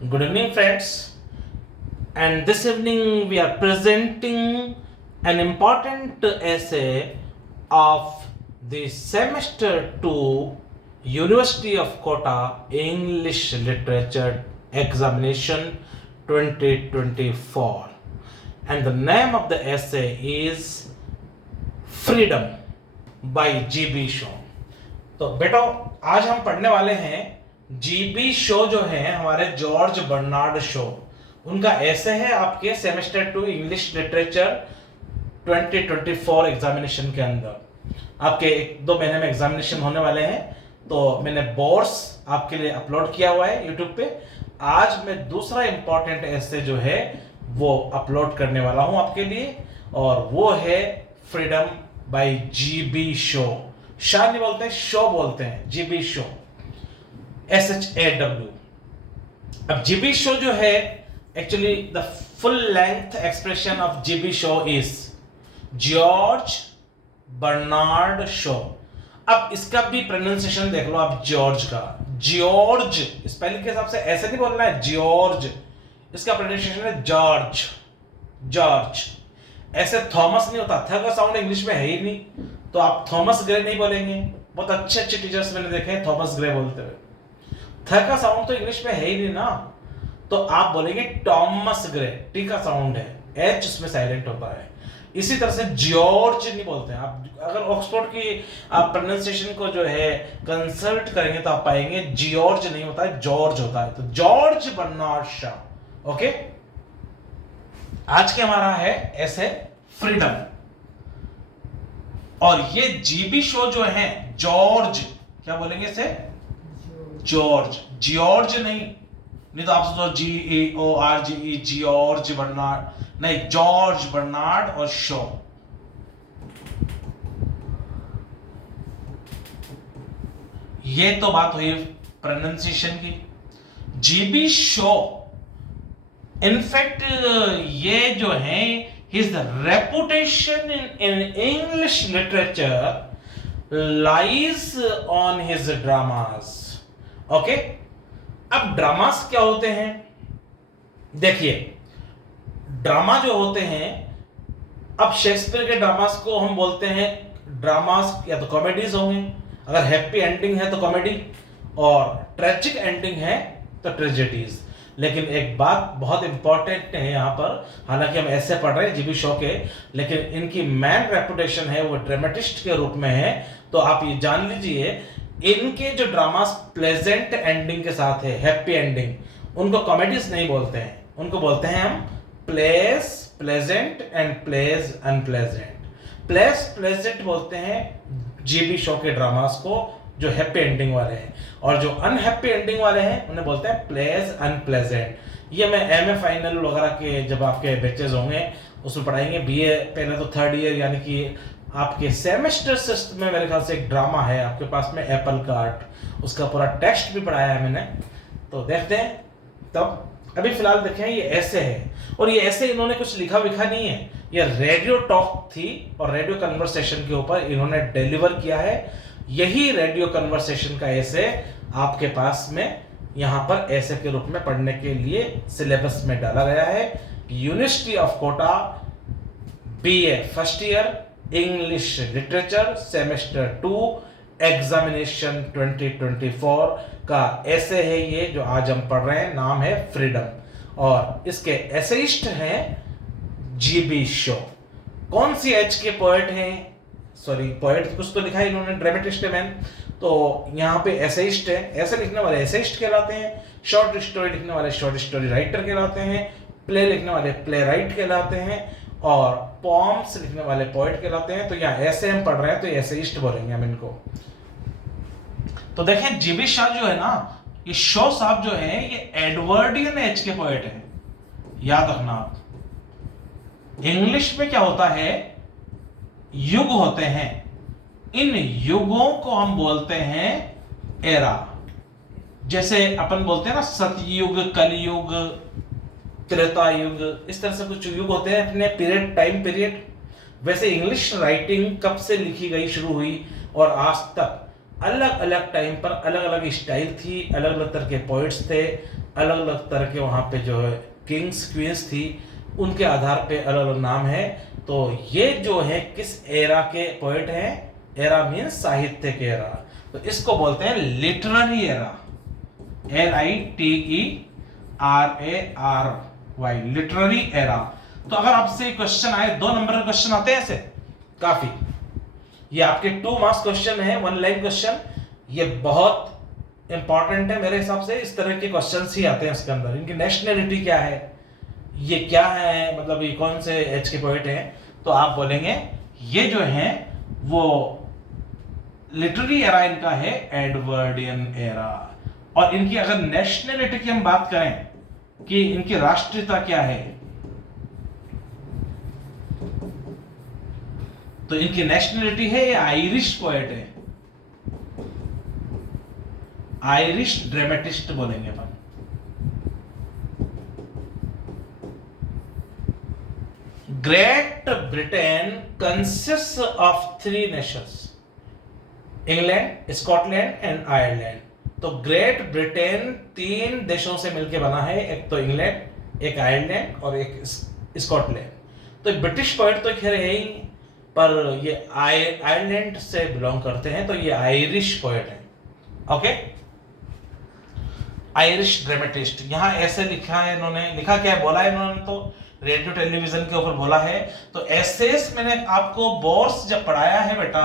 Good evening, friends. And this evening we are presenting an important essay of the semester 2 University of Kota English Literature Examination 2024. And the name of the essay is Freedom by G.B. Shaw. तो बेटो आज हम पढ़ने वाले हैं GB Shaw जो है हमारे जॉर्ज बर्नार्ड शो, उनका ऐसे है आपके सेमेस्टर 2 इंग्लिश लिटरेचर 2024 एग्जामिनेशन के अंदर। आपके 1-2 महीने में एग्जामिनेशन होने वाले हैं, तो मैंने बोर्ड्स आपके लिए अपलोड किया हुआ है यूट्यूब पे। आज मैं दूसरा इंपॉर्टेंट ऐसे जो है वो अपलोड करने वाला हूं आपके लिए, और वो है freedom by GB Shaw. Shah नहीं बोलते हैं, शो बोलते हैं, जीबी शो, SHAW। अब जीबी शो जो है actually the full length expression of GB Shaw is George Bernard Shaw. अब इसका भी प्रोनाउंसिएशन देख लो आप, जॉर्ज का, जॉर्ज स्पेलिंग के हिसाब से ऐसे नहीं बोलना है जॉर्ज, इसका प्रोनाउंसिएशन है जॉर्ज, जॉर्ज। ऐसे थॉमस नहीं होता, थ का साउंड इंग्लिश में है ही नहीं, तो आप थॉमस ग्रे नहीं बोलेंगे। बहुत अच्छे अच्छे टीचर्स मैंने देखे हैं थॉमस ग्रे बोलते हुए, थ का साउंड तो इंग्लिश में है ही नहीं ना, तो आप बोलेंगे टॉमस ग्रे, टी का साउंड है, एच उसमें साइलेंट होता है। इसी तरह से जॉर्ज नहीं बोलते हैं आप, अगर ऑक्सफोर्ड की आप प्रोनाउंसिएशन को जो है कंसल्ट करेंगे तो आप पाएंगे जॉर्ज नहीं होता है, जॉर्ज होता है। तो जॉर्ज बर्नार्ड शॉ। ओके, आज के हमारा है ऐसे फ्रीडम, और ये जीबी शो जो है जॉर्ज, क्या बोलेंगे इसे, जॉर्ज, जॉर्ज नहीं तो आप सोचो GEORGE, जॉर्ज बर्नार्ड नहीं, जॉर्ज बर्नार्ड और शो। ये तो बात हुई प्रोनाउंसिएशन की। जीबी शो इनफैक्ट ये जो है his reputation in English literature lies on his dramas. Okay, अब ड्रामास क्या होते हैं, देखिए ड्रामा जो होते हैं, अब शेक्सपियर के ड्रामास को हम बोलते हैं ड्रामास, या तो कॉमेडीज होंगे, अगर हैप्पी एंडिंग है तो कॉमेडी, और ट्रेजिक एंडिंग है तो ट्रेजेडीज। लेकिन एक बात बहुत इंपॉर्टेंट है यहाँ पर, हालांकि हम ऐसे पढ़ रहे हैं जीबी शो के, लेकिन इनकी मैन रेपुटेशन है वो ड्रामेटिस्ट के रूप में है। तो आप ये जान लीजिए, इनके जो ड्रामास प्लेजेंट एंडिंग के साथ है, हैप्पी एंडिंग, उनको कॉमेडीज नहीं बोलते हैं, उनको बोलते हैं हम plays pleasant and plays unpleasant. Plays pleasant बोलते हैं जीबी शो के ड्रामास को जो हैप्पी एंडिंग वाले हैं, और जो अनहैप्पी एंडिंग वाले हैं उन्हें बोलते हैं प्लेज अनप्लेजेंट। ये मैं MA फाइनल वगैरह के जब आपके बैचेज होंगे उसमें पढ़ाएंगे। BA पहले तो 3rd ईयर, यानी कि आपके सेमेस्टर सिस्टम में मेरे ख्याल से एक ड्रामा है आपके पास में, एप्पल कार्ट, उसका पूरा टेक्स्ट भी पढ़ाया है मैंने, तो देखते हैं तब। अभी फिलहाल देखें ये ऐसे है, और ये ऐसे इन्होंने कुछ लिखा विखा नहीं है, ये रेडियो टॉक थी और रेडियो कन्वर्सेशन के ऊपर इन्होंने डिलीवर किया है। यही रेडियो कन्वर्सेशन का ऐसे आपके पास में यहाँ पर ऐसे के रूप में पढ़ने के लिए सिलेबस में डाला गया है। University of Kota BA first year English literature semester 2 examination 2024 का ऐसे है ये जो आज हम पढ़ रहे हैं, नाम है फ्रीडम, और इसके एसेइस्ट हैं जीबी शो। कौन सी एज के पोएट हैं, सॉरी पोएट कुछ तो लिखा है इन्होंने, ड्रामेटिस्ट है मैन, तो यहाँ पे एसेइस्ट है, ऐसे लिखने वाले एसेइस्ट कहलाते हैं, शॉर्ट स्टोरी लिखने वाले शॉर्ट स्टोरी राइटर कहलाते हैं, प्ले लिखने वाले प्ले राइट कहलाते हैं, और पॉम्स लिखने वाले पोएट कहलाते हैं। तो यहाँ ऐसे हम पढ़ रहे हैं तो एसेइस्ट बोलेंगे हम इनको। तो देखें जीबी शाह जो है ना, ये शो साहब जो है ये एडवर्डियन एज के पोएट हैं, याद रखना आप। इंग्लिश में क्या होता है, युग होते हैं, इन युगों को हम बोलते हैं एरा। जैसे अपन बोलते हैं ना सतयुग, कलयुग, त्रेता युग, इस तरह से कुछ युग होते हैं अपने पीरियड, टाइम पीरियड। वैसे इंग्लिश राइटिंग कब से लिखी गई शुरू हुई और आज तक, अलग अलग टाइम पर अलग अलग स्टाइल थी, अलग अलग तरह के पोइट्स थे, अलग अलग तरह के वहाँ पे जो है किंग्स क्वींस थी, उनके आधार पे अलग अलग नाम है। तो ये जो है किस एरा के पोइट हैं? एरा मीन्स साहित्य के एरा, तो इसको बोलते हैं literary era, LITERARY, literary era. तो अगर आपसे क्वेश्चन आए, 2 नंबर का क्वेश्चन आते हैं ऐसे काफी, ये आपके 2 मार्क्स क्वेश्चन है, 1 लाइन क्वेश्चन, ये बहुत इंपॉर्टेंट है मेरे हिसाब से। इस तरह के क्वेश्चंस ही आते हैं इसके अंदर। इनकी नेशनलिटी क्या है, ये क्या है, मतलब ये कौन से एज के पोएट हैं, तो आप बोलेंगे ये जो है वो लिटरेरी एरा इनका है एडवर्डियन एरा। और इनकी अगर नेशनलिटी की हम बात करें कि इनकी राष्ट्रीयता क्या है, तो इनकी नेशनलिटी है, ये आयरिश पोएट है, आयरिश ड्रामेटिस्ट बोलेंगे अपन। Great Britain consist of 3 nations, England, Scotland and Ireland. तो ग्रेट ब्रिटेन 3 देशों से मिलकर बना है, एक तो इंग्लैंड, एक आयरलैंड और एक स्कॉटलैंड। तो ब्रिटिश पोएट तो खैर है ही, पर ये आयरलैंड से बिलोंग करते हैं, तो ये आयरिश पोएट है। Okay, Irish dramatist. यहां ऐसे लिखा है इन्होंने, लिखा क्या है, बोला है इन्होंने तो रेडियो टेलीविजन के ऊपर बोला है। तो एसेस मैंने आपको बोर्स जब पढ़ाया है बेटा,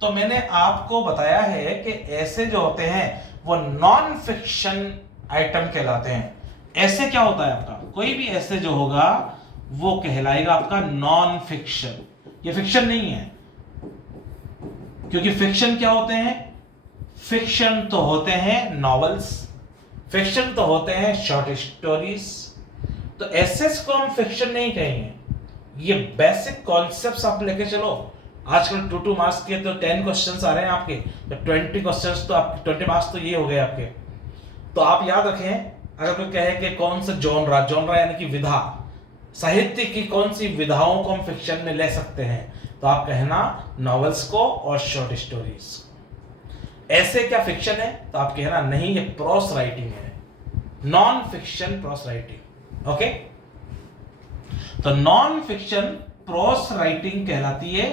तो मैंने आपको बताया है कि ऐसे जो होते हैं वो नॉन फिक्शन आइटम कहलाते हैं। ऐसे क्या होता है आपका, कोई भी ऐसे जो होगा वो कहलाएगा आपका नॉन फिक्शन, ये फिक्शन नहीं है। क्योंकि फिक्शन क्या होते हैं, फिक्शन तो होते हैं नॉवेल्स, फिक्शन तो होते हैं शॉर्ट स्टोरीज। तो एसेस को हम फिक्शन नहीं कहेंगे, ये बेसिक कॉन्सेप्ट्स आप लेके चलो। आजकल 2 मार्क्स के तो 10 क्वेश्चंस आ रहे हैं आपके, तो 20 क्वेश्चंस तो आप 20 मार्क्स तो ये हो गए आपके। तो आप याद रखें, अगर कोई कहे कि कौन सा जॉनरा, जॉनरा यानी कि विधा, साहित्य की कौन सी विधाओं को हम फिक्शन में ले सकते हैं, तो आप कहना नॉवेल्स को और शॉर्ट स्टोरीज। ऐसे क्या फिक्शन है, तो आप कहना नहीं ये प्रोस राइटिंग है, non fiction pros writing. Okay, तो नॉन फिक्शन प्रोस राइटिंग कहलाती है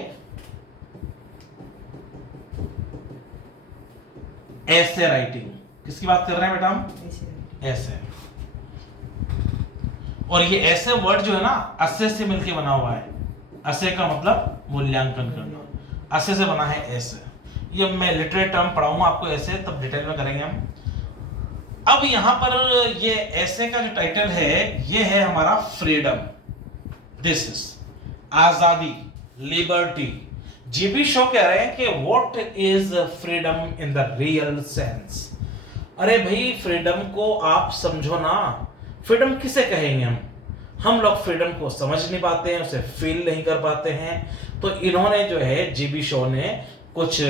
ऐसे राइटिंग। किसकी बात कर रहे हैं बेटा हम, ऐसे। और ये ऐसे वर्ड जो है ना असे से मिलके बना हुआ है। असे का मतलब मूल्यांकन करना, असे से बना है ऐसे। ये मैं लिटरेट टर्म पढ़ाऊंगा आपको ऐसे, तब डिटेल में करेंगे हम। अब यहां पर ये ऐसे का जो टाइटल है ये है हमारा फ्रीडम, दिस इज आजादी, लिबर्टी। जीबी शो कह रहे हैं कि what is freedom in the real sense. अरे भाई फ्रीडम को आप समझो ना, फ्रीडम किसे कहेंगे हम लोग फ्रीडम को समझ नहीं पाते हैं, उसे फील नहीं कर पाते हैं। तो इन्होंने जो है जीबी शो ने कुछ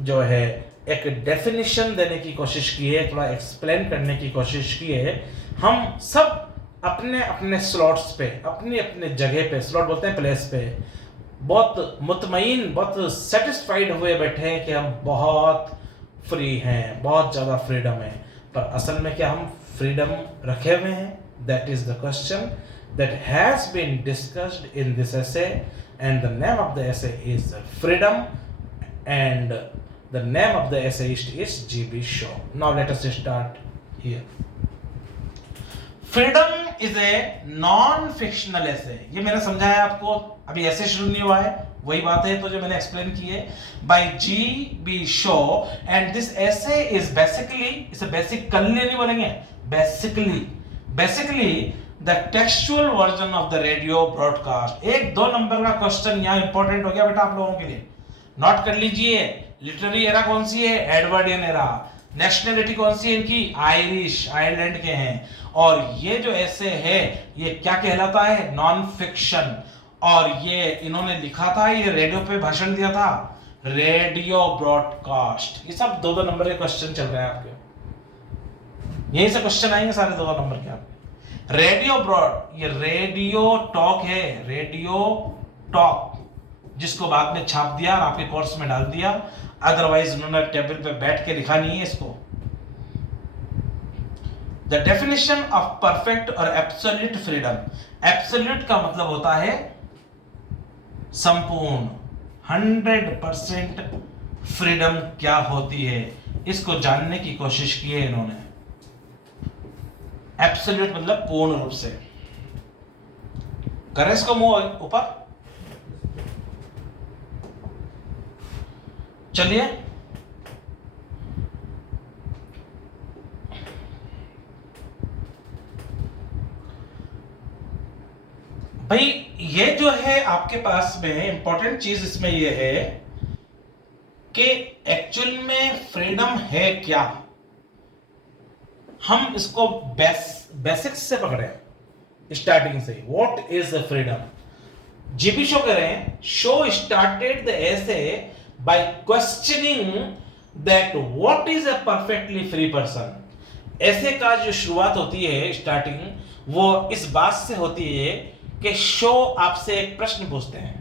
जो है एक डेफिनेशन देने की कोशिश की है, थोड़ा एक्सप्लेन करने की कोशिश की है। हम सब अपने अपने स्लॉट्स पे, अपनी अपने जगह पे, स्लॉट बोलते हैं प्लेस पे, बहुत मुतमईन, बहुत सेटिस्फाइड हुए बैठे हैं कि हम बहुत फ्री हैं, बहुत ज़्यादा फ्रीडम है। पर असल में क्या हम फ्रीडम रखे हुए हैं? That is the question that has been discussed in this essay, and the name of the essay is Freedom, and the name of the essayist is G.B. Shaw. Now let us start here. Freedom is a non-fictional essay. ये मैंने समझाया आपको, अभी ऐसे शुरू नहीं हुआ है, वही बात है तो जो मैंने एक्सप्लेन की है, by G.B. Shaw, and this essay is basically, इसे बेसिक कल नहीं बोलेंगे, basically the textual version of the radio broadcast। 1-2 number का क्वेश्चन यहाँ इंपॉर्टेंट हो गया बेटा आप लोगों के लिए, नोट कर लीजिए। लिटरेरी एरा कौन सी है? Edwardian era. नेशनलिटी कौन सी है इनकी? आयरिश, आयरलैंड के हैं। और ये जो ऐसे है ये क्या कहलाता है? Non fiction. और ये इन्होंने लिखा था, ये रेडियो पे भाषण दिया था, रेडियो ब्रॉडकास्ट। ये सब 2-2 नंबर के क्वेश्चन चल रहे हैं आपके, यही से क्वेश्चन आएंगे सारे 2-2 नंबर के आपके। रेडियो ब्रॉड, ये रेडियो टॉक है, रेडियो टॉक, जिसको बाद में छाप दिया और आपके कोर्स में डाल दिया। अदरवाइज उन्होंने टेबल पे बैठ के लिखा नहीं है इसको। द डेफिनेशन ऑफ परफेक्ट और एब्सोल्यूट फ्रीडम, एब्सोल्यूट का मतलब होता है संपूर्ण, 100% फ्रीडम क्या होती है, इसको जानने की कोशिश की है इन्होंने। एब्सोल्यूट मतलब पूर्ण रूप से। करें इसको मुंह ऊपर, चलिए भाई, ये जो है आपके पास में इंपॉर्टेंट चीज इसमें ये है कि एक्चुअल में फ्रीडम है क्या। हम इसको बेसिक्स से पकड़े स्टार्टिंग से। What is freedom? GB Shaw करें, Shaw started the essay by questioning that what is a perfectly free person. Essay का जो शुरुआत होती है स्टार्टिंग, वो इस बात से होती है कि शो आपसे एक प्रश्न पूछते हैं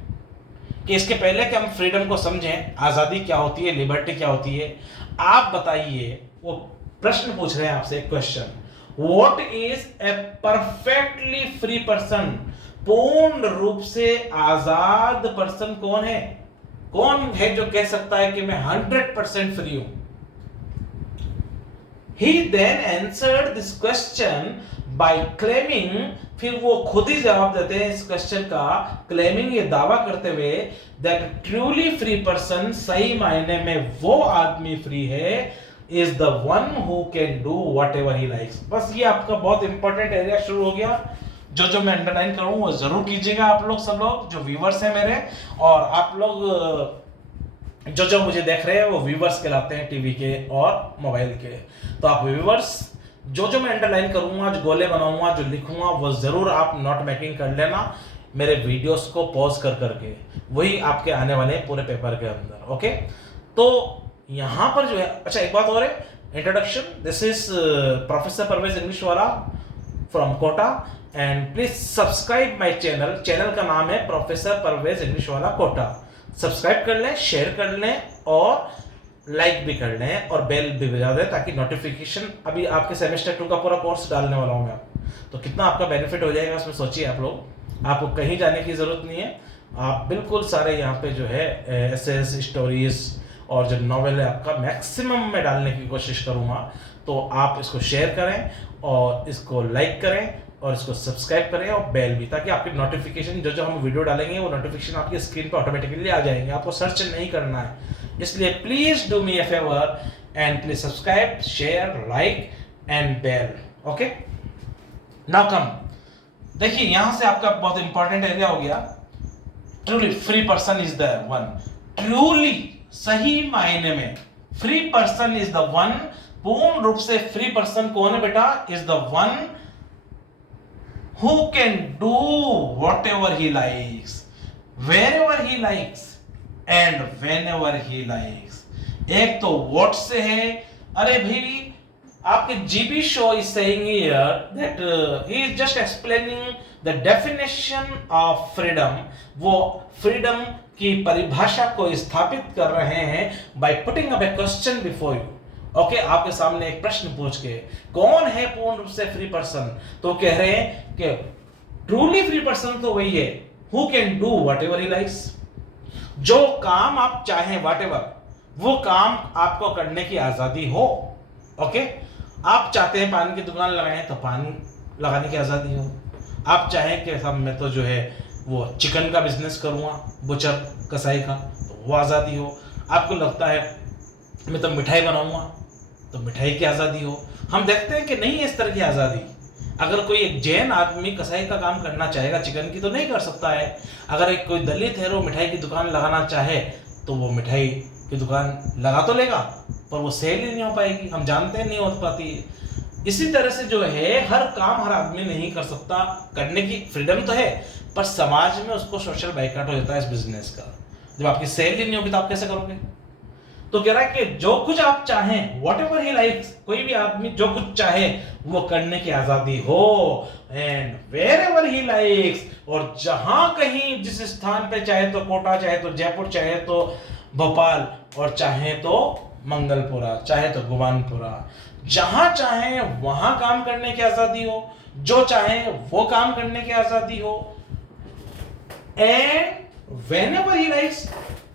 कि इसके पहले कि हम फ्रीडम को समझें, आजादी क्या होती है, लिबर्टी क्या होती है, आप बताइए। वो प्रश्न पूछ रहे हैं आपसे एक question, what is a perfectly free person? पूर्ण रूप से आजाद पर्सन कौन है? कौन है जो कह सकता है कि मैं 100% फ्री हूं? He then answered this question by claiming, फिर वो खुद ही जवाब देते हैं इस क्वेश्चन का, क्लेमिंग, ये दावा करते हुए, that truly free person, सही मायने में वो आदमी फ्री है, is the one who can do whatever he likes। बस ये आपका बहुत इंपॉर्टेंट एरिया शुरू हो गया। जो मैं अंडरलाइन करूं वो जरूर कीजिएगा आप लोग, सब लोग जो व्यूअर्स हैं मेरे, और आप लोग जो मुझे देख रहे हैं वो व्यूअर्स कहलाते हैं टीवी के और मोबाइल के। तो आप व्यूअर्स, जो मैं अंडरलाइन करूंगा, जो गोले बनाऊंगा, जो लिखूंगा, वो जरूर आप नोट मेकिंग कर लेना मेरे वीडियोस को पॉज कर करके, वही आपके आने वाले पूरे पेपर के अंदर। ओके, तो यहां पर जो है, अच्छा एक बात और है, introduction, this is professor Parvez English वाला from Kota, and please subscribe my channel. Channel का नाम है प्रोफेसर परवेज इंग्लिश वाला कोटा। सब्सक्राइब कर लें, शेयर कर लें और लाइक भी कर लें और बेल भी बजा दें, ताकि नोटिफिकेशन, अभी आपके सेमेस्टर 2 का पूरा कोर्स डालने वाला हूं मैं, तो कितना आपका बेनिफिट हो जाएगा उसमें सोचिए आप लोग। आपको कहीं जाने की जरूरत नहीं है, आप बिल्कुल सारे यहाँ पे जो है एसेस, स्टोरीज और जो नॉवेल है आपका मैक्सिमम में डालने की कोशिश करूँगा। तो आप इसको शेयर करें और इसको लाइक करें और इसको सब्सक्राइब करें और बेल भी, ताकि आपकी नोटिफिकेशन, जो हम वीडियो डालेंगे वो नोटिफिकेशन आपकी स्क्रीन पे ऑटोमेटिकली आ जाएंगे, आपको सर्च नहीं करना है। इसलिए please do me a favour and please subscribe, share, like and bell. Okay, now come, देखिए यहां से आपका बहुत इंपॉर्टेंट एरिया हो गया। Truly free person is the one, truly सही मायने में free person is the one, पूर्ण रूप से फ्री पर्सन कौन है बेटा? Is the one who can do whatever he likes, wherever he likes and whenever he likes। एक तो what से है, अरे भाई आपके GB show is saying here that he is just explaining the definition of freedom। वो freedom की परिभाषा को स्थापित कर रहे हैं by putting up a question before you। Okay, आपके सामने एक प्रश्न पूछ के, कौन है पूर्ण रूप से फ्री पर्सन? तो कह रहे हैं कि ट्रूली फ्री पर्सन तो वही है who can do whatever he likes. जो काम आप चाहें, व्हाटएवर, वो काम आपको करने की आजादी हो। ओके, आप चाहते हैं पान की दुकान लगाएं तो पान लगाने की आजादी हो। आप चाहें कि सब मैं तो जो है वो चिकन का बिजनेस करूंगा, बुचर, कसाई का, तो वो आजादी हो। आपको लगता है मैं तो मिठाई बनाऊंगा तो मिठाई की आजादी हो। हम देखते हैं कि नहीं है इस तरह की आजादी। अगर कोई एक जैन आदमी कसाई का काम करना चाहेगा, चिकन की, तो नहीं कर सकता है। अगर एक कोई दलित है वो मिठाई की दुकान लगाना चाहे तो वो मिठाई की दुकान लगा तो लेगा, पर वो सेल ही नहीं हो पाएगी, हम जानते हैं नहीं हो पाती। इसी तरह से जो है हर काम हर आदमी नहीं कर सकता। करने की फ्रीडम तो है, पर समाज में उसको सोशल बाइकाट हो जाता है इस बिजनेस का। जब आपकी सेल ही नहीं होगी तो आप कैसे करोगे? तो कह रहा है कि जो कुछ आप चाहें, व्हाटएवर ही लाइक्स, कोई भी आदमी जो कुछ चाहे वो करने की आजादी हो, एंड वेयरएवर ही लाइक्स, और जहां कहीं जिस स्थान पे, चाहे तो कोटा, चाहे तो जयपुर, चाहे तो भोपाल, और चाहे तो मंगलपुरा, चाहे तो गुमानपुरा, जहां चाहे वहां काम करने की आजादी हो, जो चाहे वो काम करने की आजादी हो, एंड whenever he likes,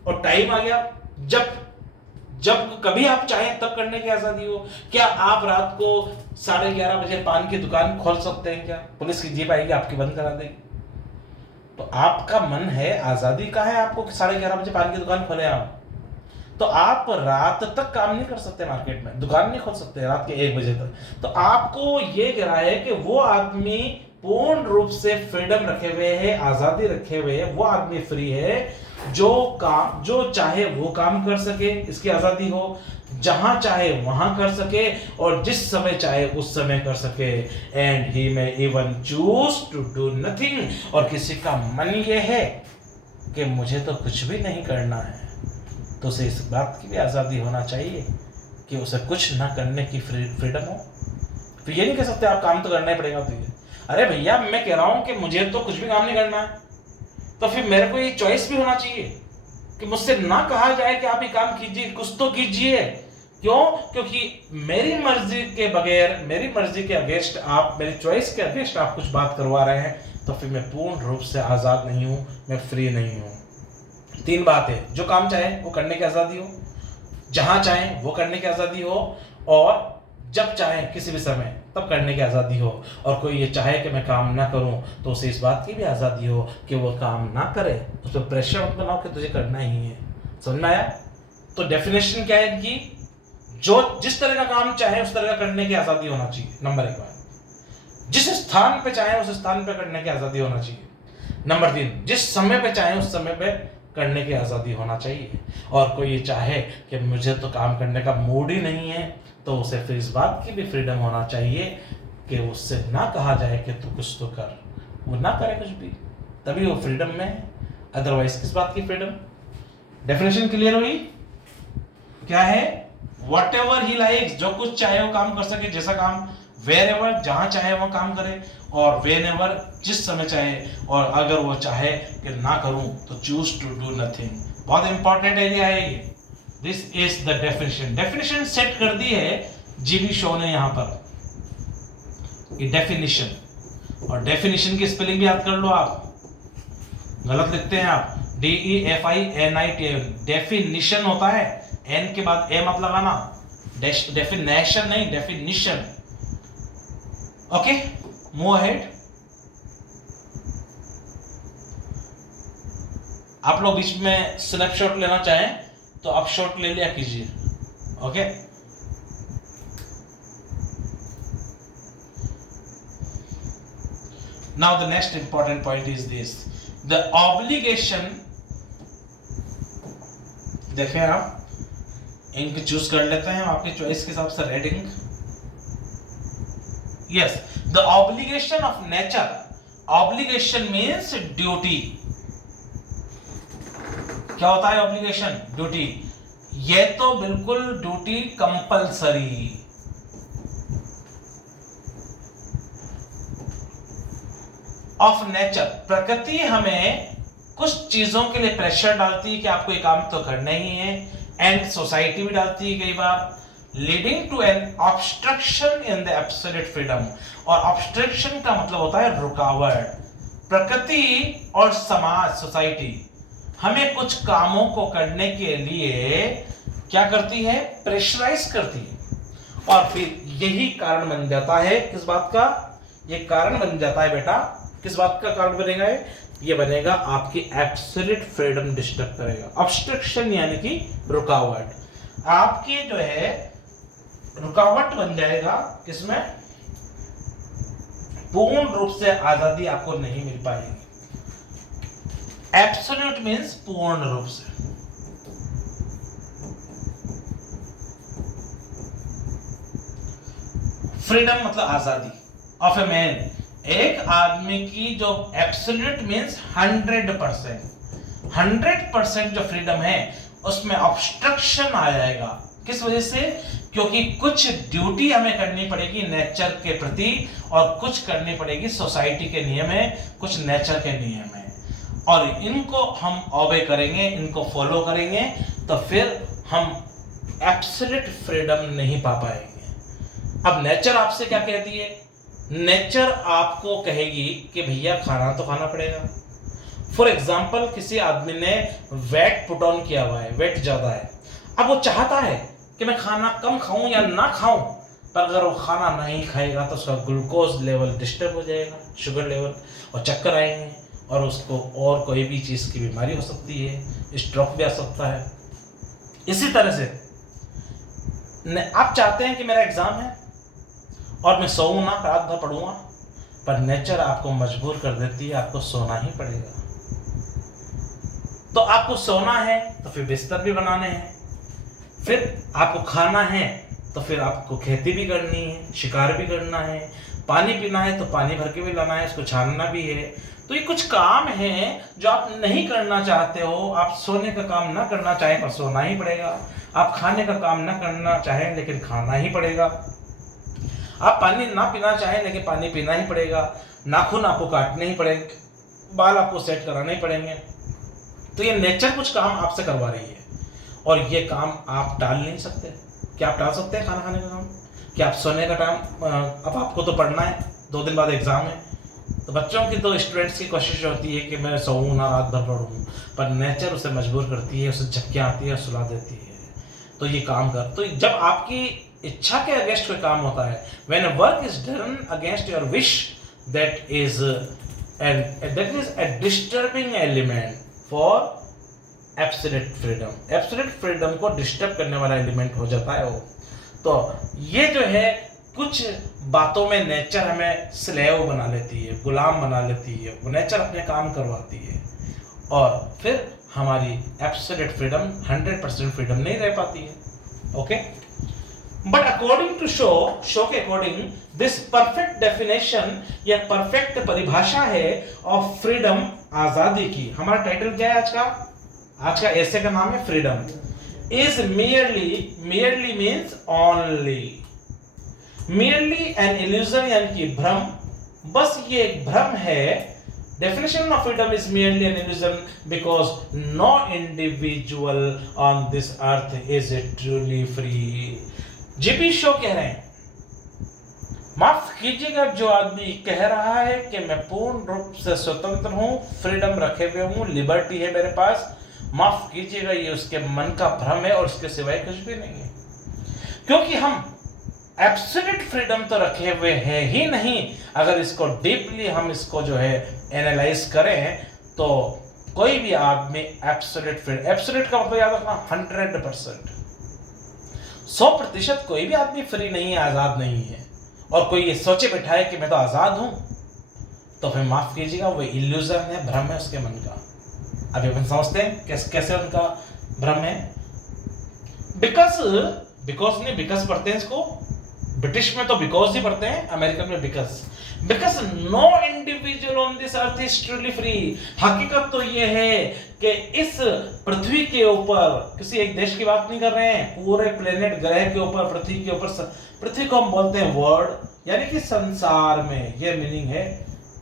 और टाइम आ गया जब जब कभी आप चाहें तब करने की आजादी हो। क्या आप रात को 11:30 बजे पान की दुकान खोल सकते हैं? क्या पुलिस की जीप आएगी आपकी बंद करा देगी? तो आपका मन है, आजादी का है आपको कि 11:30 बजे पान की दुकान खोले आप, तो आप रात तक काम नहीं कर सकते, मार्केट में दुकान नहीं खोल सकते रात के 1 बजे तक। तो आपको ये कह रहा है कि वो आदमी पूर्ण रूप से फ्रीडम रखे हुए है, आजादी रखे हुए है, वो आदमी फ्री है जो चाहे वो काम कर सके, इसकी आजादी हो, जहां चाहे वहां कर सके और जिस समय चाहे उस समय कर सके। And he may even choose to do nothing, और किसी का मन ये है कि मुझे तो कुछ भी नहीं करना है, तो उसे इस बात की भी आजादी होना चाहिए कि उसे कुछ ना करने की फ्रीडम हो। फिर ये नहीं कह सकते आप काम तो करना ही पड़ेगा। तो ये, अरे भैया मैं कह रहा हूं कि मुझे तो कुछ भी काम नहीं करना है, तो फिर मेरे को ये चॉइस भी होना चाहिए कि मुझसे ना कहा जाए कि आप ये काम कीजिए, कुछ तो कीजिए। क्यों? क्योंकि मेरी मर्जी के बगैर, मेरी मर्जी के अगेंस्ट आप, मेरी चॉइस के अगेंस्ट आप कुछ बात करवा रहे हैं, तो फिर मैं पूर्ण रूप से आजाद नहीं हूं, मैं फ्री नहीं हूं। 3 बात है, जो काम चाहे वो करने की आजादी हो, जहां चाहे वो करने की आजादी हो, और जब चाहे किसी भी समय तब करने की आजादी हो। और कोई ये चाहे कि मैं काम ना करूं, तो उसे इस बात की भी आजादी हो कि वो काम ना करे, उस पर प्रेशर मत बनाओ कि तुझे करना ही है। समझ में आया? तो डेफिनेशन क्या है इनकी? जो जिस तरह का काम चाहे उस तरह का करने की आजादी होना चाहिए, नंबर 1 बात। जिस स्थान पे चाहे उस स्थान पे करने की आजादी होना चाहिए। नंबर 3, जिस समय पे चाहे उस समय पे करने की आजादी होना चाहिए। और कोई ये चाहे कि मुझे तो काम करने का मूड ही नहीं है, तो उसे फिर इस बात की भी फ्रीडम होना चाहिए कि उससे ना कहा जाए कि तू कुछ तो कर, वो ना करे कुछ भी, तभी वो फ्रीडम में है। अदरवाइज किस बात की फ्रीडम? डेफिनेशन क्लियर हुई? क्या है? वट एवर ही लाइक्स, जो कुछ चाहे वो काम कर सके, जैसा काम, वेर एवर, जहां चाहे वो काम करे, और वेन एवर, जिस समय चाहे, और अगर वो चाहे कि ना करूं तो चूज टू डू नथिंग। बहुत इंपॉर्टेंट एरिया है ये। This is the definition. Definition set कर दी है जीबी शो ने यहां पर, ये डेफिनेशन। और डेफिनेशन की स्पेलिंग भी याद कर लो आप, गलत लिखते हैं आप, DEFINITION। डेफिनेशन होता है, एन के बाद ए मत लगाना, डेफिनेशन नहीं, डेफिनेशन। Okay, move ahead. आप लोग बीच में स्नैपशॉट लेना चाहें तो आप शॉट ले लिया कीजिए। Okay, now the next important point is this, the obligation. देखें आप, इंक चूज कर लेते हैं आपकी चॉइस के हिसाब से, red ink. Yes, the obligation of nature. Obligation means duty. क्या होता है ऑब्लिगेशन? ड्यूटी। ये तो बिल्कुल ड्यूटी कंपलसरी। ऑफ नेचर, प्रकृति हमें कुछ चीजों के लिए प्रेशर डालती है कि आपको ये काम तो करना ही है, एंड सोसाइटी भी डालती है कई बार, leading to an obstruction in the absolute freedom. और ऑब्स्ट्रक्शन का मतलब होता है रुकावट। प्रकृति और समाज, सोसाइटी हमें कुछ कामों को करने के लिए क्या करती है? प्रेशराइज करती है। और फिर यही कारण बन जाता है किस बात का? ये कारण बन जाता है बेटा, किस बात का कारण बनेगा? ये बनेगा आपकी एब्सोल्यूट फ्रीडम डिस्टर्ब करेगा। ऑब्स्ट्रक्शन यानी कि रुकावट, आपकी जो है रुकावट बन जाएगा किसमें? पूर्ण रूप से आजादी आपको नहीं मिल पाएगी। एब्सोल्यूट मीन्स पूर्ण रूप से। फ्रीडम मतलब आजादी ऑफ ए मैन, एक आदमी की जो एब्सोल्यूट मीन्स 100%, 100% जो फ्रीडम है उसमें ऑब्स्ट्रक्शन आ जाएगा। किस वजह से? क्योंकि कुछ ड्यूटी हमें करनी पड़ेगी नेचर के प्रति, और कुछ करनी पड़ेगी सोसाइटी के नियम है, कुछ नेचर के नियम है, और इनको हम ऑबे करेंगे, इनको फॉलो करेंगे, तो फिर हम एब्सोल्यूट फ्रीडम नहीं पा पाएंगे। अब नेचर आपसे क्या कहती है? नेचर आपको कहेगी कि भैया खाना तो खाना पड़ेगा। फॉर एग्जाम्पल, किसी आदमी ने वेट पुट ऑन किया हुआ है, वेट ज्यादा है, अब वो चाहता है कि मैं खाना कम खाऊं या ना खाऊं, पर अगर वो खाना नहीं खाएगा तो उसका ग्लूकोज लेवल डिस्टर्ब हो जाएगा, शुगर लेवल, और चक्कर आएंगे, और उसको और कोई भी चीज़ की बीमारी हो सकती है, स्ट्रोक भी आ सकता है। इसी तरह से आप चाहते हैं कि मेरा एग्जाम है और मैं सोऊं ना, रात भर पढ़ूंगा, पर नेचर आपको मजबूर कर देती है, आपको सोना ही पड़ेगा। तो आपको सोना है तो फिर बिस्तर भी बनाने हैं, फिर आपको खाना है तो फिर आपको खेती भी करनी है, शिकार भी करना है, पानी पीना है तो पानी भर के भी लाना है, इसको छानना भी है। तो ये कुछ काम हैं जो आप नहीं करना चाहते हो। आप सोने का काम ना करना चाहें पर सोना ही पड़ेगा, आप खाने का काम ना करना चाहें लेकिन खाना ही पड़ेगा, आप पानी ना पीना चाहें लेकिन पानी पीना ही पड़ेगा, नाखून आपको काटने ही पड़ेंगे, बाल आपको सेट कराने ही पड़ेंगे। तो ये नेचर कुछ काम आपसे करवा रही है, और ये काम आप टाल नहीं सकते। क्या आप टाल सकते हैं खाना खाने का काम? क्या आप सोने का टाइम? अब आपको तो पढ़ना है, 2 दिन बाद एग्जाम है, तो बच्चों की, तो स्टूडेंट्स की कोशिश होती है कि मैं सोऊं ना, रात भर पढ़ूं, पर नेचर उसे मजबूर करती है, उसे झपकियाँ आती है, सुला देती है, तो ये काम कर। तो जब आपकी इच्छा के अगेंस्ट कोई काम होता है, when a work is done against your wish, that is a disturbing element for absolute freedom. Absolute freedom को डिस्टर्ब करने वाला एलिमेंट हो जाता है वो। तो ये जो है, कुछ बातों में नेचर हमें स्लेव बना लेती है, गुलाम बना लेती है, वो नेचर अपने काम करवाती है, और फिर हमारी एब्सोल्यूट फ्रीडम 100% फ्रीडम नहीं रह पाती है। Okay, but according to Shaw के अकॉर्डिंग, दिस परफेक्ट डेफिनेशन या परफेक्ट परिभाषा है ऑफ फ्रीडम, आजादी की। हमारा टाइटल क्या है आज का ऐसे का नाम है freedom is merely means only, merely an illusion यानी कि भ्रम, बस ये एक भ्रम है। Definition of freedom is merely an illusion because no individual on this earth is truly free. GP show कह रहे हैं, माफ कीजिएगा, जो आदमी कह रहा है कि मैं पूर्ण रूप से स्वतंत्र हूं, फ्रीडम रखे हुए हूं, लिबर्टी है मेरे पास, माफ कीजिएगा, ये उसके मन का भ्रम है और उसके सिवाय कुछ भी नहीं है। क्योंकि हम एब्सोल्यूट फ्रीडम तो रखे हुए हैं ही नहीं। अगर इसको डीपली हम इसको जो है एनालाइज करें, तो कोई भी आदमी एब्सोल्यूट फ्रीडम, एब्सोल्यूट का मतलब याद रखना 100%, 100% कोई भी आदमी फ्री नहीं है, आजाद नहीं है। और कोई ये सोचे बैठा है कि मैं तो आजाद हूं, तो फिर माफ कीजिएगा, वो इल्यूजन है, भ्रम है उसके मन का। अभी अपन समझते हैं कैसे उनका भ्रम है। बिकॉज पढ़ते हैं इसको, ब्रिटिश में तो बिकॉज ही पढ़ते हैं, अमेरिकन में because no individual on this earth is truly free. हकीकत तो ये है कि इस पृथ्वी के ऊपर, किसी एक देश की बात नहीं कर रहे हैं, पूरे प्लेनेट ग्रह के ऊपर, पृथ्वी के ऊपर, पृथ्वी को हम बोलते हैं वर्ल्ड, यानी कि संसार में, ये मीनिंग है।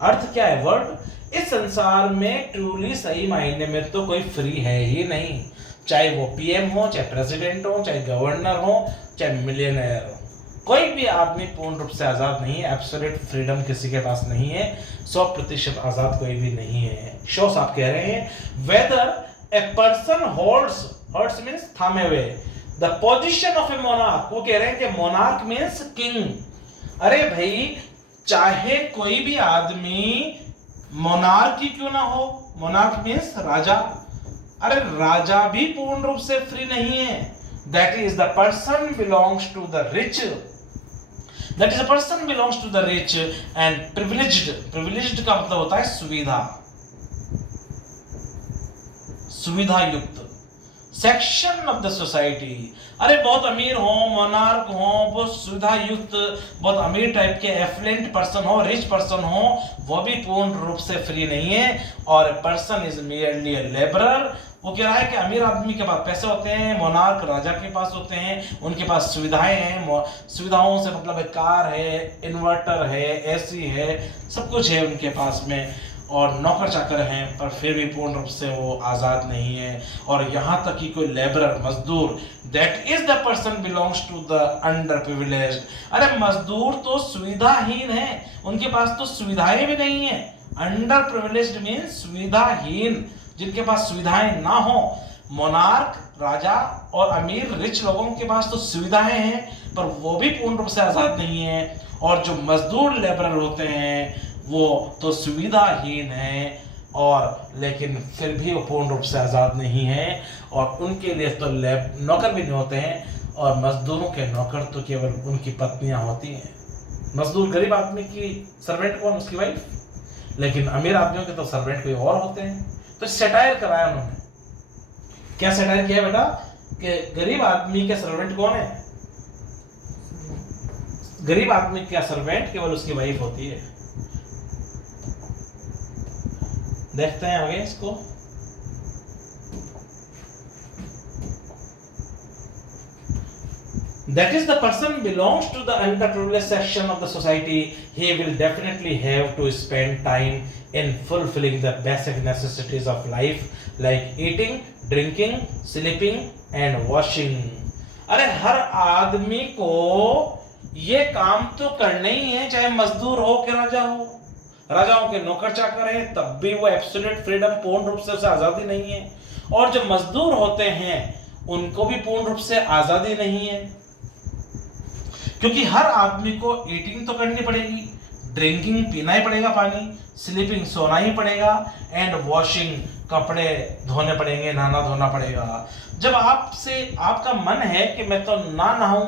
अर्थ क्या है? वर्ल्ड। इस संसार में ट्रूली सही मायने में तो कोई फ्री है ही नहीं, चाहे वो पीएम हो, चाहे प्रेसिडेंट हो, चाहे गवर्नर हो, चाहे मिलियनेयर हो, कोई भी आदमी पूर्ण रूप से आजाद नहीं है। एब्सोल्यूट फ्रीडम किसी के पास नहीं है, 100% आजाद कोई भी नहीं है। शो साहब कह रहे हैं, whether a person holds means थामे हुए, the position of a monarch, वो कह रहे हैं कि मोनार्क मींस किंग। अरे भाई, चाहे कोई भी आदमी मोनार्क ही क्यों ना हो, मोनार्क मींस राजा, अरे राजा भी पूर्ण रूप से फ्री नहीं है। That is the person belongs to the rich, that is a person belongs to the rich and privileged का मतलब होता है सुविधा युक्त सेक्शन ऑफ द सोसाइटी। अरे बहुत अमीर हो, मोनार्क हो, बहुत सुविधा युक्त, बहुत अमीर टाइप के एफ्लुएंट पर्सन हो, रिच पर्सन हो, वो भी पूर्ण रूप से फ्री नहीं है। और person is merely a labourer. वो कह रहा है कि अमीर आदमी के पास पैसे होते हैं, मोनार्क राजा के पास होते हैं, उनके पास सुविधाएं हैं, सुविधाओं से मतलब है कार है, इन्वर्टर है, एसी है, सब कुछ है उनके पास में। और नौकर चाकर हैं, पर फिर भी पूर्ण रूप से वो आज़ाद नहीं है। और यहाँ तक कि कोई लेबरर, मजदूर, that is the person belongs to the underprivileged. अरे मजदूर तो सुविधाहीन है, उनके पास तो सुविधाएं भी नहीं है। अंडर प्रिविलेज्ड मीन्स सुविधाहीन, जिनके पास सुविधाएं ना हो। मोनार्क, राजा और अमीर रिच लोगों के पास तो सुविधाएं हैं, पर वो भी पूर्ण रूप से आज़ाद नहीं है। और जो मजदूर लेबरर होते हैं वो तो सुविधाहीन हैं, और लेकिन फिर भी वो पूर्ण रूप से आज़ाद नहीं है। और उनके लिए तो नौकर भी नहीं होते हैं, और मजदूरों के नौकर तो केवल उनकी पत्नियां होती हैं। मजदूर गरीब आदमी की सर्वेंट कौन? उसकी वाइफ। लेकिन अमीर आदमियों के तो सर्वेंट कोई और होते हैं। तो सटायर कराया उन्होंने। क्या सटायर किया बेटा? कि गरीब आदमी के सर्वेंट कौन है? गरीब आदमी का सर्वेंट केवल उसकी वाइफ होती है। देखते हैं आगे इसको। That is, the person belongs to the underprivileged section of the society. He will definitely have to spend time in fulfilling the basic necessities of life, like eating, drinking, sleeping and washing. अरे हर आदमी को ये काम तो करना ही है, चाहे मजदूर हो कि राजा हो। राजाओं के नौकर चाकर हैं, तब भी वो एब्सोल्यूट फ्रीडम, पूर्ण रूप से उसे आजादी नहीं है। और जो मजदूर होते हैं उनको भी पूर्ण रूप से आजादी नहीं है, क्योंकि हर आदमी को ईटिंग तो करनी पड़ेगी, ड्रिंकिंग पीना ही पड़ेगा पानी, स्लीपिंग सोना ही पड़ेगा, एंड वॉशिंग कपड़े धोने पड़ेंगे, नहाना धोना पड़ेगा। जब आपसे आपका मन है कि मैं तो ना नहाऊं,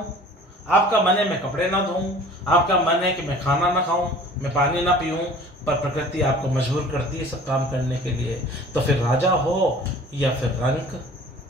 आपका मन है मैं कपड़े ना धोऊं, आपका मन है कि मैं खाना ना खाऊं, मैं पानी ना पीऊं, पर प्रकृति आपको मजबूर करती है सब काम करने के लिए। तो फिर राजा हो या फिर रंक,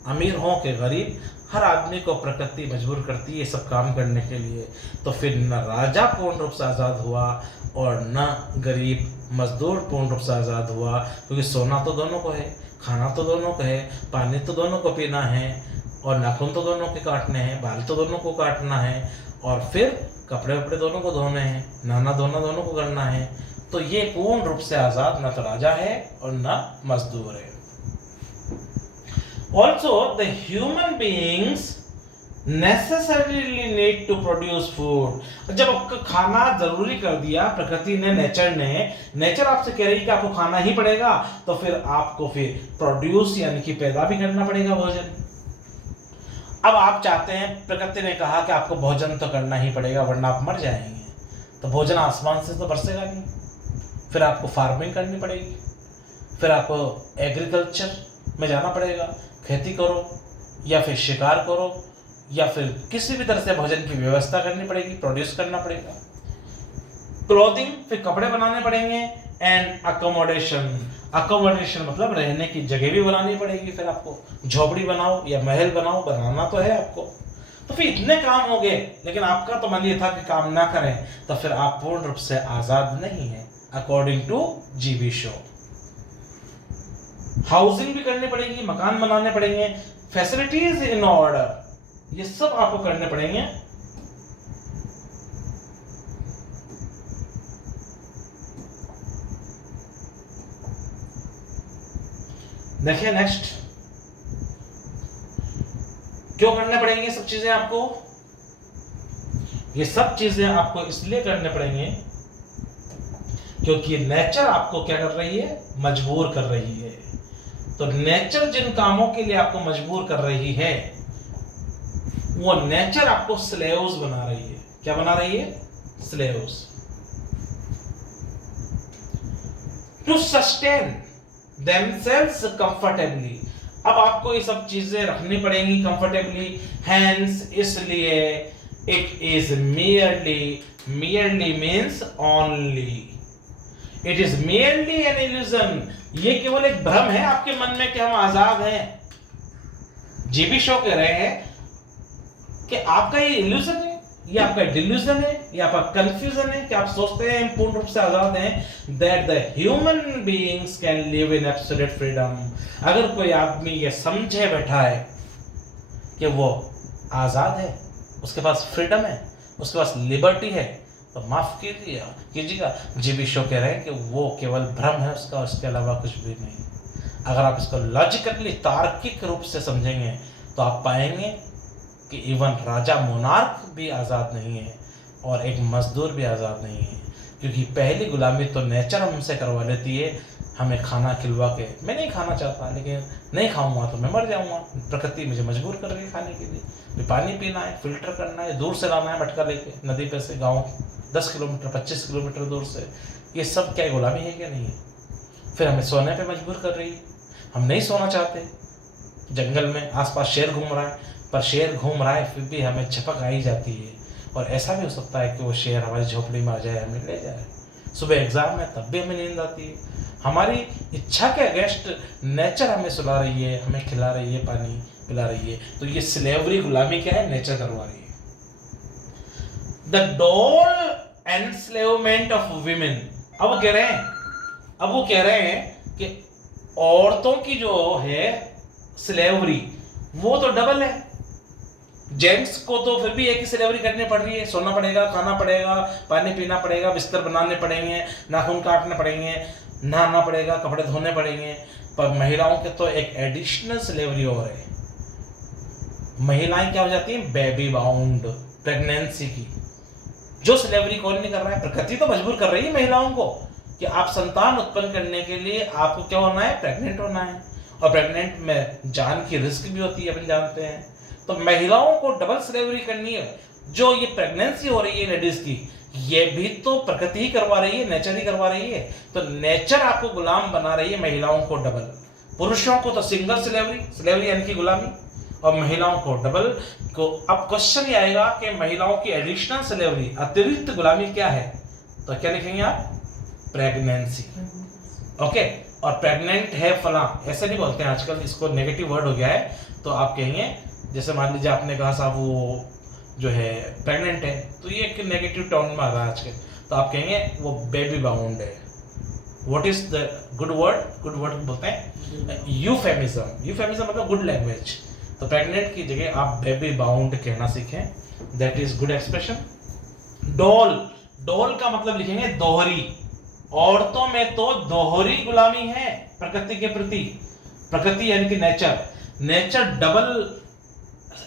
अमीर हो कि गरीब, हर आदमी को प्रकृति मजबूर करती है सब काम करने के लिए। तो फिर न राजा पूर्ण रूप से आज़ाद हुआ और न गरीब मजदूर पूर्ण रूप से आज़ाद हुआ, क्योंकि सोना तो दोनों को है, खाना तो दोनों को है, पानी तो दोनों को पीना है, और नाखून तो दोनों के काटने हैं, बाल तो दोनों को काटना है, और फिर कपड़े वपड़े दोनों को धोने हैं, नहाना धोना दोनों को करना है। तो ये पूर्ण रूप से आज़ाद न तो राजा है और न मजदूर है। Also, the human beings necessarily need to produce food. जब आपको खाना जरूरी कर दिया प्रकृति ने, नेचर आपसे कह रही है कि आपको खाना ही पड़ेगा, तो फिर आपको फिर प्रोड्यूस यानी कि पैदा भी करना पड़ेगा भोजन। अब आप चाहते हैं, प्रकृति ने कहा कि आपको भोजन तो करना ही पड़ेगा वरना आप मर जाएंगे, तो भोजन आसमान से तो बरसेगा नहीं, फिर आपको फार्मिंग करनी पड़ेगी, फिर आपको एग्रीकल्चर में जाना पड़ेगा, खेती करो या फिर शिकार करो या फिर किसी भी तरह से भोजन की व्यवस्था करनी पड़ेगी, प्रोड्यूस करना पड़ेगा। क्लोथिंग, फिर कपड़े बनाने पड़ेंगे, एंड अकोमोडेशन मतलब रहने की जगह भी बनानी पड़ेगी। फिर आपको झोपड़ी बनाओ या महल बनाओ, बनाना तो है आपको। तो फिर इतने काम हो गए, लेकिन आपका तो मन ये था कि काम ना करें, तो फिर आप पूर्ण रूप से आजाद नहीं है according two GB show. Housing भी करनी पड़ेगी, मकान बनाने पड़ेंगे, फैसिलिटीज इन ऑर्डर, ये सब आपको करने पड़ेंगे। देखिए नेक्स्ट, क्यों करने पड़ेंगे सब चीजें आपको? ये सब चीजें आपको इसलिए करने पड़ेंगे क्योंकि नेचर आपको क्या कर रही है? मजबूर कर रही है। तो नेचर जिन कामों के लिए आपको मजबूर कर रही है, वो नेचर आपको स्लेव्स बना रही है। क्या बना रही है? Slaves. To sustain themselves comfortably। अब आपको ये सब चीजें रखनी पड़ेंगी कंफर्टेबली, hence इसलिए it is merely means only, it is merely an illusion। ये केवल एक भ्रम है आपके मन में कि हम आजाद हैं। जीबी शो कह रहे हैं कि आपका ये इल्यूजन है, ये आपका डिल्यूजन है, ये आपका कंफ्यूजन है कि आप सोचते हैं पूर्ण रूप से आजाद हैं। That the human beings can live in absolute freedom. अगर कोई आदमी ये समझे बैठा है कि वो आजाद है, उसके पास फ्रीडम है, उसके पास लिबर्टी है, तो माफ कीजिएगा, जीबी शो कह रहे हैं कि वो केवल भ्रम है उसका, उसके अलावा कुछ भी नहीं। अगर आप इसको लॉजिकली तार्किक रूप से समझेंगे तो आप पाएंगे कि इवन राजा मोनार्क भी आज़ाद नहीं है और एक मजदूर भी आज़ाद नहीं है, क्योंकि पहली गुलामी तो नेचर हमसे करवा लेती है, हमें खाना खिलवा के। मैं नहीं खाना चाहता, लेकिन नहीं खाऊंगा तो मैं मर जाऊंगा, प्रकृति मुझे मजबूर कर रही है खाने के लिए। भी पानी पीना है, फिल्टर करना है, दूर से लाना है मटका लेके नदी पे से, गाँव 10 किलोमीटर 25 किलोमीटर दूर से। ये सब क्या गुलामी है क्या नहीं है? फिर हमें सोने पे मजबूर कर रही है, हम नहीं सोना चाहते। जंगल में आसपास शेर घूम रहा है, पर शेर घूम रहा है फिर भी हमें झपक आई जाती है, और ऐसा भी हो सकता है कि वो शेर हमारी झोपड़ी में आ जाए, हमें ले जाए। सुबह एग्जाम है तब भी हमें नींद आती है। हमारी इच्छा के अगेंस्ट नेचर हमें सुला रही है, हमें खिला रही है, पानी पिला रही है। तो ये स्लेवरी गुलामी क्या है? नेचर करवा रही है। द डोल एनस्लेवमेंट ऑफ वीमेन। अब वो कह रहे हैं कि औरतों की जो है स्लेवरी वो तो डबल है। जेंट्स को तो फिर भी एक ही स्लेवरी करनी पड़ रही है, सोना पड़ेगा, खाना पड़ेगा, पानी पीना पड़ेगा, बिस्तर बनाने पड़ेंगे, नाखून काटने पड़ेंगे, नहाना पड़ेगा, कपड़े धोने पड़ेंगे। पर महिलाओं के तो एक एडिशनल स्लेवरी और है। महिलाएं क्या हो जाती हैं? बेबी बाउंड, प्रेगनेंसी की। जो स्लेवरी कौन नहीं कर रहा है? प्रकृति तो मजबूर कर रही है महिलाओं को कि आप संतान उत्पन्न करने के लिए आपको क्या होना है? प्रेग्नेंट होना है। और प्रेग्नेंट में जान की रिस्क भी होती है, अपन जानते हैं। तो महिलाओं को डबल स्लेवरी करनी है। जो ये प्रेगनेंसी हो रही है लेडीज की, ये भी तो प्रकृति ही करवा रही है, नेचर ही करवा रही है। तो नेचर आपको गुलाम बना रही है, महिलाओं को डबल। पुरुषों को तो सिंगल स्लेवरी यानी कि गुलामी, और महिलाओं को डबल। को अब क्वेश्चन ये आएगा कि महिलाओं की एडिशनल स्लेवरी, अतिरिक्त गुलामी क्या है? तो क्या लिखेंगे आप? प्रेगनेंसी। ओके, और प्रेग्नेंट है फला, ऐसे नहीं बोलते हैं आजकल, इसको नेगेटिव वर्ड हो गया है। तो आप कहेंगे, जैसे मान लीजिए आपने कहा साहब वो जो है प्रेग्नेंट है, तो ये एक नेगेटिव टोन में आ रहा है आजकल। तो आप कहेंगे वो बेबी बाउंड है। What is the good word? Good word बोलते हैं यूफेमिज्म मतलब गुड लैंग्वेज। तो प्रेग्नेंट की जगह आप बेबी बाउंड कहना सीखें, दैट इज गुड एक्सप्रेशन। डोल का मतलब लिखेंगे दोहरी। औरतों में तो दोहरी गुलामी है प्रकृति के प्रति। प्रकृति यानी कि नेचर डबल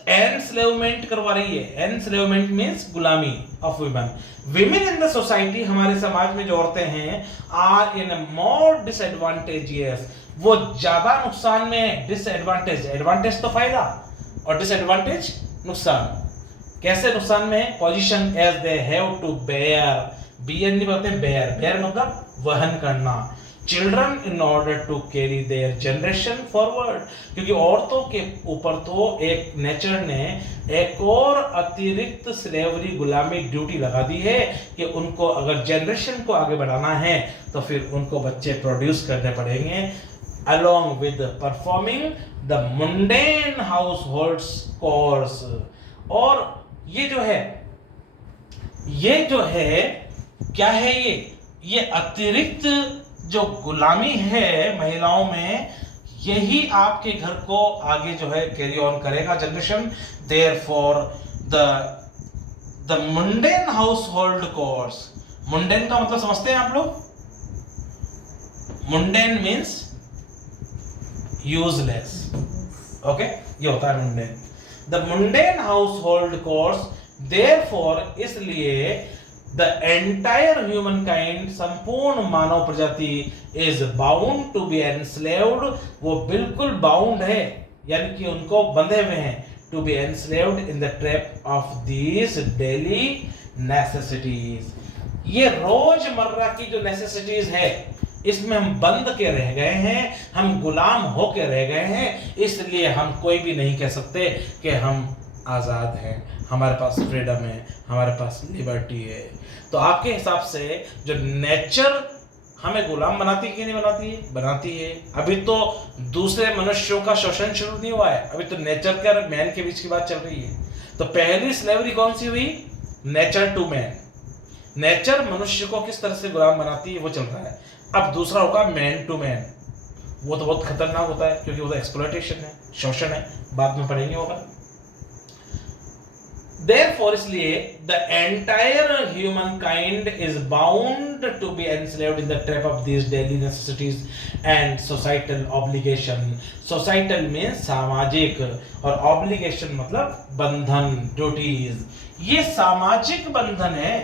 एनस्लेवमेंट करवा रही है। एनस्लेवमेंट मींस गुलामी of women in the society. हमारे समाज में जो औरतें हैं आर इन मोर डिसएडवांटेजियस, वो ज्यादा नुकसान में। डिसएडवांटेज, एडवांटेज तो फायदा और डिसएडवांटेज नुकसान। कैसे नुकसान में है? Position as they have to bear, beer नहीं बोलते, बेयर मतलब वहन करना। Children in order to carry their generation forward, क्योंकि औरतों के ऊपर तो एक नेचर ने एक और अतिरिक्त स्लेवरी गुलामी ड्यूटी लगा दी है कि उनको अगर जनरेशन को आगे बढ़ाना है तो फिर उनको बच्चे प्रोड्यूस करने पड़ेंगे, along with performing the mundane household course. और ये जो है क्या है? ये अतिरिक्त जो गुलामी है महिलाओं में, यही आपके घर को आगे जो है कैरी ऑन करेगा generation. Therefore the mundane household course. Mundane का मतलब समझते हैं आप लोग? Mundane means useless. ओके, ये होता है mundane. The mundane household course, therefore इसलिए The entire humankind, संपूर्ण मानव प्रजाति is bound to be enslaved, वो बिल्कुल बाउंड है, यानी कि उनको बंधे हुए हैं, to be enslaved in the trap of these daily necessities। ये रोजमर्रा की जो necessities है, इसमें हम बंद के रह गए हैं, हम गुलाम होके रह गए हैं। इसलिए हम कोई भी नहीं कह सकते कि हम आज़ाद हैं, हमारे पास फ्रीडम है, हमारे पास लिबर्टी है। तो आपके हिसाब से जो नेचर हमें गुलाम बनाती है कि नहीं बनाती है? बनाती है। अभी तो दूसरे मनुष्यों का शोषण शुरू नहीं हुआ है, अभी तो नेचर के और मैन के बीच की बात चल रही है। तो पहली स्लेवरी कौन सी हुई? Nature to man. नेचर मनुष्य को किस तरह से गुलाम बनाती है वो चल रहा है। अब दूसरा होगा मैन टू मैन। वो तो बहुत खतरनाक होता है, क्योंकि वो तो एक्सप्लॉयटेशन है, शोषण है, बाद में पढ़ेंगे होगा। Therefore, इसलिए the entire humankind is bound to be enslaved in the trap of these daily necessities and societal obligation. Societal means सामाजिक और obligation मतलब बंधन, duties. ये सामाजिक बंधन है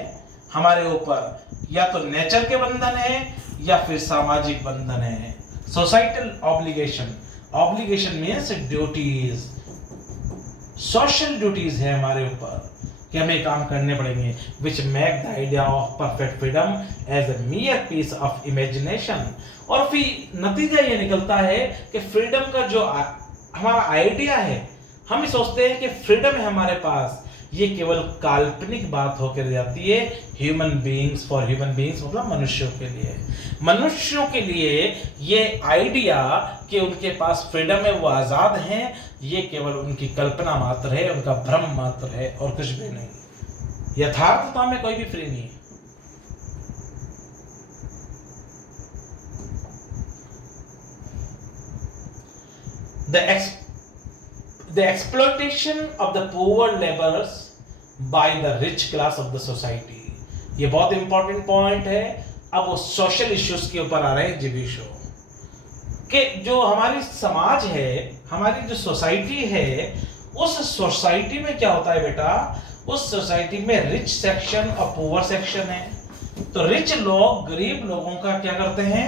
हमारे ऊपर, या तो नेचर के बंधन है या फिर सामाजिक बंधन है. Societal obligation. Obligation means duties. Social duties है हमारे ऊपर कि हमें काम करने पड़ेंगे, which make the idea of perfect freedom as a mere piece of imagination. और फिर नतीजा ये निकलता है कि फ्रीडम का जो हमारा आइडिया है, हम सोचते हैं कि फ्रीडम है हमारे पास, ये केवल काल्पनिक बात होकर जाती है. Human beings, for human beings मतलब मनुष्यों के लिए, मनुष्यों के लिए ये आइडिया कि उनके पास फ्रीडम है, वो आज़ाद हैं, ये केवल उनकी कल्पना मात्र है, उनका भ्रम मात्र है और कुछ भी नहीं. यथार्थता में कोई भी फ्री नहीं है. The exploitation of the poor laborers by the rich class of the society. ये बहुत इंपॉर्टेंट पॉइंट है. अब वो सोशल इश्यूज के ऊपर आ रहे हैं जीवी शो कि जो हमारी समाज है, हमारी जो सोसाइटी है, उस सोसाइटी में क्या होता है बेटा, उस सोसाइटी में रिच सेक्शन और पुअर सेक्शन है. तो रिच लोग गरीब लोगों का क्या करते हैं,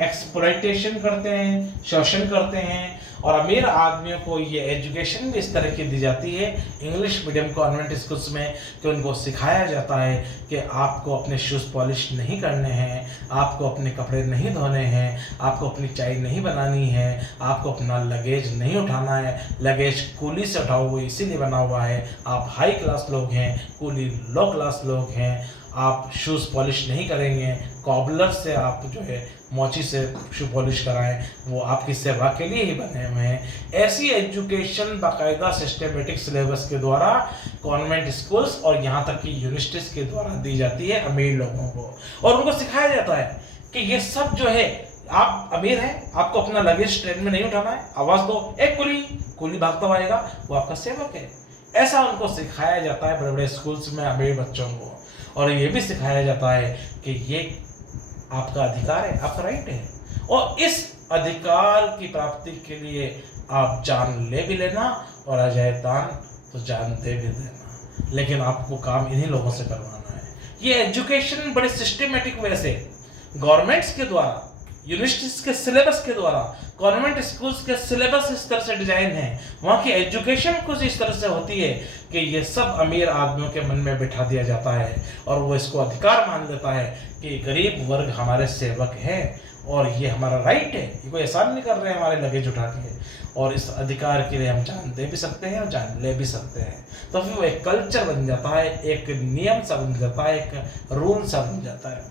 एक्सप्लॉइटेशन करते हैं, शोषण करते हैं. और अमीर आदमियों को ये एजुकेशन भी इस तरह की दी जाती है इंग्लिश मीडियम कॉन्वेंट स्कूल्स में कि उनको सिखाया जाता है कि आपको अपने शूज़ पॉलिश नहीं करने हैं, आपको अपने कपड़े नहीं धोने हैं, आपको अपनी चाय नहीं बनानी है, आपको अपना लगेज नहीं उठाना है. लगेज कूली से उठाओ, वो इसीलिए बना हुआ है. आप हाई क्लास लोग हैं, कूली लो क्लास लोग हैं. आप शूज़ पॉलिश नहीं करेंगे, कॉबलर से आप जो है मोची से शू पॉलिश कराएं, वो आपकी सेवा के लिए ही बने हुए हैं. ऐसी एजुकेशन बाकायदा सिस्टमेटिक सिलेबस के द्वारा कॉन्वेंट स्कूल्स और यहाँ तक कि यूनिवर्सिटीज़ के द्वारा दी जाती है अमीर लोगों को, और उनको सिखाया जाता है कि ये सब जो है, आप अमीर हैं, आपको अपना लगेज ट्रेन में नहीं उठाना है, आवाज़ दो, एक कुली भागता हुआ आएगा, वो आपका सेवक है. ऐसा उनको सिखाया जाता है बड़े बड़े स्कूल्स में अमीर बच्चों को. और ये भी सिखाया जाता है कि ये आपका अधिकार है, आपका राइट है, और इस अधिकार की प्राप्ति के लिए आप जान ले भी लेना और आ जाए तान तो जान दे भी देना, लेकिन आपको काम इन्हीं लोगों से करवाना है. ये एजुकेशन बड़े सिस्टमेटिक वे से गवर्नमेंट्स के द्वारा, यूनिवर्सिटीज के सिलेबस के द्वारा, कॉन्वेंट स्कूल्स के सिलेबस इस तरह से डिजाइन है, वहाँ की एजुकेशन कुछ इस तरह से होती है कि ये सब अमीर आदमियों के मन में बिठा दिया जाता है और वो इसको अधिकार मान लेता है कि गरीब वर्ग हमारे सेवक है और ये हमारा राइट है, ये कोई एहसान नहीं कर रहे हैं हमारे लगेज उठा के, और इस अधिकार के लिए हम जान दे भी सकते हैं और जान ले भी सकते हैं. तो फिर वो एक कल्चर बन जाता है, एक नियम सा बन जाता है, एक रूल सा बन जाता है.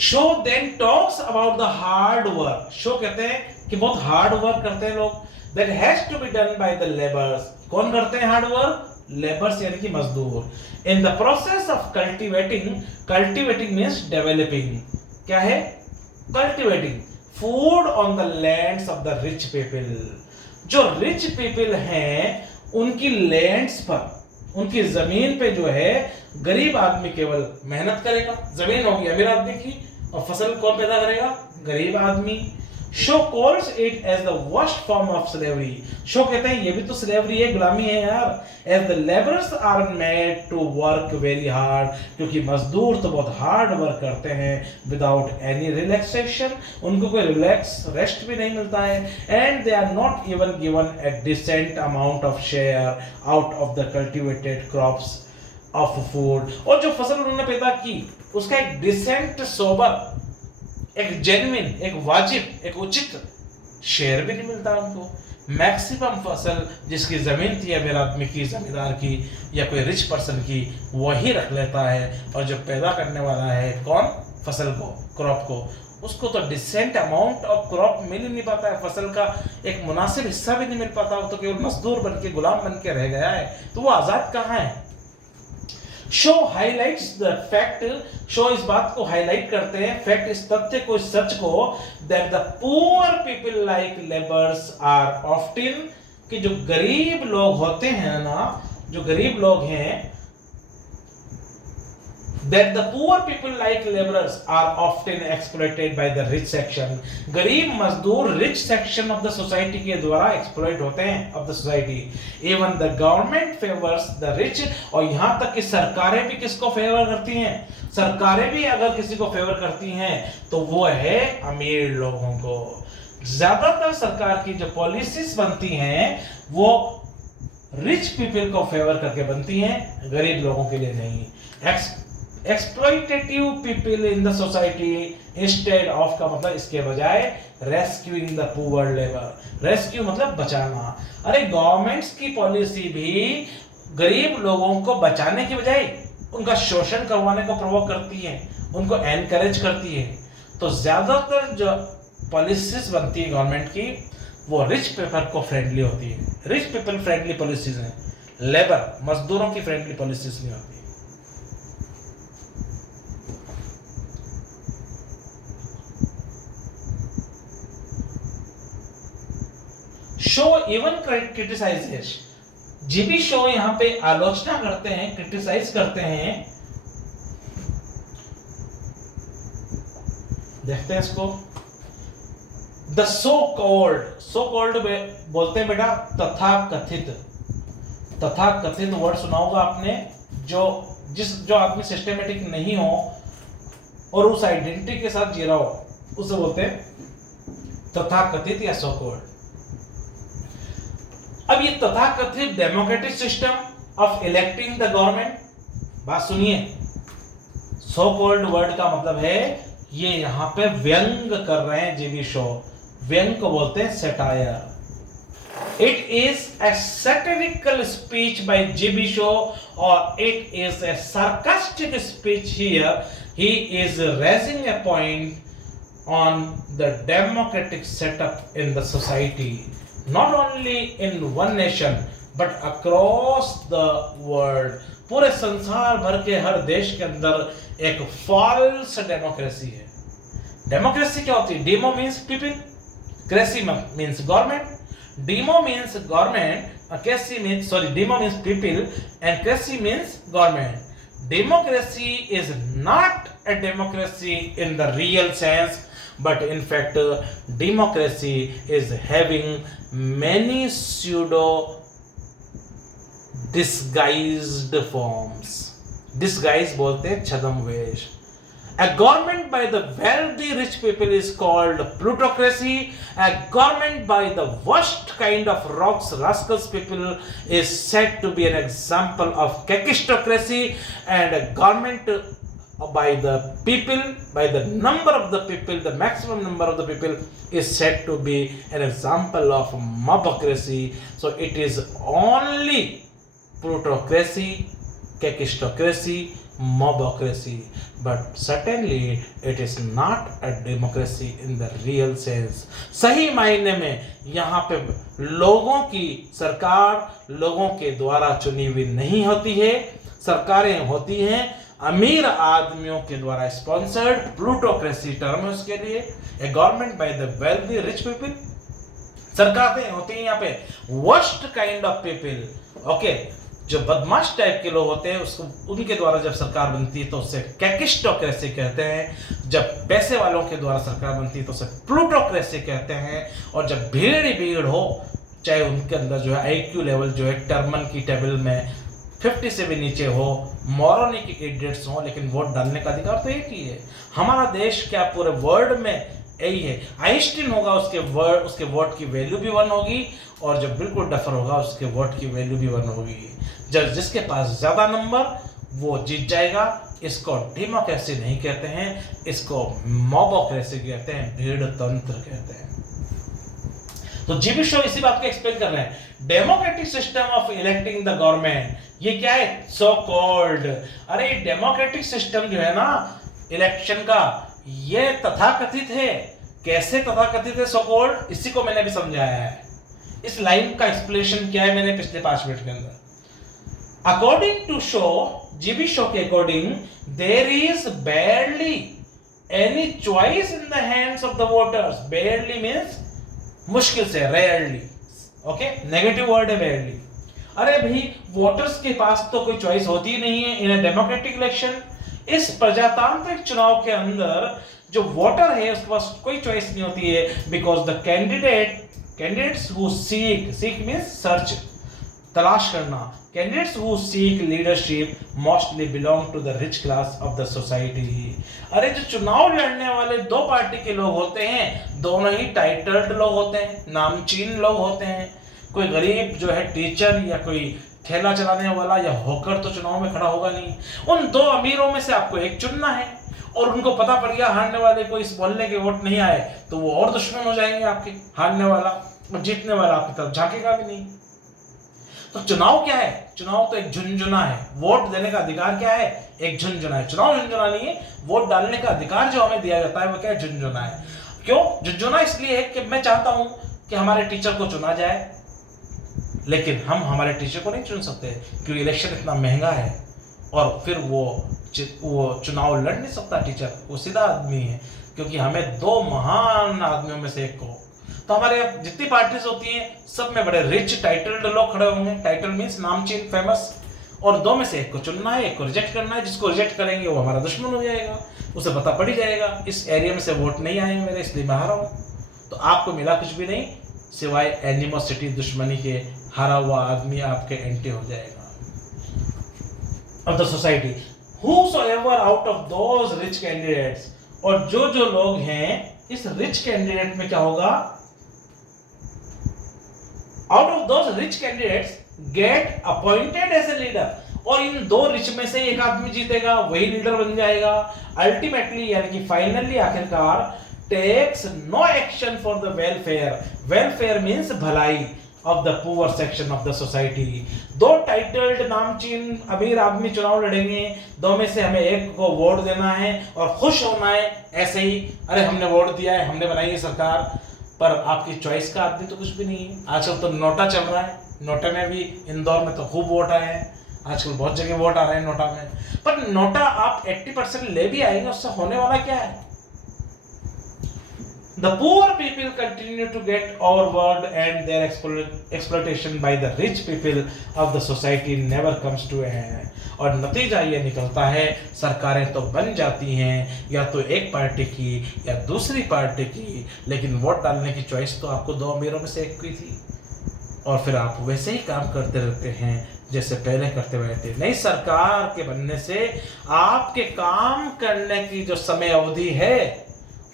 Shaw then talks about the hard work. Shaw कहते हैं कि बहुत हार्ड वर्क करते हैं लोग, that has to be done by the labours. कौन करते हैं हार्ड वर्क? लेबर्स यानी कि मजदूर. In the process of cultivating means developing. क्या है? Cultivating food on the lands of the rich people. जो रिच पीपल हैं उनकी लैंड्स पर, उनकी जमीन पे जो है गरीब आदमी केवल मेहनत करेगा. जमीन होगी अमीर आदमी की और फसल कौन पैदा करेगा? गरीब आदमी. Shaw calls it as the worst form of slavery. Shaw कहते हैं ये भी तो स्लेवरी है, गुलामी है यार. As the labourers are made to work very hard. क्योंकि मजदूर तो बहुत हार्ड वर्क करते हैं विदाउट एनी रिलैक्सेशन. उनको कोई रेस्ट भी नहीं मिलता है. And they are not even given a decent amount of share out of the cultivated crops of food. और जो फसल उन्होंने पैदा की उसका एक डिसेंट, सोबर, एक जेन्युइन, एक वाजिब, एक उचित शेयर भी नहीं मिलता उनको. मैक्सिमम फसल जिसकी जमीन थी अमीर आदमी की, जमींदार की या कोई रिच पर्सन की, वही रख लेता है, और जो पैदा करने वाला है कौन? फसल को, क्रॉप को, उसको तो डिसेंट अमाउंट ऑफ क्रॉप मिल ही नहीं पाता है. फसल का एक मुनासिब हिस्सा भी नहीं मिल पाता. वो तो केवल मजदूर बन के, गुलाम बन के रह गया है. तो वो आजाद कहाँ है? Show highlights the fact. Show इस बात को हाईलाइट करते हैं, फैक्ट इस तथ्य को, इस सच को, that the poor people like labours are often. कि जो गरीब लोग होते हैं ना, जो गरीब लोग हैं, that the poor people like laborers are often exploited by the rich section. गरीब मजदूर rich section of the society के द्वारा exploit होते हैं of the society. Even the government favors the rich. और यहाँ तक कि सरकारें भी किसको फेवर करती हैं? सरकारें भी अगर किसी को फेवर करती हैं तो वो है अमीर लोगों को। ज्यादातर सरकार की जो पॉलिसीज बनती हैं वो रिच पीपल को फेवर करके बनती हैं, गरीब लोगों के लिए नहीं। Exploitative people in the society instead of का मतलब इसके बजाय rescuing the poor labour. Rescue मतलब बचाना। अरे गवर्नमेंट्स की पॉलिसी भी गरीब लोगों को बचाने के बजाय उनका शोषण करवाने को प्रोवोक करती है, उनको एनकरेज करती है। तो ज्यादातर जो पॉलिसीज बनती है गवर्नमेंट की वो रिच पीपल को फ्रेंडली होती है। रिच पीपल फ्रेंडली पॉलिसीज हैं, लेबर मजदूरों की फ्रेंडली पॉलिसीज नहीं होती। Show even criticises, GB show यहां पे आलोचना करते हैं, क्रिटिसाइज करते हैं। देखते हैं इसको। द सो कॉल्ड बोलते हैं बेटा तथा कथित। तथा कथित वर्ड सुना होगा आपने, जो आदमी सिस्टमेटिक नहीं हो और उस आइडेंटिटी के साथ जी रहा हो उसे बोलते हैं तथा कथित या सो कॉल्ड। अब ये तथाकथित democratic system of electing the government, बात सुनिए, सो कॉल्ड वर्ड का मतलब है ये यहां पे व्यंग कर रहे हैं जीबी शो। व्यंग को बोलते हैं satire. It is a satirical speech by GB Shaw और it is a sarcastic speech here. He is raising a point on the democratic setup in the society, not only in one nation but across the world। पूरे संसार भर के हर देश के अंदर एक false democracy है। डेमोक्रेसी क्या होती है? Demo means people, cracy means government. Demo means government, cracy means demo means people and cracy means government. Democracy is not a democracy in the real sense, but in fact democracy is having many pseudo disguised forms। disguise बोलते हैं छद्म वेश। A government by the wealthy rich people is called plutocracy। A government by the worst kind of rascals people is said to be an example of kakistocracy। And a government by the people, by the number of the people, the maximum number of the people is said to be an example of mobocracy। So it is only plutocracy, kakistocracy, mobocracy, but certainly it is not a democracy in the real sense। सही मायने में यहाँ पे लोगों की सरकार लोगों के द्वारा चुनी हुई नहीं होती है, सरकारें होती हैं अमीर आदमियों के द्वारा स्पॉन्सर्ड। प्लूटोक्रेसी टर्म है उसके लिए। A government by the wealthy rich people. सरकारें होती हैं यहाँ पे worst kind of people. Okay, जो बदमाश टाइप के लोग होते हैं उसको उनके द्वारा जब सरकार बनती है तो उसे कैकिस्टोक्रेसी कहते हैं। जब पैसे वालों के द्वारा सरकार बनती है तो उसे प्लूटोक्रेसी कहते हैं। और जब भीड़ ही भीड़ हो, चाहे उनके अंदर जो है आईक्यू लेवल जो है टर्मन की टेबल में 50 से भी नीचे हो, मॉरोनिक इडियट्स हो, लेकिन वोट डालने का अधिकार तो एक ही है। हमारा देश क्या पूरे वर्ल्ड में यही है। आइंस्टीन होगा उसके वोट की वैल्यू भी 1 होगी, और जो बिल्कुल डफर होगा उसके वोट की वैल्यू भी 1 होगी। जब जिसके पास ज्यादा नंबर वो जीत जाएगा। इसको डेमोक्रेसी नहीं कहते हैं, इसको मॉबोक्रेसी कहते हैं, भीड़ तंत्र कहते हैं। तो जीबी शो इसी बात को एक्सप्लेन कर रहे हैं। Democratic system of electing the government, ये क्या है? So called. अरे डेमोक्रेटिक सिस्टम जो है ना इलेक्शन का, ये तथाकथित है। कैसे तथाकथित है सो कॉल्ड? इसी को मैंने भी समझाया है। इस लाइन का एक्सप्लेनेशन क्या है मैंने पिछले 5 मिनट के अंदर। According to Shaw, GB Shaw के according, there is barely any choice in the hands of the voters। barely means मुश्किल से, rarely। ओके, नेगेटिव वर्ड है barely। अरे भाई, वोटर्स के पास तो कोई चॉइस होती ही नहीं है इन डेमोक्रेटिक इलेक्शन। इस प्रजातांत्रिक चुनाव के अंदर जो वोटर है उसके पास कोई चॉइस नहीं होती है, because the candidates who seek means search, तलाश करना, candidates who seek leadership mostly belong to the rich class of the society. अरे जो चुनाव लड़ने वाले दो पार्टी के लोग होते हैं, दोनों ही टाइटल्ड लोग होते हैं, नामचीन लोग होते हैं। कोई गरीब जो है टीचर या कोई ठेला चलाने वाला या होकर तो चुनाव में खड़ा होगा नहीं। उन दो अमीरों में से आपको एक चुनना है, और उनको पता पड़ गया हारने वाले को इस मोहल्ले के वोट नहीं आए तो वो और दुश्मन हो जाएंगे आपके। हारने वाला और जीतने वाला आपकी तरफ झांकेगा भी नहीं। तो चुनाव क्या है? चुनाव तो एक झुंझुना है। वोट देने का अधिकार क्या है? एक झुंझुना है। चुनाव झुंझुना नहीं है, वोट डालने का अधिकार जो हमें दिया जाता है वो क्या है? झुंझुना है। क्यों झुंझुना? इसलिए है कि मैं चाहता हूं कि हमारे टीचर को चुना जाए, लेकिन हम हमारे टीचर को नहीं चुन सकते क्योंकि इलेक्शन इतना महंगा है, और फिर वो चुनाव लड़ नहीं सकता टीचर, वो सीधा आदमी है, क्योंकि हमें दो महान आदमियों में से एक को। तो हमारे यहाँ जितनी पार्टीज होती हैं सब में बड़े रिच टाइटल्ड लोग खड़े होंगे, टाइटल मीन्स नामचीन, फेमस, और दो में से एक को चुनना है, एक को रिजेक्ट करना है। जिसको रिजेक्ट करेंगे वो हमारा दुश्मन हो जाएगा, उसे पता पड़ ही जाएगा इस एरिया में से वोट नहीं आए मेरे, इसलिए मैं हारा हूँ। तो आपको मिला कुछ भी नहीं सिवाय एनिमोसिटी, दुश्मनी के। हारा हुआ आदमी आपके एंटी हो जाएगा of the society. Whosoever out of those rich candidates, और जो जो लोग हैं इस रिच कैंडिडेट में क्या होगा? Out of those rich candidates get appointed as a leader, और इन दो रिच में से एक आदमी जीतेगा, वही लीडर बन जाएगा अल्टीमेटली, यानी कि फाइनली, आखिरकार, takes no action for the welfare. Welfare means भलाई of the poor section of the society। दो टाइटल्ड नामचीन अमीर आदमी चुनाव लड़ेंगे, दो में से हमें एक को वोट देना है और खुश होना है ऐसे ही, अरे हमने वोट दिया है, हमने बनाई है सरकार, पर आपकी चॉइस का आदमी तो कुछ भी नहीं है। आजकल तो नोटा चल रहा है, नोटे में भी इंदौर में तो खूब वोट आए हैं, आजकल बहुत जगह वोट आ रहे हैं नोटा में, पर नोटा आप 80% ले भी आएंगे, उससे होने वाला क्या है? The poor people continue to get overworked and their exploitation by the rich people of the society never comes to an end। और नतीजा ये निकलता है, सरकारें तो बन जाती हैं या तो एक पार्टी की या दूसरी पार्टी की, लेकिन वोट डालने की चॉइस तो आपको दो अमीरों में से एक की थी, और फिर आप वैसे ही काम करते रहते हैं जैसे पहले करते हुए थे। नई सरकार के बनने से आपके काम करने की जो समय अवधि है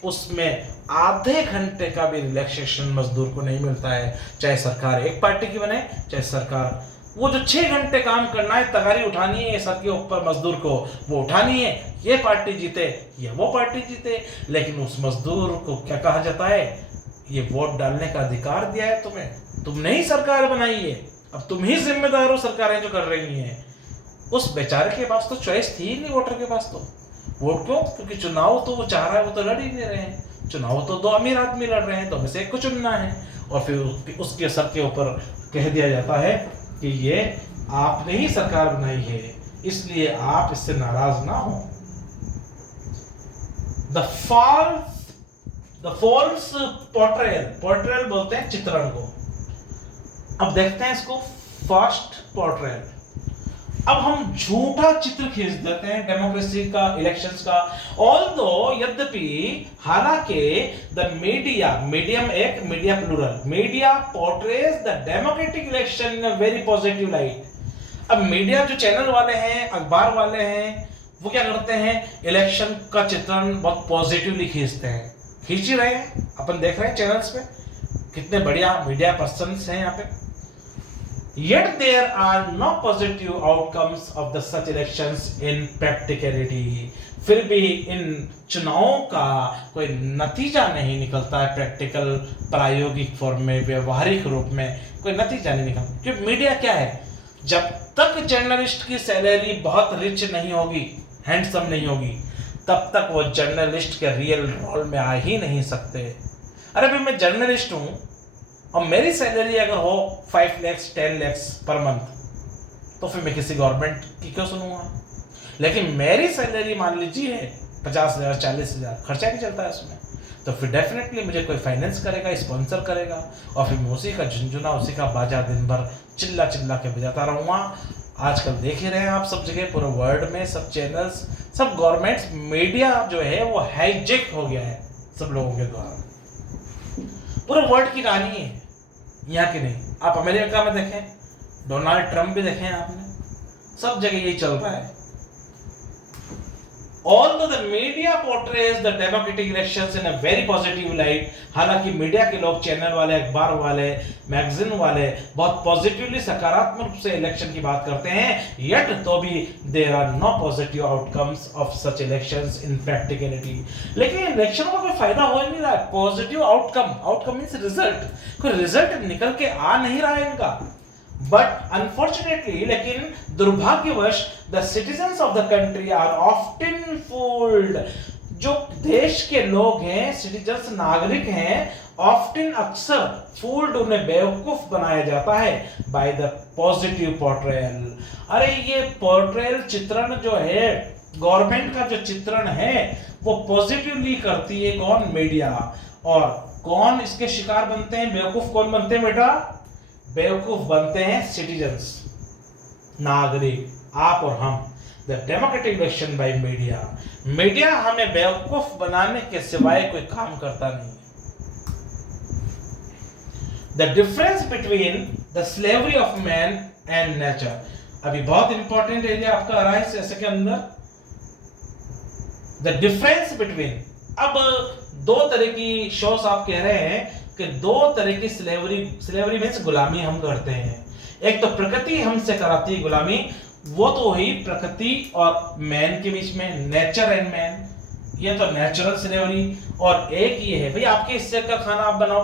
उसमें आधे घंटे का भी रिलैक्सेशन मजदूर को नहीं मिलता है, चाहे सरकार एक पार्टी की बने, चाहे सरकार, वो जो 6 घंटे काम करना है, तगारी उठानी है सर के ऊपर मजदूर को, वो उठानी है, ये पार्टी जीते या वो पार्टी जीते, लेकिन उस मजदूर को क्या कहा जाता है? ये वोट डालने का अधिकार दिया है तुम्हें, तुमने ही सरकार बनाई है, अब तुम ही जिम्मेदार हो सरकारें जो कर रही हैं। उस बेचारे के पास तो चॉइस थी ही नहीं, वोटर के पास तो। वोट क्यों? क्योंकि चुनाव तो वो चाह रहा है, वो तो लड़ ही नहीं रहे हैं। चुनाव तो दो अमीर आदमी लड़ रहे हैं, तो में से एक को चुनना है, और फिर उसके सर के ऊपर कह दिया जाता है कि ये आपने ही सरकार बनाई है, इसलिए आप इससे नाराज ना हो। द फॉल्स पोर्ट्रेयल बोलते हैं चित्रण को। अब देखते हैं इसको, फर्स्ट पोर्ट्रेयल। अब हम झूठा चित्र खींच देते हैं डेमोक्रेसी का, इलेक्शंस का। ऑल्दो, यद्यपि, हालांकि, द मीडिया, मीडियम एक, media plural, media portrays the democratic election in a very positive light. अब मीडिया जो चैनल वाले हैं, अखबार वाले हैं, वो क्या करते हैं? इलेक्शन का चित्रण बहुत पॉजिटिवली खींचते हैं, खींच ही रहे हैं, अपन देख रहे हैं चैनल्स पे, कितने बढ़िया मीडिया पर्सन्स हैं यहाँ पे। Yet there are no positive outcomes of the such elections in practicality। फिर भी इन चुनावों का कोई नतीजा नहीं निकलता है प्रैक्टिकल, प्रायोगिक फॉर्म में, व्यवहारिक रूप में कोई नतीजा नहीं निकलता। क्योंकि मीडिया क्या है? जब तक जर्नलिस्ट की सैलरी बहुत रिच नहीं होगी, हैंडसम नहीं होगी, तब तक वो जर्नलिस्ट के रियल रोल में आ ही नहीं सकते। अरे भाई, मैं जर्नलिस्ट हूँ और मेरी सैलरी अगर हो 5 लाख 10 लाख पर मंथ, तो फिर मैं किसी गवर्नमेंट की क्यों सुनूंगा? लेकिन मेरी सैलरी मान लीजिए है 50,000 40,000, खर्चा नहीं चलता है उसमें, तो फिर डेफिनेटली मुझे कोई फाइनेंस करेगा, स्पॉन्सर करेगा, और फिर मैं उसी का झुंझुना, उसी का बाजा दिन भर चिल्ला चिल्ला के बजाता रहूँगा। आजकल देख ही रहे हैं आप, सब जगह पूरे वर्ल्ड में सब चैनल्स, सब गवर्नमेंट्स, मीडिया जो है वो हाईजेक हो गया है सब लोगों के द्वारा। पूरे वर्ल्ड की कहानी है, यहाँ की नहीं। आप अमेरिका में देखें, डोनाल्ड ट्रंप भी देखें आपने, सब जगह यही चल रहा है। Although the media portrays the democratic elections in a very positive light, हालांकि मीडिया के लोग, चैनल वाले, अखबार वाले, मैगजीन वाले बहुत पॉजिटिवली, सकारात्मक रूप से इलेक्शन की बात करते हैं, yet तो भी there are no positive outcomes of such elections in practicality। लेकिन इलेक्शन का कोई फायदा हो नहीं रहा है। पॉजिटिव आउटकम मींस रिजल्ट, कोई रिजल्ट निकल के आ नहीं रहा है इनका। But unfortunately, लेकिन दुर्भाग्यवश, the citizens of the country are often fooled। जो देश के लोग हैं, सिटीजन्स, नागरिक हैं, often, अक्सर, fooled, उन्हें बेवकूफ बनाया जाता है by the positive portrayal। अरे ये portrayal, चित्रण जो है, गवर्नमेंट का जो चित्रण है वो पॉजिटिवली करती है कौन? मीडिया। और कौन इसके शिकार बनते हैं? बेवकूफ कौन बनते हैं बेटा? बेवकूफ बनते हैं सिटीजन्स, नागरिक, आप और हम। The democratic election by media, media हमें बेवकूफ बनाने के सिवाय कोई काम करता नहीं। The difference between the slavery of man and nature, अभी बहुत इंपॉर्टेंट एरिया आपका आ रहा है ऐसे के अंदर। द डिफरेंस बिटवीन, अब दो तरह की शोस आप कह रहे हैं कि दो तरह की स्लेवरी मीन्स गुलामी हम करते हैं। एक तो प्रकृति हमसे कराती है गुलामी, वो तो हुई प्रकृति और मैन के बीच में, नेचर एंड मैन, ये तो नेचुरल स्लेवरी। और एक ये है भाई आपके हिस्से का खाना आप बनाओ,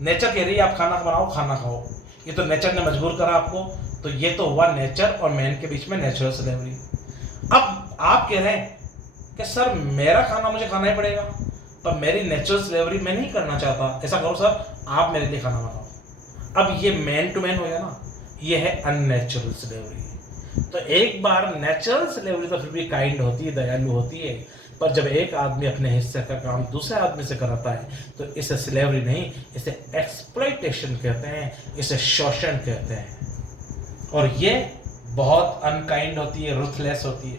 नेचर कह रही है आप खाना बनाओ, खाना खाओ, ये तो नेचर ने मजबूर करा आपको, तो ये तो हुआ नेचर और मैन के बीच में नेचुरल स्लेवरी। अब आप कह रहे हैं कि सर मेरा खाना मुझे खाना ही पड़ेगा, पर मेरी नेचुरल स्लेवरी मैं नहीं करना चाहता, ऐसा करो सर आप मेरे लिए खाना बनाओ। अब ये मैन टू मैन हो गया ना, ये है अननेचुरल स्लेवरी। तो एक बार नेचुरल स्लेवरी तो फिर भी काइंड होती है, दयालु होती है, पर जब एक आदमी अपने हिस्से का काम दूसरे आदमी से कराता है तो इसे स्लेवरी नहीं, इसे एक्सप्लॉयटेशन कहते हैं, इसे शोषण कहते हैं। और ये बहुत अनकाइंड होती है, रुथलेस होती है।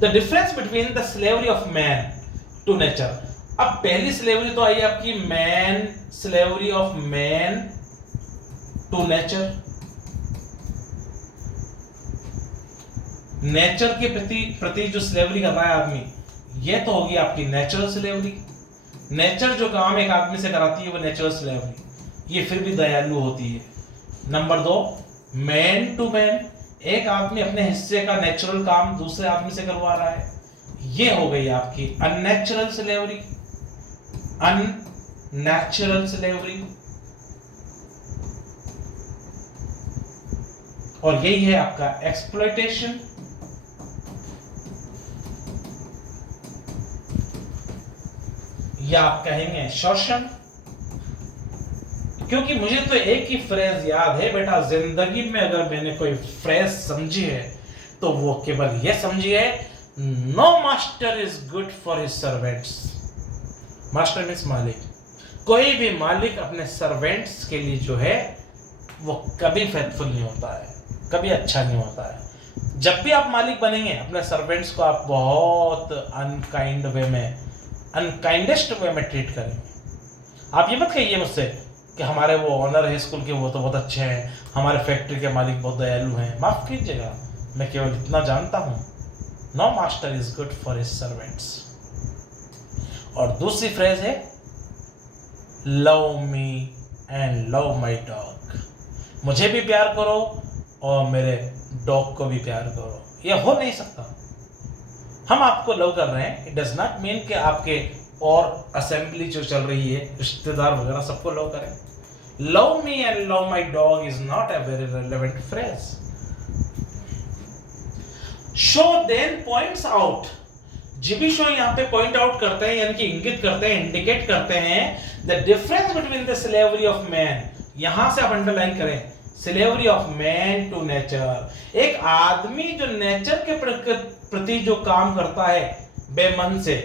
The difference between the slavery of man to nature, अब पहली स्लेवरी तो आई आपकी man, slavery of man to nature, nature के प्रति जो स्लेवरी कर रहा है आदमी, ये तो होगी आपकी नेचुरल स्लेवरी। नेचर जो काम एक आदमी से कराती है वो नेचुरल स्लेवरी, ये फिर भी दयालु होती है। नंबर दो, मैन टू मैन, एक आदमी अपने हिस्से का नेचुरल काम दूसरे आदमी से करवा रहा है, ये हो गई आपकी अननेचुरल स्लेवरी। अननेचुरल स्लेवरी, और यही है आपका एक्सप्लॉयटेशन। या आप कहेंगे शोषण, क्योंकि मुझे तो एक ही फ्रेज याद है बेटा, जिंदगी में अगर मैंने कोई फ्रेज समझी है तो वो केवल ये समझी है, no master is good for his servants. Master means मालिक, कोई भी मालिक अपने सर्वेंट्स के लिए जो है वो कभी फेथफुल नहीं होता है, कभी अच्छा नहीं होता है। जब भी आप मालिक बनेंगे अपने सर्वेंट्स को आप बहुत अनकाइंड वे में, अनकाइंडेस्ट वे में ट्रीट करेंगे। आप ये मत कहिए मुझसे कि हमारे वो ऑनर है स्कूल के, वो तो बहुत अच्छे हैं, हमारे फैक्ट्री के मालिक बहुत दयालु हैं। माफ कीजिएगा, मैं केवल इतना जानता हूं, no master is good for his servants. और दूसरी फ्रेज है love me and love my dog, मुझे भी प्यार करो और मेरे डॉग को भी प्यार करो। ये हो नहीं सकता। हम आपको लव कर रहे हैं, इट डज नॉट मीन कि आपके और असेंबली जो चल रही है, रिश्तेदार वगैरह सबको लव करें। Love me and love my dog is not a very relevant phrase. Shaw then points out, GB Shaw यहाँ पे पॉइंट आउट करते हैं, यानी कि इंगित करते हैं, इंडिकेट करते हैं the difference between the slavery of man. यहां से आप अंडरलाइन करें, slavery of man to nature. एक आदमी जो नेचर के प्रति जो काम करता है बेमन से,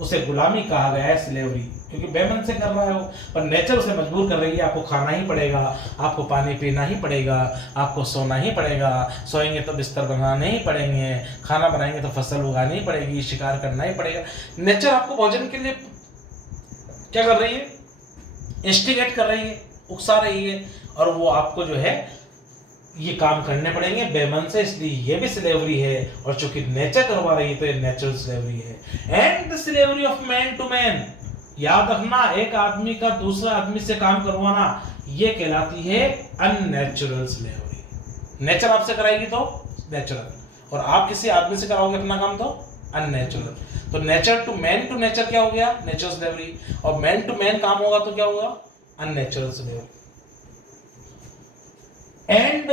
उसे गुलामी कहा गया है, स्लेवरी, क्योंकि बेमन से कर रहा है वो, पर नेचर उसे मजबूर कर रही है, आपको खाना ही पड़ेगा, आपको पानी पीना ही पड़ेगा, आपको सोना ही पड़ेगा, सोएंगे तो बिस्तर बनाने ही पड़ेंगे, खाना बनाएंगे तो फसल उगानी ही पड़ेगी, शिकार करना ही पड़ेगा। नेचर आपको भोजन के लिए क्या कर रही है, इंस्टिगेट कर रही है, उकसा रही है, और वो आपको जो है ये काम करने पड़ेंगे बेमन से, इसलिए ये भी स्लेवरी है, और चूंकि नेचर करवा रही है तो ये नेचुरल स्लेवरी है। And the slavery of man to man, याद रखना, एक आदमी का दूसरा आदमी से काम करवाना ये कहलाती है अननेचुरल स्लेवरी। नेचर आपसे कराएगी तो नेचुरल, और आप किसी आदमी से कराओगे अपना काम तो अननेचुरल। तो नेचर टू नेचर क्या हो गया, नेचुरल स्लेवरी, और मैन टू मैन काम होगा तो क्या होगा, unnatural slavery. And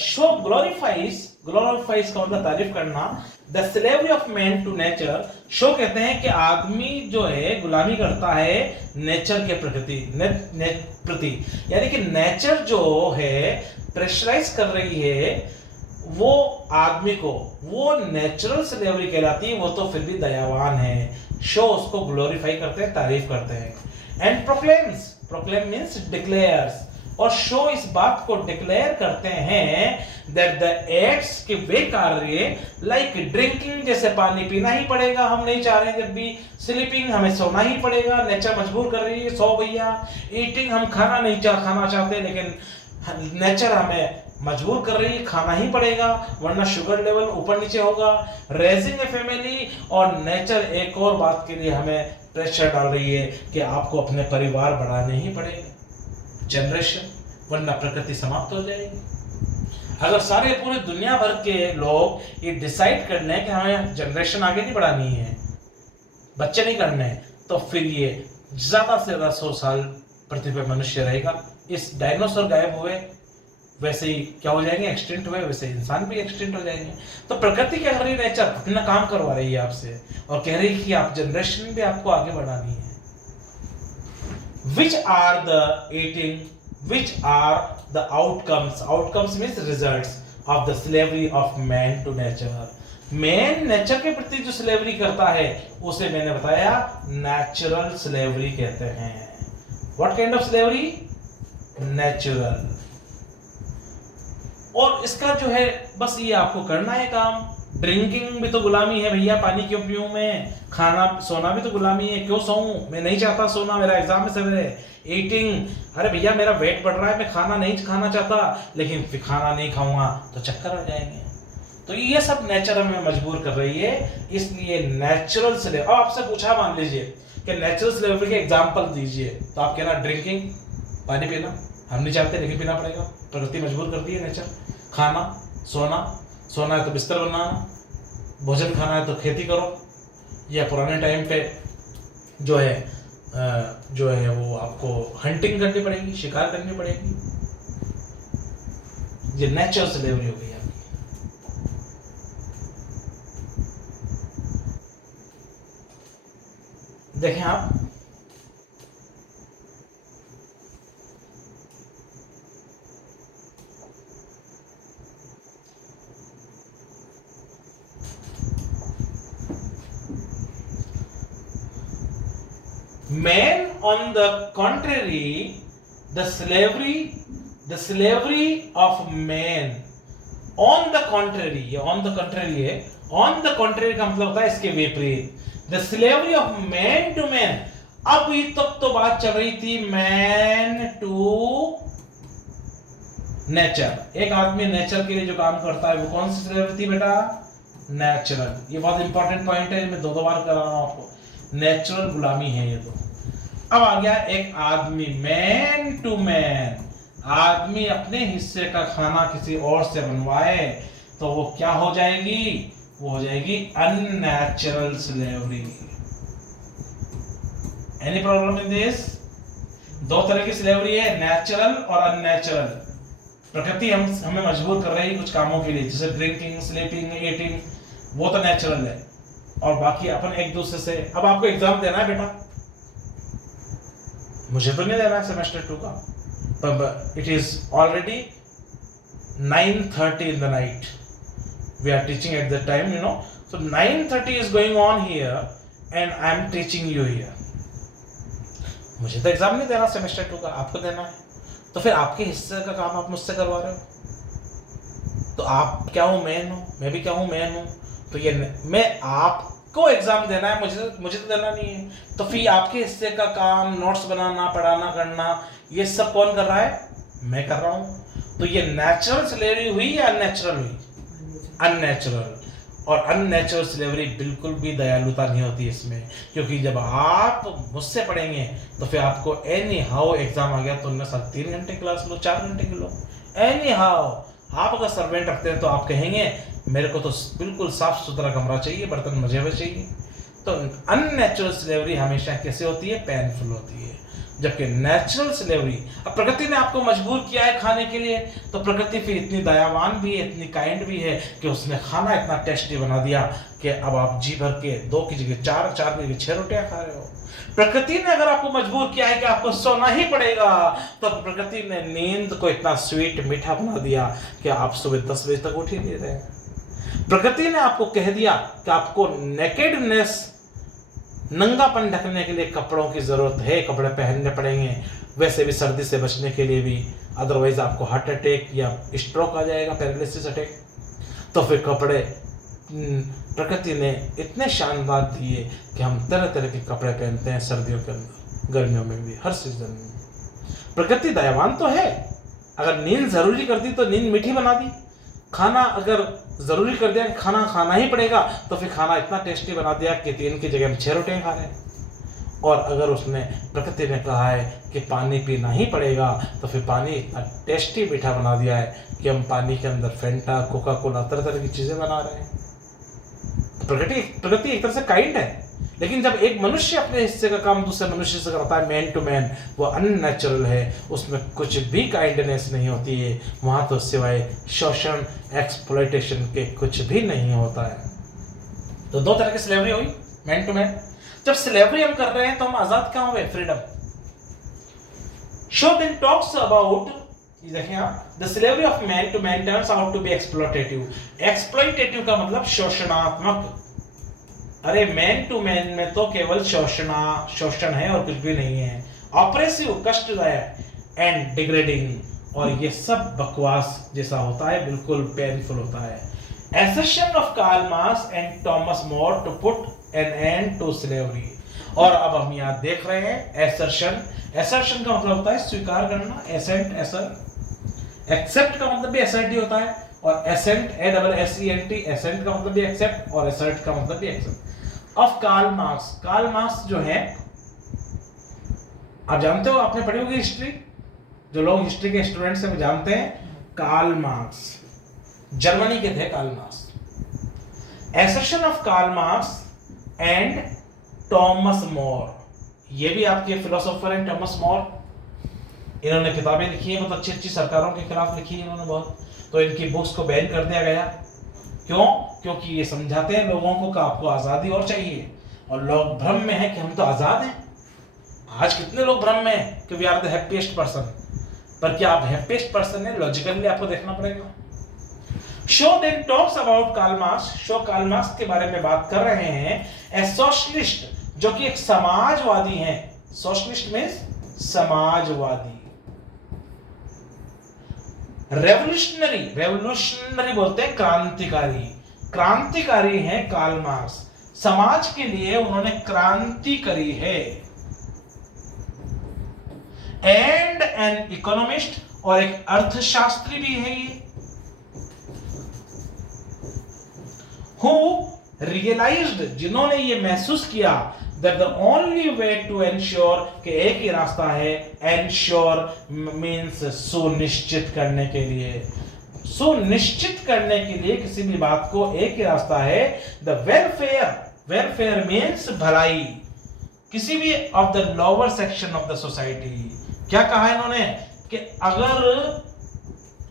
Shaw glorifies का मतलब तारीफ करना, the slavery of man to nature. Shaw कहते हैं कि आदमी जो है गुलामी करता है नेचर के प्रति, यानी कि नेचर जो है प्रेशराइज कर रही है वो आदमी को, वो नेचुरल स्लेवरी कहलाती है, वो तो फिर भी दयावान है। शो उसको ग्लोरीफाई करते हैं, तारीफ करते हैं। एंड प्रोक्लेम मीन्स डिक्लेयर्स, और शो इस बात को डिक्लेयर करते हैं दैट द एक्ट्स के वे कार्य, लाइक ड्रिंकिंग, जैसे पानी पीना ही पड़ेगा, हम नहीं चाह रहे हैं जब भी, स्लीपिंग, हमें सोना ही पड़ेगा, नेचर मजबूर कर रही है सो भैया, ईटिंग, हम खाना चाहते लेकिन नेचर हमें मजबूर कर रही है, खाना ही पड़ेगा वरना शुगर लेवल ऊपर नीचे होगा, रेजिंग ए फैमिली, और नेचर एक और बात के लिए हमें प्रेशर डाल रही है कि आपको अपने परिवार बढ़ाने ही पड़ेंगे, जनरेशन, वरना प्रकृति समाप्त हो जाएगी। अगर सारे पूरी दुनिया भर के लोग ये डिसाइड कर लें कि हमें जनरेशन आगे नहीं बढ़ानी है, बच्चे नहीं करने, तो फिर ये ज्यादा से ज्यादा 100 साल पृथ्वी पर मनुष्य रहेगा। इस डायनासोर गायब हुए वैसे ही क्या हो जाएंगे, एक्सटिंक्ट हुए, वैसे इंसान भी एक्सटिंक्ट हो जाएंगे। तो प्रकृति क्या कर रही है, नेचर अपना काम करवा रही है आपसे, और कह रही है कि आप जनरेशन भी आपको आगे बढ़ानी है। Which are the outcomes means results of the slavery of man to nature। Man nature के प्रति जो स्लेवरी करता है उसे मैंने बताया नेचुरल स्लेवरी कहते हैं। What kind of slavery? Natural. और इसका जो है बस ये आपको करना है काम। ड्रिंकिंग भी तो गुलामी है भैया, पानी क्यों पीऊं मैं, खाना सोना भी तो गुलामी है, क्यों सोऊं, मैं नहीं चाहता सोना, मेरा एग्जाम है सवेरे। ईटिंग, अरे भैया मेरा वेट बढ़ रहा है, मैं खाना नहीं खाना चाहता, लेकिन फिर खाना नहीं खाऊंगा तो चक्कर आ जाएंगे। तो ये सब नेचर हमें मजबूर कर रही है, इसलिए नेचुरल स्लेवरी। अब आपसे पूछा मान लीजिए कि नेचुरल स्लेवरी के एग्जाम्पल दीजिए, तो आप कहना ड्रिंकिंग, पानी पीना, हम नहीं चाहते लेकिन पीना पड़ेगा, प्रकृति मजबूर करती है नेचर। खाना, सोना है तो बिस्तर बनाना, भोजन खाना है तो खेती करो, या पुराने टाइम पे जो है वो आपको हंटिंग करनी पड़ेगी, शिकार करनी पड़ेगी। ये नेचुरल स्लेवरी हो गई आपकी। देखें आप, man on the contrary, the slavery of man on the contrary, ये on the contrary है, on the contrary का मतलब होता है इसके विपरीत, the slavery of man to man। अभी तक तो बात चल रही थी man to nature, एक आदमी नेचर के लिए जो काम करता है वो कौन सी स्लेवरी थी बेटा, नेचुरल। ये बहुत इंपॉर्टेंट पॉइंट है, मैं दो बार कर रहा हूं आपको, नेचुरल गुलामी है ये। तो अब आ गया एक आदमी, मैन टू मैन, आदमी अपने हिस्से का खाना किसी और से बनवाए तो वो क्या हो जाएगी, वो हो जाएगी unnatural slavery. Any problem in this? दो तरह की स्लेवरी है, नेचुरल और अननेचुरल। प्रकृति हमें मजबूर कर रही है कुछ कामों के लिए, जैसे ड्रिंकिंग, स्लीपिंग, ईटिंग, वो तो नेचुरल है, और बाकी अपन एक दूसरे से। अब आपको एग्जाम देना है बेटा, मुझे तो नहीं देना है सेमेस्टर 2 का, but it is already 9:30 in the night. We are teaching at that time, so 9:30 is going on here, and I am teaching you here. मुझे तो एग्जाम नहीं देना सेमेस्टर 2 का, आपको देना है, तो फिर आपके हिस्से का काम आप मुझसे करवा रहे हो। तो आप क्या हो, मैन हो, मैं भी क्या हूँ, मैन हूँ। तो ये मैं आपको एग्जाम देना है, मुझे तो देना नहीं है। तो फिर आपके हिस्से का काम, नोट्स बनाना, पढ़ाना, करना, ये सब कौन कर रहा है? मैं कर रहा हूँ। तो ये नेचुरल स्लेवरी हुई या अननेचुरल हुई? अननेचुरल। और अननेचुरल स्लेवरी बिल्कुल भी दयालुता नहीं होती इसमें, क्योंकि जब आप मुझसे पढ़ेंगे तो फिर आपको एनी हाउ एग्जाम आ गया तो उनमें सर 3 घंटे क्लास लो, 4 घंटे की लो, एनी हाउ। आप अगर सर्वेंट रखते हैं तो आप कहेंगे मेरे को तो बिल्कुल साफ सुथरा कमरा चाहिए, बर्तन मजे हुए चाहिए। तो अननेचुरल स्लेवरी हमेशा कैसे होती है? पेनफुल होती है। जबकि नेचुरल स्लेवरी, अब प्रकृति ने आपको मजबूर किया है खाने के लिए, तो प्रकृति फिर इतनी दयावान भी है, इतनी काइंड भी है कि उसने खाना इतना टेस्टी बना दिया कि अब आप जी भर के 2 की जगह 4, 4 की जगह 6 रोटियां खा रहे हो। प्रकृति ने अगर आपको मजबूर किया है कि आपको सोना ही पड़ेगा, तो प्रकृति ने नींद को इतना स्वीट मीठा बना दिया कि आप सुबह 10 बजे तक उठ ही नहीं रहे। प्रकृति ने आपको कह दिया कि आपको नेकेडनेस, नंगापन ढकने के लिए कपड़ों की जरूरत है, कपड़े पहनने पड़ेंगे, वैसे भी सर्दी से बचने के लिए भी, अदरवाइज आपको हार्ट अटैक या स्ट्रोक आ जाएगा, पैरालिसिस अटैक। तो फिर कपड़े प्रकृति ने इतने शानदार दिए कि हम तरह तरह के कपड़े पहनते हैं सर्दियों के अंदर, गर्मियों में भी, हर सीजन में। प्रकृति दयावान तो है। अगर नींद जरूरी कर दी तो नींद मीठी बना दी, खाना अगर जरूरी कर दिया कि खाना खाना ही पड़ेगा तो फिर खाना इतना टेस्टी बना दिया कि 3 की जगह हम 6 रोटियां खा रहे हैं। और अगर उसने, प्रकृति ने कहा है कि पानी पीना ही पड़ेगा, तो फिर पानी इतना टेस्टी मीठा बना दिया है कि हम पानी के अंदर फेंटा, कोका कोला, तरह तरह की चीजें बना रहे हैं। प्रकृति एक तरह से काइंड है, लेकिन जब एक मनुष्य अपने हिस्से का काम दूसरे मनुष्य से करता है, मैन टू मैन, वो अननेचुरल है, उसमें कुछ भी काइंडनेस नहीं होती है, वहां तो सिवाय शोषण, एक्सप्लॉयटेशन के कुछ भी नहीं होता है। तो 2 तरह की स्लेवरी हुई, मैन टू मैन। जब स्लेवरी हम कर रहे हैं तो हम आजाद क्या हुए? Freedom. Shaw then talks about, देखिए आप, the slavery of man to man turns out to be exploitative. Exploitative का मतलब शोषणात्मक। अरे मैन टू मैन में तो केवल शोषण है और कुछ भी नहीं है। ऑपरेसिव, कष्टदायक, एंड डिग्रेडिंग, और ये सब बकवास जैसा होता है, बिल्कुल पेनफुल होता है। Assertion of Karl Marx and Thomas More to put an end to slavery। और अब हम यहाँ देख रहे हैं assertion। assertion का मतलब होता है स्वीकार करना, assent, assert। accept का मतलब भी assert ही होता है, और assent, A-S-S-E-N-T, assent का मतलब भी accept, और assert का मतलब भी accept। of Karl Marx। Karl Marx जो है, आप जानते हो, आपने पढ़ी होगी हिस्ट्री, जो लोग हिस्ट्री के स्टूडेंट्स हैं वो जानते हैं, कार्ल मार्क्स जर्मनी के थे। Karl Marx. Accession of Karl Marx and Thomas More, ये भी आपके फिलोसोफर हैं टॉमस मोर। इन्होंने किताबें लिखी हैं, बहुत अच्छी अच्छी सरकारों के खिलाफ लिखी है इन्होंने बहुत। तो इनकी बुक्स को बैन कर दिया गया। क्यों? क्योंकि ये समझाते हैं लोगों को कि आपको आजादी और चाहिए, और लोग भ्रम में हैं कि हम तो आजाद हैं। आज कितने लोग भ्रम में हैं कि we are the happiest person, पर क्या आप हैप्पीएस्ट पर्सन हैं? लॉजिकली आपको देखना पड़ेगा। Shaw then talks about Karl Marx. Shaw Karl Marx के बारे में बात कर रहे हैं, ए सोशलिस्ट, जो कि एक समाजवादी हैं। Socialist means Samajwadi. Revolutionary, revolutionary बोलते हैं क्रांतिकारी। क्रांतिकारी हैं कार्ल मार्क्स, समाज के लिए उन्होंने क्रांति करी है। एंड एन इकोनॉमिस्ट, और एक अर्थशास्त्री भी है ये। Who realized, जिन्होंने ये महसूस किया, that the only way to ensure, कि एक ही रास्ता है, ensure means सुनिश्चित करने के लिए, सुनिश्चित करने के लिए किसी भी बात को एक ही रास्ता है, the welfare, welfare means भलाई, किसी भी of the lower section of the society। क्या कहा इन्होंने कि अगर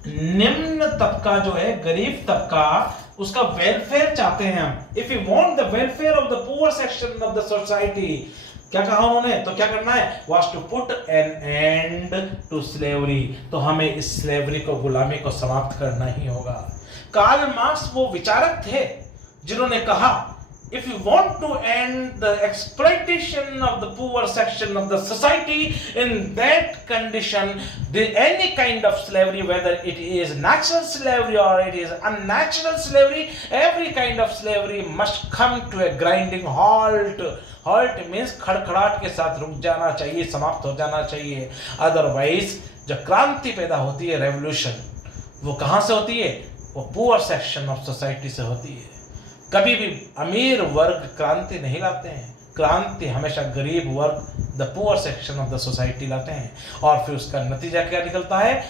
निम्न तबका जो है, गरीब तबका, उसका वेलफेयर चाहते हैं हम, if you want the welfare of the poor section of the society, क्या कहा उन्होंने? तो क्या करना है? Was to put an end to slavery, तो हमें इस स्लेवरी को, गुलामी को समाप्त करना ही होगा। कार्ल मार्क्स वो विचारक थे जिन्होंने कहा if you want to end the exploitation of the poor section of the society, in that condition, any kind of slavery, whether it is natural slavery or it is unnatural slavery, every kind of slavery must come to a grinding halt. Halt means खड़खड़ाहट के साथ रुक जाना चाहिए, समाप्त हो जाना चाहिए. Otherwise जब क्रांति पैदा होती है, रेवोल्यूशन, वो कहाँ से होती है? वो पुअर सेक्शन ऑफ सोसाइटी से होती है. कभी भी अमीर वर्ग क्रांति नहीं लाते हैं. क्रांति हमेशा गरीब वर्ग, the poor section of the society लाते हैं. और फिर उसका नतीजा क्या निकलता है?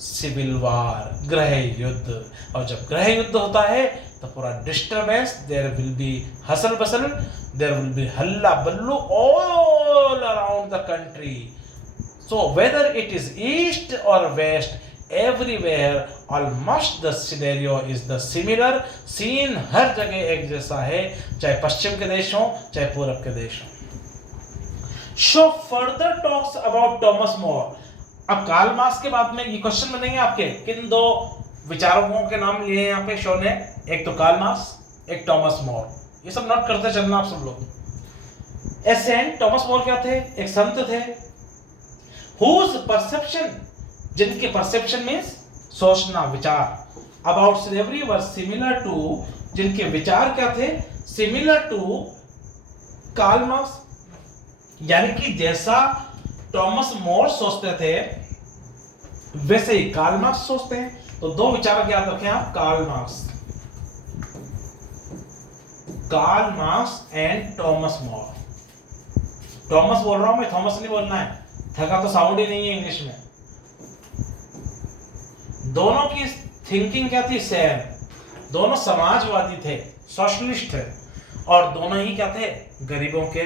सिविल वार, गृह युद्ध. और जब गृह युद्ध होता है तो पूरा disturbance, there will be hustle bustle, there will be हल्ला बल्लू all around the country. So whether it is east और west, everywhere almost the scenario is the similar. Scene हर जगह एक जैसा है, चाहे पश्चिम के देश हो चाहे पूरब के देश हो. Shaw further talks about Thomas More. अब कार्ल मार्क्स के बाद में ये क्वेश्चन बनेंगे आपके, किन दो विचारकों के नाम लिए यहाँ पे शो ने? एक तो कार्ल मार्क्स, एक टॉमस मोर. ये सब नोट करते चलना आप सब लोग. ए सेंट, टॉमस मोर क्या थे? एक संत थे. whose perception, जिनके परसेप्शन में सोचना, विचार, about slavery were similar to, जिनके विचार क्या थे? Similar to Karl Marx. यानी कि जैसा टॉमस मोर सोचते थे वैसे ही कार्ल मार्क्स सोचते हैं. तो दो विचारक याद रखें आप, Karl Marx, Karl Marx and Thomas More. Thomas बोल रहा हूं मैं, थॉमस नहीं बोलना है, थका तो साउंड ही नहीं है इंग्लिश में. दोनों की थिंकिंग क्या थी? सेम. दोनों समाजवादी थे, सोशलिस्ट थे, और दोनों ही क्या थे? गरीबों के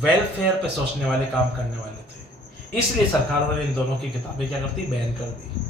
वेलफेयर पे सोचने वाले, काम करने वाले थे. इसलिए सरकार ने इन दोनों की किताबें क्या करती? बैन कर दी.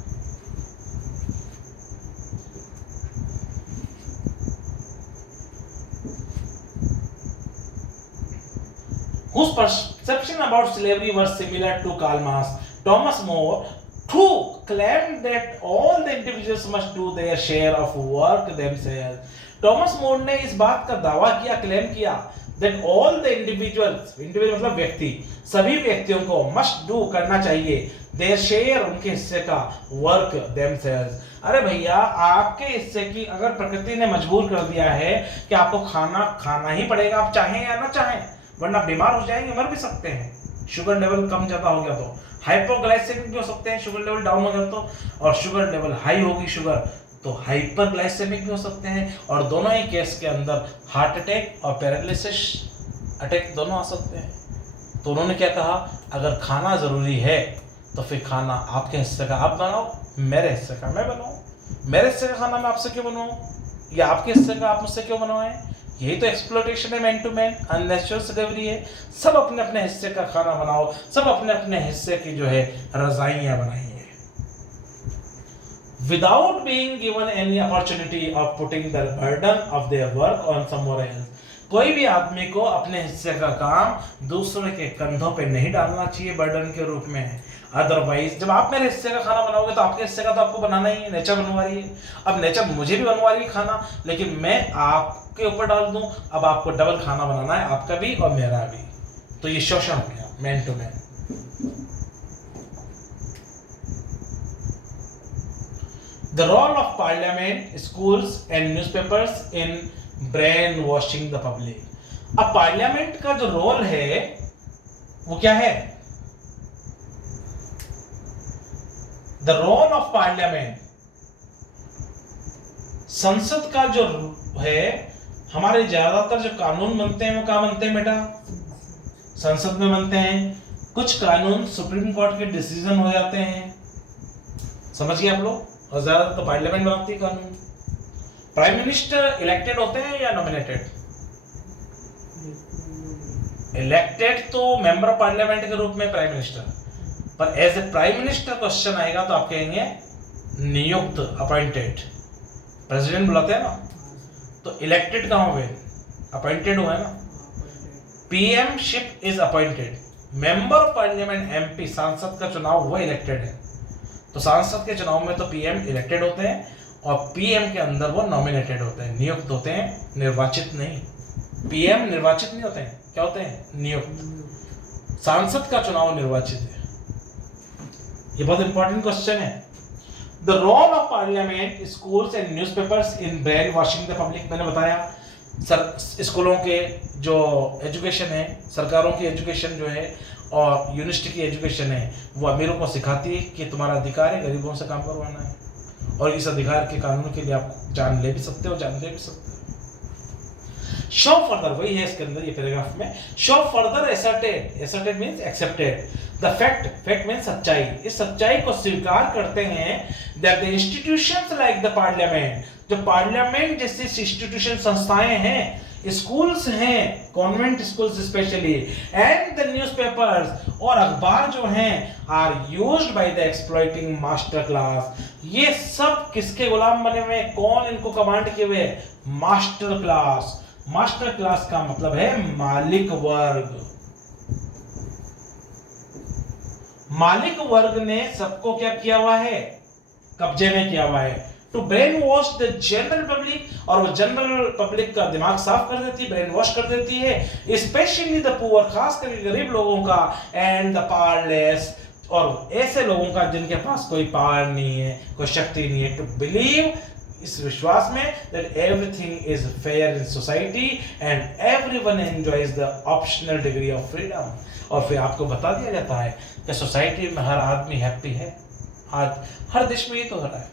Whose perception about slavery was similar to Karl Marx. Thomas More, who claimed that all the individuals must do their share of work themselves. Thomas More ने इस बात का दावा किया, क्लेम किया, that all the individuals, individual मतलब व्यक्ति, सभी व्यक्तियों को must do करना चाहिए their share, उनके हिस्से का, work themselves. अरे भैया, आपके हिस्से की अगर प्रकृति ने मजबूर कर दिया है कि आपको खाना खाना ही पड़ेगा, आप चाहें या ना चाहें, वरना बीमार हो जाएंगे, मर भी सकते हैं. शुगर लेवल कम ज्यादा हो गया तो हाइपोग्लाइसेमिक भी हो सकते हैं, शुगर लेवल डाउन हो गया तो, और शुगर लेवल हाई होगी शुगर तो हाइपरग्लाइसेमिक भी हो सकते हैं. और दोनों ही केस के अंदर हार्ट अटैक और पैरालिसिस अटैक दोनों आ सकते हैं. तो उन्होंने क्या कहा? अगर खाना जरूरी है तो फिर खाना आपके हिस्से का आप बनाओ, मेरे हिस्से का मैं बनाऊं. मेरे हिस्से का खाना मैं आपसे क्यों बनवाऊं, या आपके हिस्से का आप मुझसे क्यों बनवाएं? यही तो एक्सप्लॉयटेशन है, man to man, unnatural slavery है. सब अपने अपने हिस्से का खाना बनाओ, सब अपने अपने हिस्से की जो है रजाइयां बनाइए, without being given any opportunity of putting the burden of their work on someone else. कोई भी आदमी को अपने हिस्से का काम दूसरे के कंधों पे नहीं डालना चाहिए बर्डन के रूप में. अदरवाइज जब आप मेरे हिस्से का खाना बनाओगे तो आपके हिस्से का तो आपको बनाना ही है, नेचर बनवा रही है. अब नेचर मुझे भी बनवा रही है खाना, लेकिन मैं आपके ऊपर डाल दूं, अब आपको डबल खाना बनाना है, आपका भी और मेरा भी. तो ये शोषण हो गया, man to man. The role of parliament, schools and newspapers in brainwashing the public. अब पार्लियामेंट का जो रोल है वो क्या है? The role of parliament, संसद का जो है, हमारे ज्यादातर जो कानून बनते हैं वो कहाँ बनते हैं बेटा? संसद में बनते हैं. कुछ कानून सुप्रीम कोर्ट के डिसीजन हो जाते हैं, समझ गए आप लोग, और ज्यादातर तो पार्लियामेंट बनाती है कानून. प्राइम मिनिस्टर इलेक्टेड होते हैं या नॉमिनेटेड? इलेक्टेड तो मेंबर ऑफ पार्लियामेंट के रूप में प्राइम मिनिस्टर, पर as a prime minister question आएगा तो आप कहेंगे नियुक्त, अपॉइंटेड. प्रेसिडेंट बुलाते हैं ना, तो इलेक्टेड कहां हुए? अपॉइंटेड हुए ना. PM ship is appointed. Member of parliament MP, सांसद का चुनाव हुआ, इलेक्टेड है. तो सांसद के चुनाव में तो पीएम इलेक्टेड होते हैं और पीएम के अंदर वो नॉमिनेटेड होते हैं, नियुक्त होते हैं, निर्वाचित नहीं। पीएम निर्वाचित नहीं होते हैं, क्या होते हैं? नियुक्त। सांसद का चुनाव निर्वाचित है। ये बहुत इंपॉर्टेंट क्वेश्चन है। The role of parliament, schools and newspapers in brainwashing the public. मैंने बताया स्कूलों के जो एजुकेशन है, सरकारों की एजुकेशन जो है और यूनिवर्सिटी की एजुकेशन है, वो अमीरों को सिखाती है कि तुम्हारा अधिकार है गरीबों से काम करवाना है, और इस अधिकार के कानून के लिए आप जान ले भी सकते हो, जान दे भी सकते हो। शो फर्दर, वही है इसके अंदर ये पैराग्राफ में, Shaw further asserted, asserted means accepted the fact, fact means सच्चाई, इस सच्चाई को स्वीकार करते हैं that the institutions like the parliament, जो पार्लियामेंट जैसी इंस्टीट्यूशन संस्थाएं हैं, स्कूल्स हैं, convent schools specially, and the newspapers, और अखबार जो हैं, are used by the exploiting master class, ये सब किसके गुलाम बने हुए हैं? कौन इनको कमांड किए हुए? Master class. मास्टर क्लास का मतलब है मालिक वर्ग। मालिक वर्ग ने सबको क्या किया हुआ है? कब्जे में किया हुआ है। To brainwash the general public, और वो जनरल पब्लिक का दिमाग साफ कर देती है, ब्रेन वॉश कर देती है, स्पेशली द पुअर, खास करके गरीब लोगों का, एंड द पावरलेस, और ऐसे लोगों का जिनके पास कोई पावर नहीं है, कोई शक्ति नहीं है, टू बिलीव, इस विश्वास में, that everything is fair in society and everyone enjoys the optional degree of freedom। और फिर आपको बता दिया जाता है कि सोसाइटी में हर आदमी हैप्पी है। आज हर देश में ये तो हो रहा है,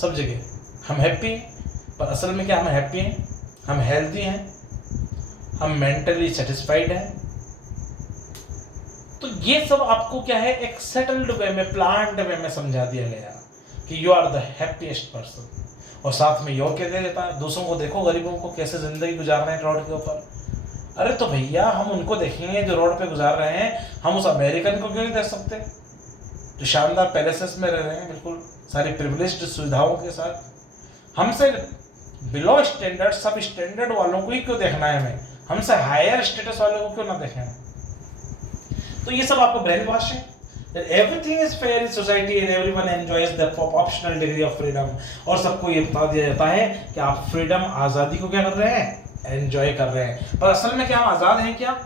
सब जगह हम हैप्पी हैं, पर असल में क्या हम हैप्पी हैं? हम हेल्दी हैं, हम मेंटली सेटिस्फाइड हैं। तो ये सब आपको क्या है, एक सेटल्ड वे में, प्लान्ड वे में समझा दिया गया कि you are the happiest person. और साथ में योग क्या दे देता है, दूसरों को देखो, गरीबों को कैसे जिंदगी गुजार रहे हैं रोड के ऊपर। अरे तो भैया हम उनको देखेंगे जो रोड पे गुजार रहे हैं, हम उस अमेरिकन को क्यों नहीं देख सकते जो शानदार पैलेसेस में रह रहे हैं, बिल्कुल सारी प्रिविलेज्ड सुविधाओं के साथ। हमसे बिलो स्टैंडर्ड, सब स्टैंडर्ड वालों को ही क्यों देखना है हमें, हमसे हायर स्टेटस वालों को क्यों ना देखें? तो ये सब आपको ब्रेन वॉश है। That everything is fair in society and everyone enjoys the optional degree of freedom। और सबको ये बता दिया जाता है कि आप फ्रीडम, आज़ादी को क्या कर रहे हैं? एंजॉय कर रहे हैं। पर असल में क्या हम आज़ाद हैं? क्या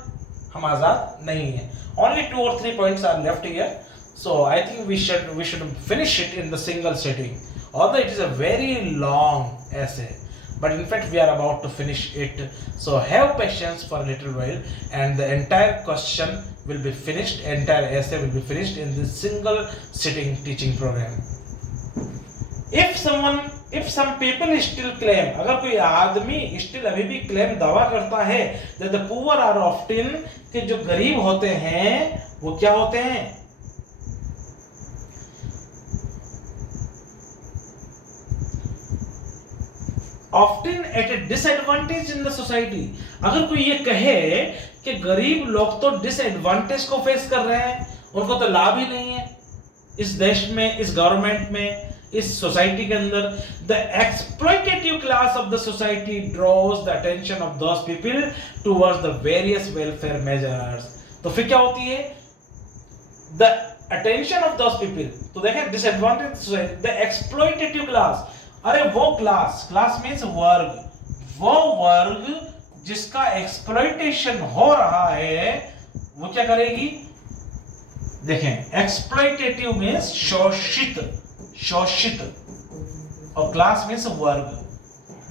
हम आज़ाद नहीं हैं? Only 2 or 3 points are left here, so I think we should finish it in the single sitting, although it is a very long essay, but in fact we are about to finish it, so have patience for a little while and the entire question will be finished, entire essay will be finished in this single sitting teaching program। if some people still claim, अगर कोई आदमी still अभी भी claim, दावा करता है that the poor are often, कि जो गरीब होते हैं वो क्या होते हैं? Often at a disadvantage in the society। अगर कोई ये कहे कि गरीब लोग तो डिसएडवांटेज को फेस कर रहे हैं, उनको तो लाभ ही नहीं है इस देश में, इस गवर्नमेंट में, इस सोसाइटी के अंदर। The exploitative class of the society drawers the attention of those people towards the various welfare measures. तो फिर क्या होती है? The attention of those people, तो देखें disadvantage society, the exploitative class, अरे वो क्लास, क्लास मींस वर्ग, वो वर्ग जिसका एक्सप्लॉइटेशन हो रहा है वो क्या करेगी? देखें, एक्सप्लॉइटेटिव मींस शोषित, शोषित, और क्लास मींस वर्ग,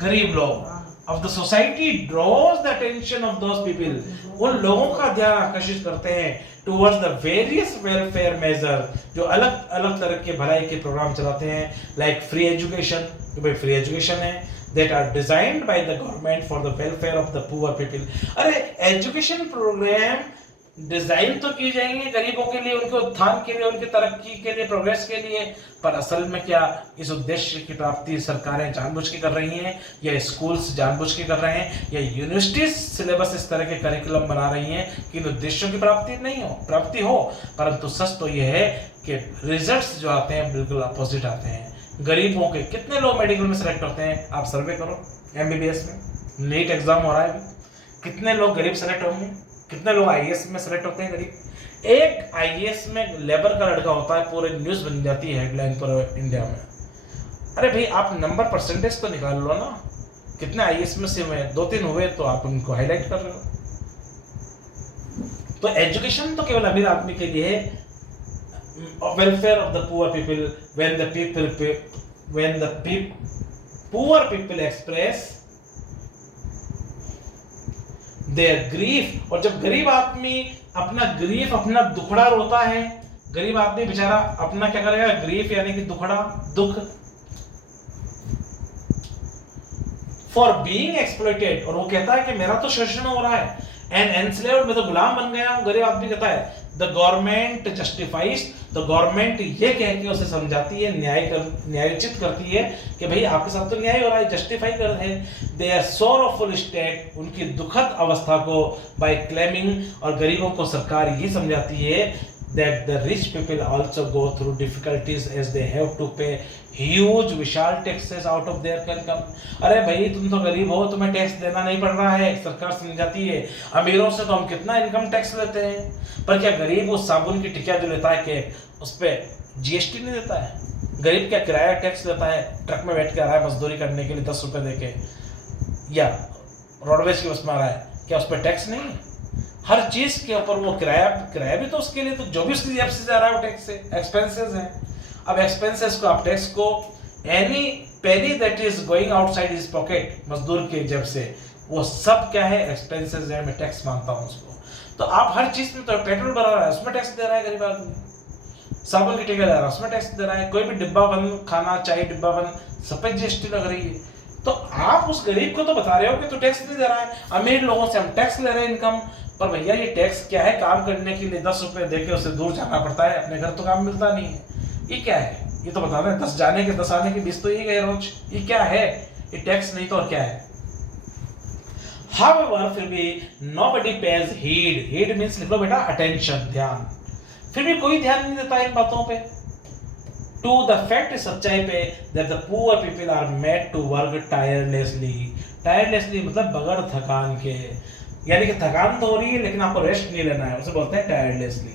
गरीब लोग। of the society draws the attention of those people, उन लोगों का ध्यान आकर्षित करते हैं towards the various welfare measure, जो अलग अलग तरह के भलाई के प्रोग्राम चलाते हैं, like free education, जो भाई फ्री एजुकेशन है, that are designed by the government for the welfare of the poor people। अरे एजुकेशन प्रोग्राम डिजाइन तो किए जाएंगे गरीबों के लिए, उनके उत्थान के लिए, उनके तरक्की के लिए, प्रोग्रेस के लिए, पर असल में क्या इस उद्देश्य की प्राप्ति सरकारें जानबूझ के कर रही हैं, या स्कूल्स जानबूझ के कर रहे हैं, या यूनिवर्सिटीज सिलेबस इस तरह के करिकुलम बना रही हैं कि इन उद्देश्यों की प्राप्ति हो, परंतु सच तो यह है कि रिजल्ट्स जो आते हैं बिल्कुल अपोजिट आते हैं। गरीबों के कितने लोग मेडिकल में सेलेक्ट होते हैं? आप सर्वे करो, एमबीबीएस में नीट एग्जाम हो रहा है, कितने लोग गरीब सेलेक्ट होंगे? कितने लोग आईएएस में सेलेक्ट होते हैं गरीब? एक आईएएस में लेबर का लड़का होता है, पूरे न्यूज बन जाती है हेडलाइन पर इंडिया में। अरे भाई आप नंबर परसेंटेज तो निकाल लो ना, कितने आईएएस में से हुए, 2-3 हुए तो आप उनको हाईलाइट कर रहे हो। तो एजुकेशन तो केवल अमीर आदमी के लिए है। Welfare of the poor people, when the poor people express their grief, और जब गरीब आदमी अपना ग्रीफ, अपना दुखड़ा रोता है, गरीब आदमी बेचारा अपना क्या करेगा, ग्रीफ यानी कि दुखड़ा, दुख, फॉर बीइंग एक्सप्लॉइटेड, और वो कहता है कि मेरा तो शोषण हो रहा है, एंड एनस्लेव्ड, मैं तो गुलाम बन गया हूं, गरीब आदमी कहता है। द गवर्नमेंट जस्टिफाइज, तो गवर्नमेंट ये कह के उसे समझाती है, न्यायोचित करती है कि भाई आपके साथ तो न्याय हो रहा है, जस्टिफाई कर रहे हैं देयर सोरोफुल स्टेट, उनकी दुखद अवस्था को, बाय क्लेमिंग, और गरीबों को सरकार ये समझाती है that the rich people also go through difficulties as they have to pay huge Vishal taxes out of their income। अरे भाई तुम तो गरीब हो, तुम्हें टैक्स देना नहीं पड़ रहा है, सरकार समझाती है। अमीरों से तो हम कितना इनकम टैक्स लेते हैं, पर क्या गरीब उस साबुन की टिकिया जो लेता है कि उस पर जीएसटी नहीं देता है? गरीब क्या किराया टैक्स देता है, ट्रक में बैठ के आ रहा है मजदूरी करने के लिए 10 रुपए देके, या रोडवेज की बस में आ रहा है, क्या उस पर टैक्स नहीं है? हर चीज के ऊपर वो किराया भी तो उसके लिए, तो जो भी उसकी जेब से जा रहा है वो टैक्स है, एक्सपेंसेस है। अब एक्सपेंसेस को, आप टैक्स को, any Penney that is going outside his pocket, मजदूर के जेब से, वो सब क्या है, एक्सपेंसेस है, मैं टैक्स मानता हूँ उसको। तो आप हर चीज में, तो पेट्रोल भरा रहा है उसमें टैक्स दे रहा है गरीब आदमी, साबुन की टिकिया ले रहा है उसमें टैक्स दे रहा है, कोई भी डिब्बा बंद खाना, चाय डिब्बा बंद, सब पे जीएसटी लग रही है। तो आप उस गरीब को तो बता रहे हो कि तू टैक्स नहीं दे रहा है, अमीर लोगों से हम टैक्स ले रहे हैं इनकम, पर भैया ये टैक्स क्या है, काम करने के लिए 10 रुपए देके उसे दूर जाना पड़ता है, अपने घर तो काम मिलता नहीं है, ये क्या है? ये तो बता रहे हैं 10 जाने के 10 आने के 20 तो ये गए रोज, ये क्या है? ये टैक्स नहीं तो और क्या है? However, फिर भी nobody pays heed, heed means लिख लो बेटा अटेंशन, ध्यान, फिर भी कोई ध्यान नहीं देता इन बातों पे, to the fact, सच्चाई पे, that the poor people are made to work tirelessly, tirelessly मतलब बगैर थकान के, यानी कि थकान तो हो रही है लेकिन आपको रेस्ट नहीं लेना है, उसे बोलते हैं टायरलेसली,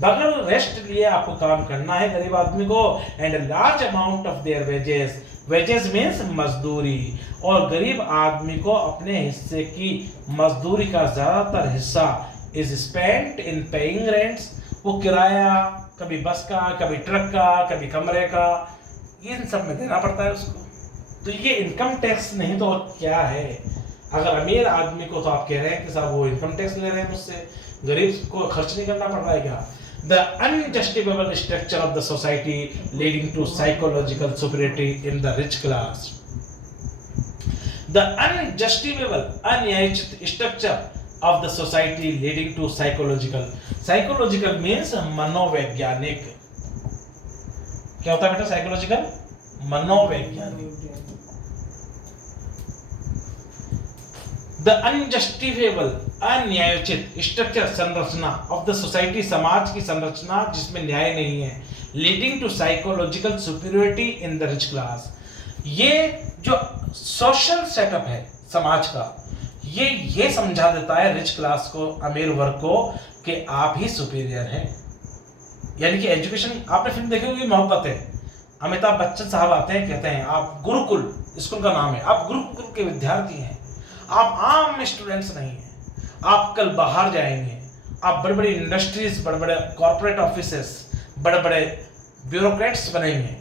बगैर रेस्ट लिए आपको काम करना है गरीब आदमी को, and large amount of their wages, wages means मजदूरी, और गरीब आदमी को अपने हिस्से की मजदूरी का ज्यादातर हिस्सा is spent in paying rents, वो किराया, कभी बस का, कभी ट्रक का, कभी कमरे का, इन सब में देना पड़ता है उसको। तो ये इनकम टैक्स नहीं तो क्या है? अगर अमीर आदमी को तो आप कह रहे हैं कि साहब वो इनकम टैक्स ले रहे हैं मुझसे, गरीब को खर्च नहीं करना पड़ रहा है क्या? The unjustifiable structure of the society leading to psychological superiority in the rich class. The unjustifiable, अन्यायोचित structure of the society leading to psychological means मनोवैज्ञानिक। क्या होता है बेटा साइकोलॉजिकल? मनोवैज्ञानिक। The unjustifiable, अन्यायोचित स्ट्रक्चर, संरचना ऑफ द सोसाइटी, समाज की संरचना जिसमें न्याय नहीं है, leading to psychological superiority in the rich class, ये जो सोशल सेटअप है समाज का, ये समझा देता है रिच क्लास को, अमीर वर्ग को, कि आप ही सुपीरियर हैं। यानी कि एजुकेशन, आपने फिल्म देखी होगी मोहब्बत है, अमिताभ बच्चन साहब आते हैं, कहते हैं आप गुरुकुल, स्कूल का नाम है, आप गुरुकुल के विद्यार्थी हैं, आप आम स्टूडेंट्स नहीं हैं, आप कल बाहर जाएंगे, आप बड़े बड़े इंडस्ट्रीज, बड़े बड़े कॉर्पोरेट ऑफिसेस, बड़े बड़े ब्यूरोक्रेट्स बनेंगे,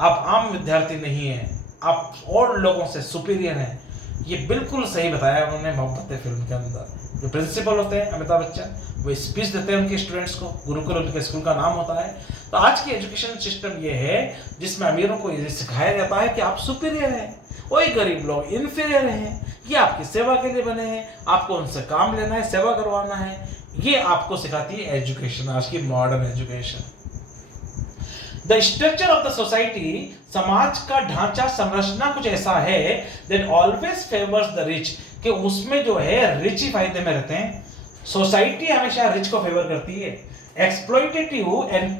आप आम विद्यार्थी नहीं हैं, आप और लोगों से सुपीरियर हैं। ये बिल्कुल सही बताया उन्होंने मोहब्बत फिल्म के अंदर। जो प्रिंसिपल होते हैं अमिताभ बच्चन, वो स्पीच देते हैं उनके स्टूडेंट्स को, गुरुकुल उनके स्कूल का नाम होता है। तो आज की एजुकेशन सिस्टम ये है जिसमें अमीरों को ये सिखाया जाता है कि आप सुपीरियर हैं, वही गरीब लोग इन्फीरियर हैं, ये आपकी सेवा के लिए बने हैं, आपको उनसे काम लेना है, सेवा करवाना है, ये आपको सिखाती है एजुकेशन, आज की modern education. The structure of the society, समाज का ढांचा, संरचना कुछ ऐसा है that always favours the rich, कि उसमें जो है रिच ही फायदे में रहते हैं। सोसाइटी हमेशा रिच को फेवर करती है। Exploitative and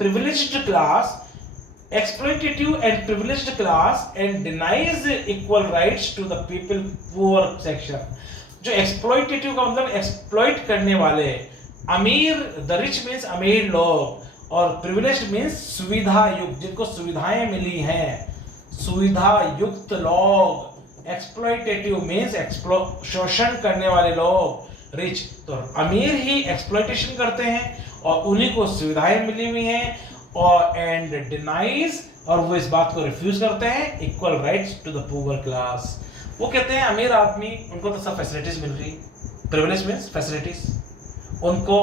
privileged class and denies equal rights to the people poor section. जो एक्सप्लॉइटेटिव का मतलब एक्सप्लॉइट करने वाले, अमीर, द रिच मीन्स अमीर लोग, और प्रिविलेज्ड मीन्स सुविधा युक्त, जिनको सुविधाएं मिली हैं, सुविधा युक्त लोग, एक्सप्लॉइटेटिव मीन्स शोषण करने वाले लोग, रिच तो अमीर ही एक्सप्लॉइटेशन करते हैं और उन्हीं को सुविधाएं मिली हुई हैं, और एंड डिनाइज और वो इस बात को रिफ्यूज करते हैं equal rights to the poor class. वो कहते हैं अमीर आदमी उनको तो सब फैसिलिटीज मिल रही, प्रिविलेज मीन्स फैसिलिटीज, उनको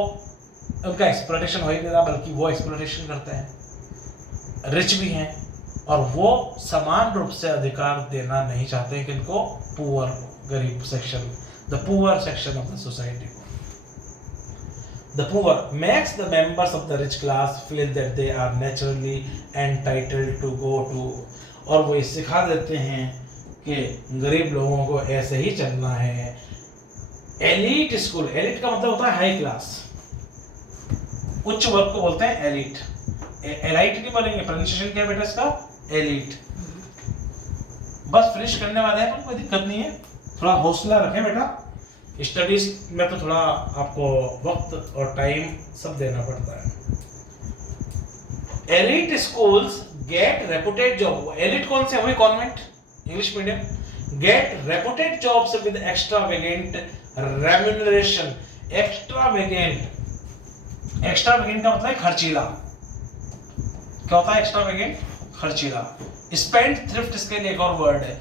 उनका एक्सप्लॉइटेशन हो ही नहीं रहा बल्कि वो एक्सप्लॉइटेशन करते हैं, रिच भी हैं और वो समान रूप से अधिकार देना नहीं चाहते हैं किनको, पुअर को, गरीब section, the poor section of the society को। The poor makes the members of the rich class feel that they are naturally entitled to go to, और वो ये सिखा देते हैं कि गरीब लोगों को ऐसे ही चलना है। एलीट स्कूल, एलीट का मतलब होता है हाई क्लास, उच्च वर्ग को बोलते हैं एलीट। एलाइट नहीं बोलेंगे, प्रोनाउंसिएशन क्या है बेटा इसका, एलीट। बस फिनिश करने वाले हैं तो कोई दिक्कत नहीं है, थोड़ा हौसला रखें बेटा, स्टडीज में तो थोड़ा आपको वक्त और टाइम सब देना पड़ता है। Elite schools get reputed job, elite कौन से, वही convent English medium, get reputed jobs with extravagant remuneration. Extravagant का मतलब खर्चीला, क्या होता है एक्स्ट्रावेगेंट, खर्चीला। स्पेंड थ्रिफ्ट इसके लिए एक और वर्ड है,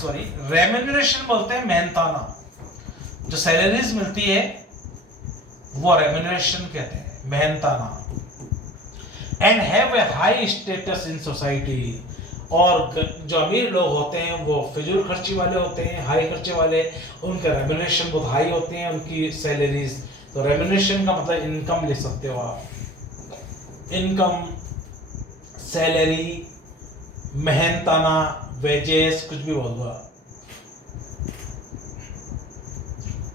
सॉरी, रेम्यूनरेशन बोलते हैं मेहनताना, जो सैलरीज मिलती है वो रेम्यूनरेशन कहते हैं, मेहनताना। And have a high status in society, और जो अमीर लोग होते हैं वो फिजूल खर्ची वाले होते हैं, हाई खर्चे वाले, उनके रेम्यूनरेशन बहुत हाई होते हैं, उनकी सैलरीज। तो रेम्यूनरेशन का मतलब इनकम ले सकते हो आप, इनकम, सैलरी, मेहनताना, वेजेस, कुछ भी बोल दो,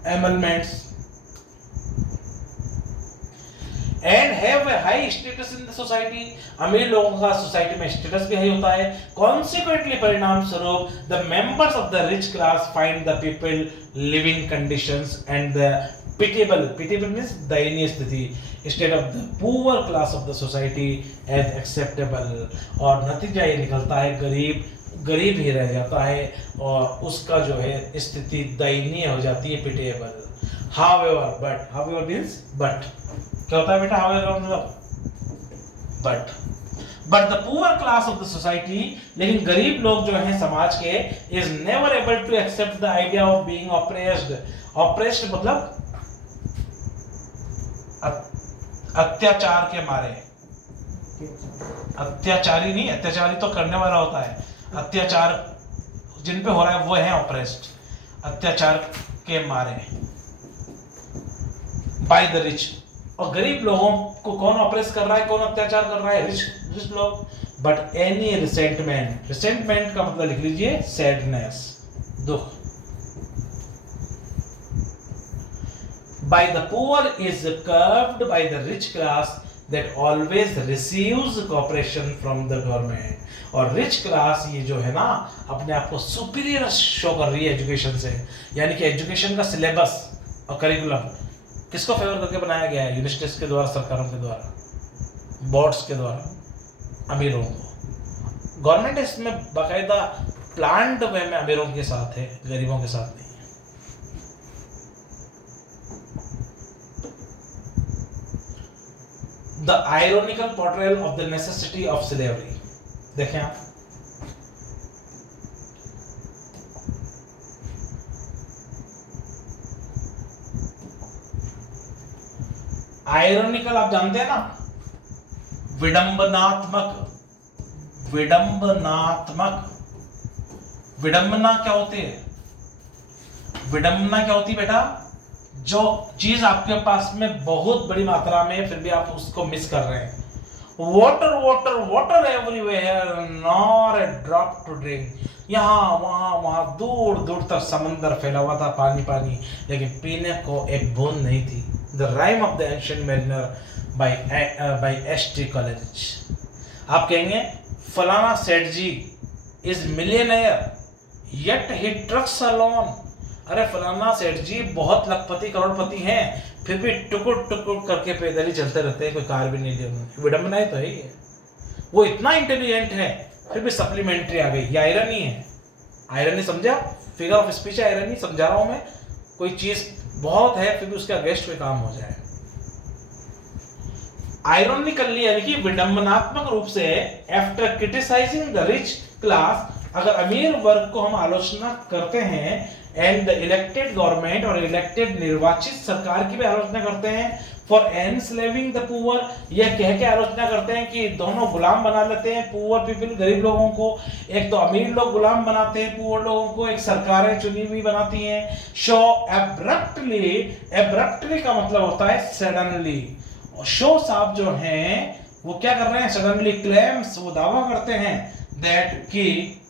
emoluments. And have a high status in the society, अमीर लोगों का सोसाइटी में स्टेटस भी हाई होता है। कॉन्सिक्वेंटली, परिणाम स्वरूप, the members of the rich class find the people living conditions and the pitiable means दयनीय स्थिति, state of the poor class of the society as acceptable, और नतीजा ये निकलता है गरीब ही रह जाता है और उसका जो है स्थिति दयनीय हो जाती है, पिटेबल। हाउएवर मींस बट, क्या होता है बेटा हाउएवर मतलब but the poor class of the society, लेकिन गरीब लोग जो हैं समाज के, is never able to accept the idea of being oppressed. Oppressed मतलब अत्याचार के मारे, अत्याचारी नहीं, अत्याचारी तो करने वाला होता है, अत्याचार जिन पे हो रहा है वो है ऑप्रेस्ड, अत्याचार के मारे, बाय द रिच। और गरीब लोगों को कौन ऑप्रेस कर रहा है, कौन अत्याचार कर रहा है, रिच लोग। बट एनी रिसेंटमेंट, रिसेंटमेंट का मतलब लिख लीजिए सैडनेस, दुख। by the poor is curbed by the rich class that always receives cooperation from the government। और रिच क्लास ये जो है ना अपने आप को सुपीरियर शो कर रही है एजुकेशन से, यानी कि एजुकेशन का सिलेबस और करिकुलम किसको फेवर करके बनाया गया है, यूनिवर्सिटीज के द्वारा, सरकारों के द्वारा, बोर्ड्स के द्वारा, अमीरों को। गवर्नमेंट इसमें बाकायदा प्लान्ड वे में अमीरों के साथ है, गरीबों के साथ नहीं। The ironical portrayal of the necessity of slavery, देखें आप, आयरोनिकल आप जानते हैं ना, विडंबनात्मक, विडंबनात्मक। विडंबना क्या होती है, विडंबना क्या होती है बेटा, जो चीज आपके पास में बहुत बड़ी मात्रा में फिर भी आप उसको मिस कर रहे हैं। Water water water everywhere not a drop to drink, यहाँ वहाँ दूर दूर तक समंदर फैला हुआ था, पानी पानी, लेकिन पीने को एक बूंद नहीं थी। The rime of the ancient mariner by S T. Coleridge. आप कहेंगे फलाना सेठ जी is millionaire yet he trucks alone. अरे फलाना सेठ जी बहुत लखपति करोड़पति हैं, फिर भी टुकुर टुकुर करके पैदल ही चलते रहते हैं, कोई कार भी नहीं ली उन्होंने। विडंबना ही तो है ये। वो इतना इंटेलिजेंट है फिर भी सप्लीमेंट्री आ गई, ये आयरनी है। आयरनी समझा, फिगर ऑफ स्पीच है, आयरनी समझा रहा हूं मैं। कोई चीज बहुत है फिर भी उसके अगेंस्ट में काम हो जाए। आयरॉनिकली यानी कि विडंबनात्मक रूप से, after criticising the rich class, अगर अमीर वर्ग को हम आलोचना करते हैं, एंड द इलेक्टेड गवर्नमेंट, और इलेक्टेड निर्वाचित सरकार की भी आलोचना करते हैं, फॉर एनस्लेविंग द पुअर, यह कह के आलोचना करते हैं कि दोनों गुलाम बना लेते हैं पुअर पीपल, गरीब लोगों को। एक तो अमीर लोग गुलाम बनाते हैं पुअर लोगों को, एक सरकारें चुनी हुई बनाती हैं। शो एब्रप्टली, एब्रप्टली का मतलब होता है सडनली। शो साहब जो हैं वो क्या कर रहे हैं, सडनली क्लेम्स, वो दावा करते हैं दैट कि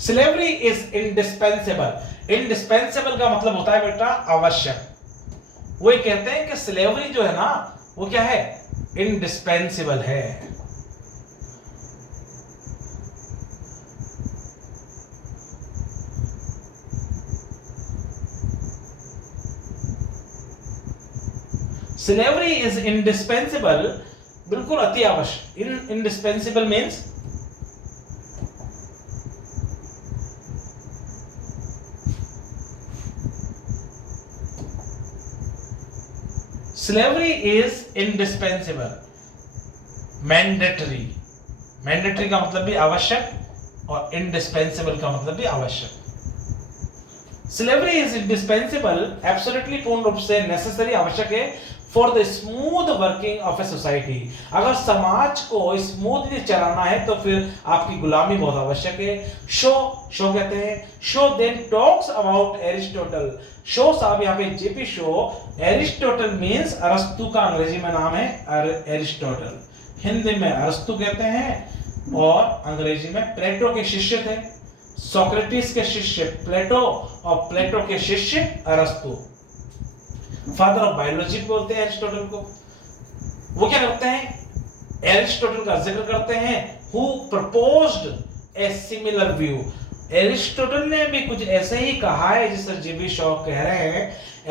स्लेवरी इज इंडिस्पेंसेबल। इंडिस्पेंसेबल का मतलब होता है बेटा आवश्यक। वो ये कहते हैं कि स्लेवरी जो है ना वो क्या है, इंडिस्पेंसेबल है। स्लेवरी इज इंडिस्पेंसेबल, बिल्कुल अति आवश्यक। Indispensable means slavery is indispensable, mandatory, mandatory का मतलब भी आवश्यक और indispensable का मतलब भी आवश्यक। slavery is indispensable, absolutely पूर्ण रूप से necessary, आवश्यक है, for the smooth working of a society। अगर समाज को स्मूथली चलाना है तो फिर आपकी गुलामी बहुत आवश्यक है। शो कहते हैं, Shaw then talks about Aristotle. Shaw साहब यहाँ पे जेपी शो, एरिस्टोटल मीन्स अरस्तु का अंग्रेजी में नाम है एरिस्टोटल, हिंदी में अरस्तु कहते हैं और अंग्रेजी में प्लेटो के शिष्य थे। सोक्रेटिस के शिष्य प्लेटो और प्लेटो के शिष्य अरस्तु। फादर ऑफ बायोलॉजी बोलते हैं एरिस्टोटल को। वो क्या करते हैं, एरिस्टोटल का जिक्र करते हैं, who proposed a similar view. Aristotle ने भी कुछ ऐसे ही कहा है जिसे जीबी शॉ कह रहे हैं।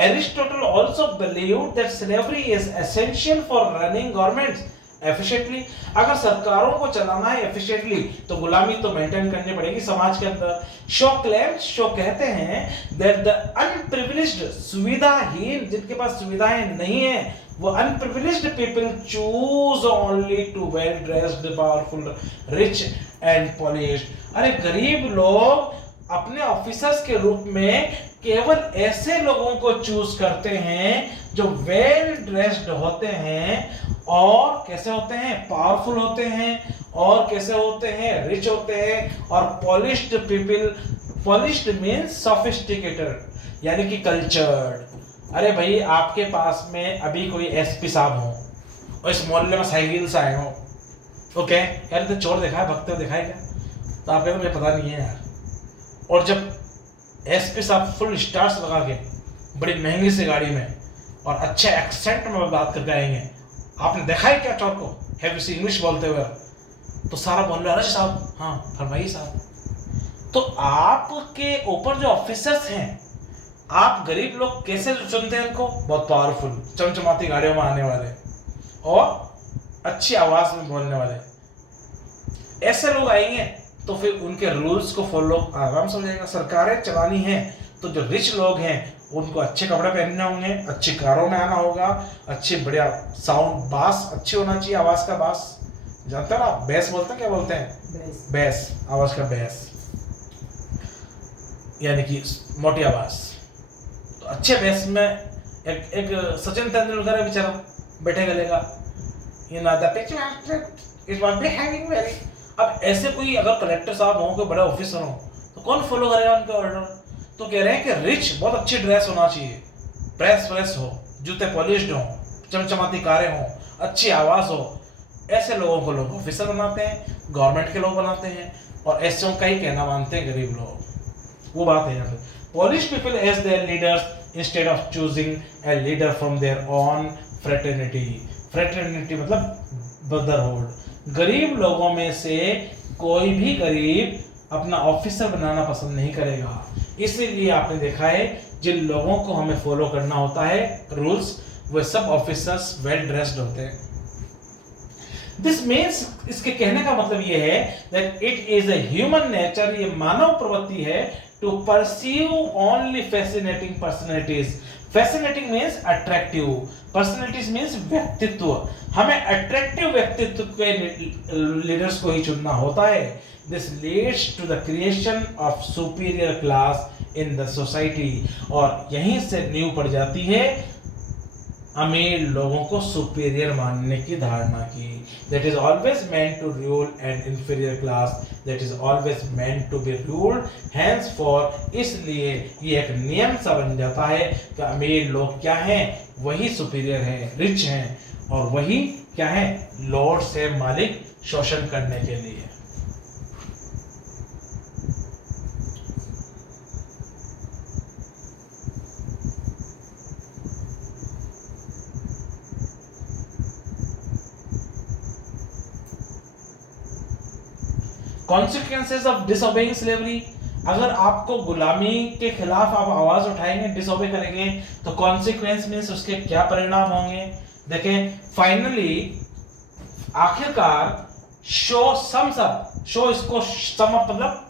Aristotle also believed that slavery is essential for running governments efficiently. अगर सरकारों को चलाना है एफिशिएंटली तो गुलामी तो मेंटेन करनी पड़ेगी समाज के अंदर। शो क्लेम्स, शो कहते हैं दैट द अनप्रिविलेज्ड, सुविधाहीन, जिनके पास सुविधाएं नहीं है, वो unprivileged people choose only to well dressed, powerful, rich and polished. अरे गरीब लोग अपने ऑफिसर्स के रूप में केवल ऐसे लोगों को चूज करते हैं जो वेल ड्रेस्ड होते हैं और कैसे होते हैं, पावरफुल होते हैं और कैसे होते हैं, रिच होते हैं और polished people. Polished means sophisticated यानी कि कल्चर्ड। अरे भाई आपके पास में अभी कोई एसपी साहब हो और इस मोहल्ले में साइकिल से आए हो, ओके यार तो चोर देखा है, भगते देखा है क्या, तो आप कहते मुझे पता नहीं है यार। और जब एसपी साहब फुल स्टार्स लगा के बड़ी महंगी सी गाड़ी में और अच्छे एक्सेंट में बात करके आएंगे, आपने देखा है क्या चोर को, हैव यू सीन इंग्लिश बोलते हुए, तो सारा बोल रहा है साहब, हाँ फरमाइए साहब। तो आपके ऊपर जो ऑफिसर्स हैं, आप गरीब लोग कैसे चुनते हैं उनको, बहुत पावरफुल, चमचमाती गाड़ियों में आने वाले और अच्छी आवाज में बोलने वाले ऐसे लोग आएंगे तो फिर उनके रूल्स को फॉलो आराम से हो जाएगा। सरकारें चलानी है तो जो रिच लोग हैं उनको अच्छे कपड़े पहनने होंगे, अच्छी कारों में आना होगा, अच्छी बढ़िया साउंड बास अच्छी होना चाहिए, आवाज का बास जानते हो ना, बेस बोलते हैं, क्या बोलते हैं, बेस, आवाज का बेस यानी कि मोटी आवाज। तो अच्छे बेस में एक सचिन तेंदुलकर है बेचारा बैठे गलेगा, ये ना the pitch is be having very. अब ऐसे कोई अगर कलेक्टर साहब हो, कोई बड़ा ऑफिसर हो, तो कौन फॉलो करेगा उनका ऑर्डर। तो कह रहे हैं कि रिच, बहुत अच्छी ड्रेस होना चाहिए, प्रेस हो, जूते पॉलिश्ड हो, चमचमाती कारें हो, अच्छी आवाज हो, ऐसे लोगों को लोग ऑफिसर बनाते हैं, गवर्नमेंट के लोग बनाते हैं और ऐसे का ही कहना मानते हैं गरीब लोग। वो बात है यहाँ पे, polish people as their leaders instead of choosing a leader from their own fraternity. Fraternity मतलब ब्रदरहुड। गरीब लोगों में से कोई भी गरीब अपना ऑफिसर बनाना पसंद नहीं करेगा। इसीलिए आपने देखा है जिन लोगों को हमें फॉलो करना होता है रूल्स, वे सब ऑफिसर्स वेल ड्रेस्ड होते हैं। दिस मीन्स, इसके कहने का मतलब ये है that it is a human nature, ये मानव प्रवृत्ति है to perceive only fascinating personalities. Fascinating means attractive, personalities means व्यक्तित्व। हमें अट्रैक्टिव व्यक्तित्व के लीडर्स को ही चुनना होता है। This leads to the creation of superior class in the society, और यहीं से नींव पड़ जाती है अमीर लोगों को सुपीरियर मानने की धारणा की। That is always meant to rule and inferior class that is always meant to be ruled henceforth. इसलिए ये एक नियम सा बन जाता है कि अमीर लोग क्या हैं, वही सुपीरियर हैं, रिच हैं, और वही क्या है, लॉर्ड से मालिक शोषण करने के लिए। Consequences of disobeying slavery, अगर आपको गुलामी के खिलाफ आप आवाज उठाएंगे, डिसओबे करेंगे, तो कॉन्सिक्वेंस मीन्स उसके क्या परिणाम होंगे। देखें, फाइनली आखिरकार शो सम्स अप, शो इसको सम अप मतलब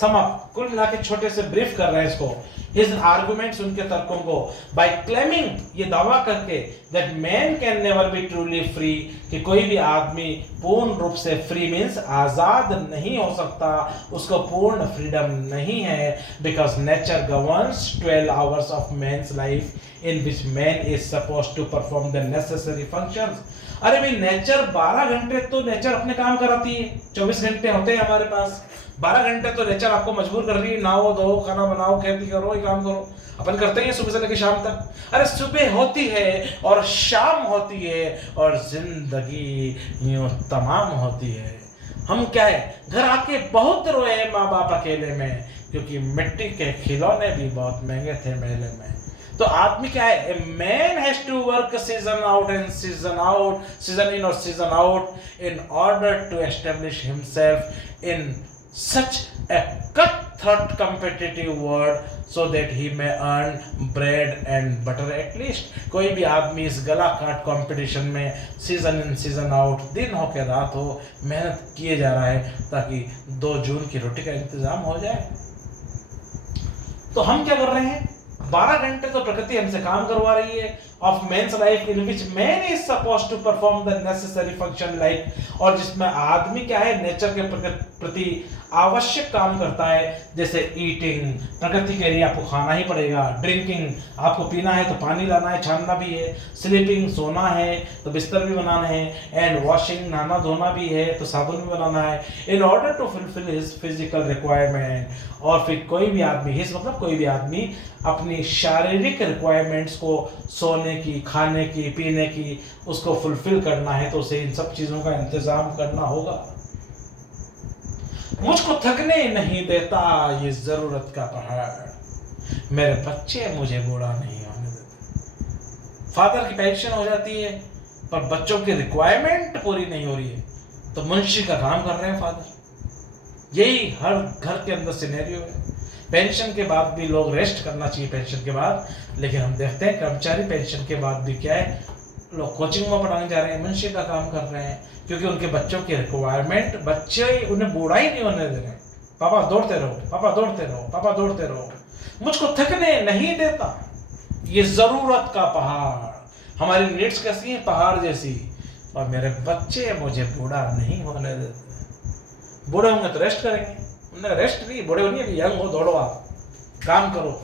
सम अप, कुल मिला के छोटे से ब्रीफ कर रहे हैं इसको, हिज आर्गुमेंट्स, उनके तर्कों को, बाय क्लेमिंग, ये दावा करके that man can never be truly free, कि कोई भी आदमी पूर्ण रूप से फ्री मीन्स आजाद नहीं हो सकता, उसको पूर्ण फ्रीडम नहीं है, because nature governs 12 hours of man's life in which man is supposed to perform the necessary functions. अरे भाई, नेचर 12 घंटे तो नेचर अपने काम कराती है, 24 घंटे होते हैं हमारे पास, 12 घंटे तो नेचर आपको मजबूर कर रही है, नहाओ धो, खाना बनाओ, खेती करो, ये काम करो, अपन करते हैं सुबह से लेकर शाम तक। अरे सुबह होती है और शाम होती है और जिंदगी यूं तमाम होती है। हम क्या है, घर आके बहुत रोए माँ बाप अकेले में, क्योंकि मिट्टी के खिलौने भी बहुत महंगे थे मेले में। तो आदमी क्या है, a man has to work season out and season out, season in और season out in order to establish himself in such a cutthroat competitive world so that he may earn bread and butter at least। कोई भी आदमी इस गला काट competition में season in season out, दिन हो के रात हो, मेहनत किए जा रहा है ताकि 2 जून की रोटी का इंतजाम हो जाए। तो हम क्या कर रहे हैं, 12 घंटे तो प्रकृति हमसे काम करवा रही है of man's life in which man is supposed to perform the necessary function like, और जिसमें आदमी क्या है, नेचर के प्रति आवश्यक काम करता है, जैसे ईटिंग, प्रकृति के लिए आपको खाना ही पड़ेगा, ड्रिंकिंग, आपको पीना है तो पानी लाना है, छानना भी है, स्लीपिंग, सोना है तो बिस्तर भी बनाना है, एंड वॉशिंग, नहाना धोना भी है तो साबुन भी बनाना है, in order to fulfil his physical requirement. और फिर कोई भी आदमी, हिज मतलब कोई भी आदमी अपनी शारीरिक रिक्वायरमेंट्स को, सोने की, खाने की, पीने की, उसको फुलफिल करना है तो उसे इन सब चीजों का इंतजाम करना होगा। मुझको थकने नहीं देता ये जरूरत का पहाड़, मेरे बच्चे मुझे बूढ़ा नहीं होने देते। फादर की पेंशन हो जाती है पर बच्चों की रिक्वायरमेंट पूरी नहीं हो रही है, तो मुंशी का काम कर रहे हैं फादर। यही हर घर के अंदर सिनेरियो है। पेंशन के बाद भी लोग रेस्ट करना चाहिए पेंशन के बाद, लेकिन हम देखते हैं कर्मचारी पेंशन के बाद भी क्या है, लोग कोचिंग में पढ़ाने जा रहे हैं, मुंशी का काम कर रहे हैं, क्योंकि उनके बच्चों की रिक्वायरमेंट, बच्चे उन्हें बूढ़ा ही नहीं होने दे रहे। पापा दौड़ते रहो, पापा दौड़ते रहो, पापा दौड़ते रहो, मुझको थकने नहीं देता ये जरूरत का पहाड़। हमारी नीड्स कैसी है, पहाड़ जैसी, और मेरे बच्चे मुझे बूढ़ा नहीं होने देते। बूढ़े होंगे तो रेस्ट करेंगे, उन्हें रेस्ट नहीं, बूढ़े होंगे भी यंग हो, दौड़ो, आप काम करो।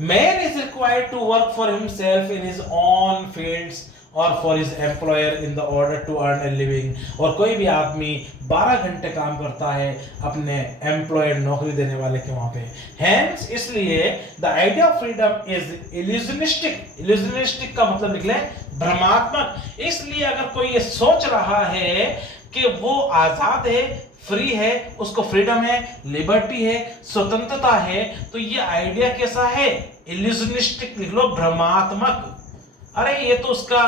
Man is required to work for himself in his own fields or for his employer in the order to earn a living। और कोई भी आदमी 12 घंटे काम करता है अपने एम्प्लॉयर, नौकरी देने वाले के वहां पे। Hence, इसलिए the idea of freedom is illusionistic। illusionistic का मतलब निकले भ्रमात्मक। इसलिए अगर कोई ये सोच रहा है कि वो आजाद है, फ्री है, उसको फ्रीडम है, लिबर्टी है, स्वतंत्रता है, तो ये आइडिया कैसा है, इल्यूजनिस्टिक लिख लो, भ्रमात्मक। अरे ये तो उसका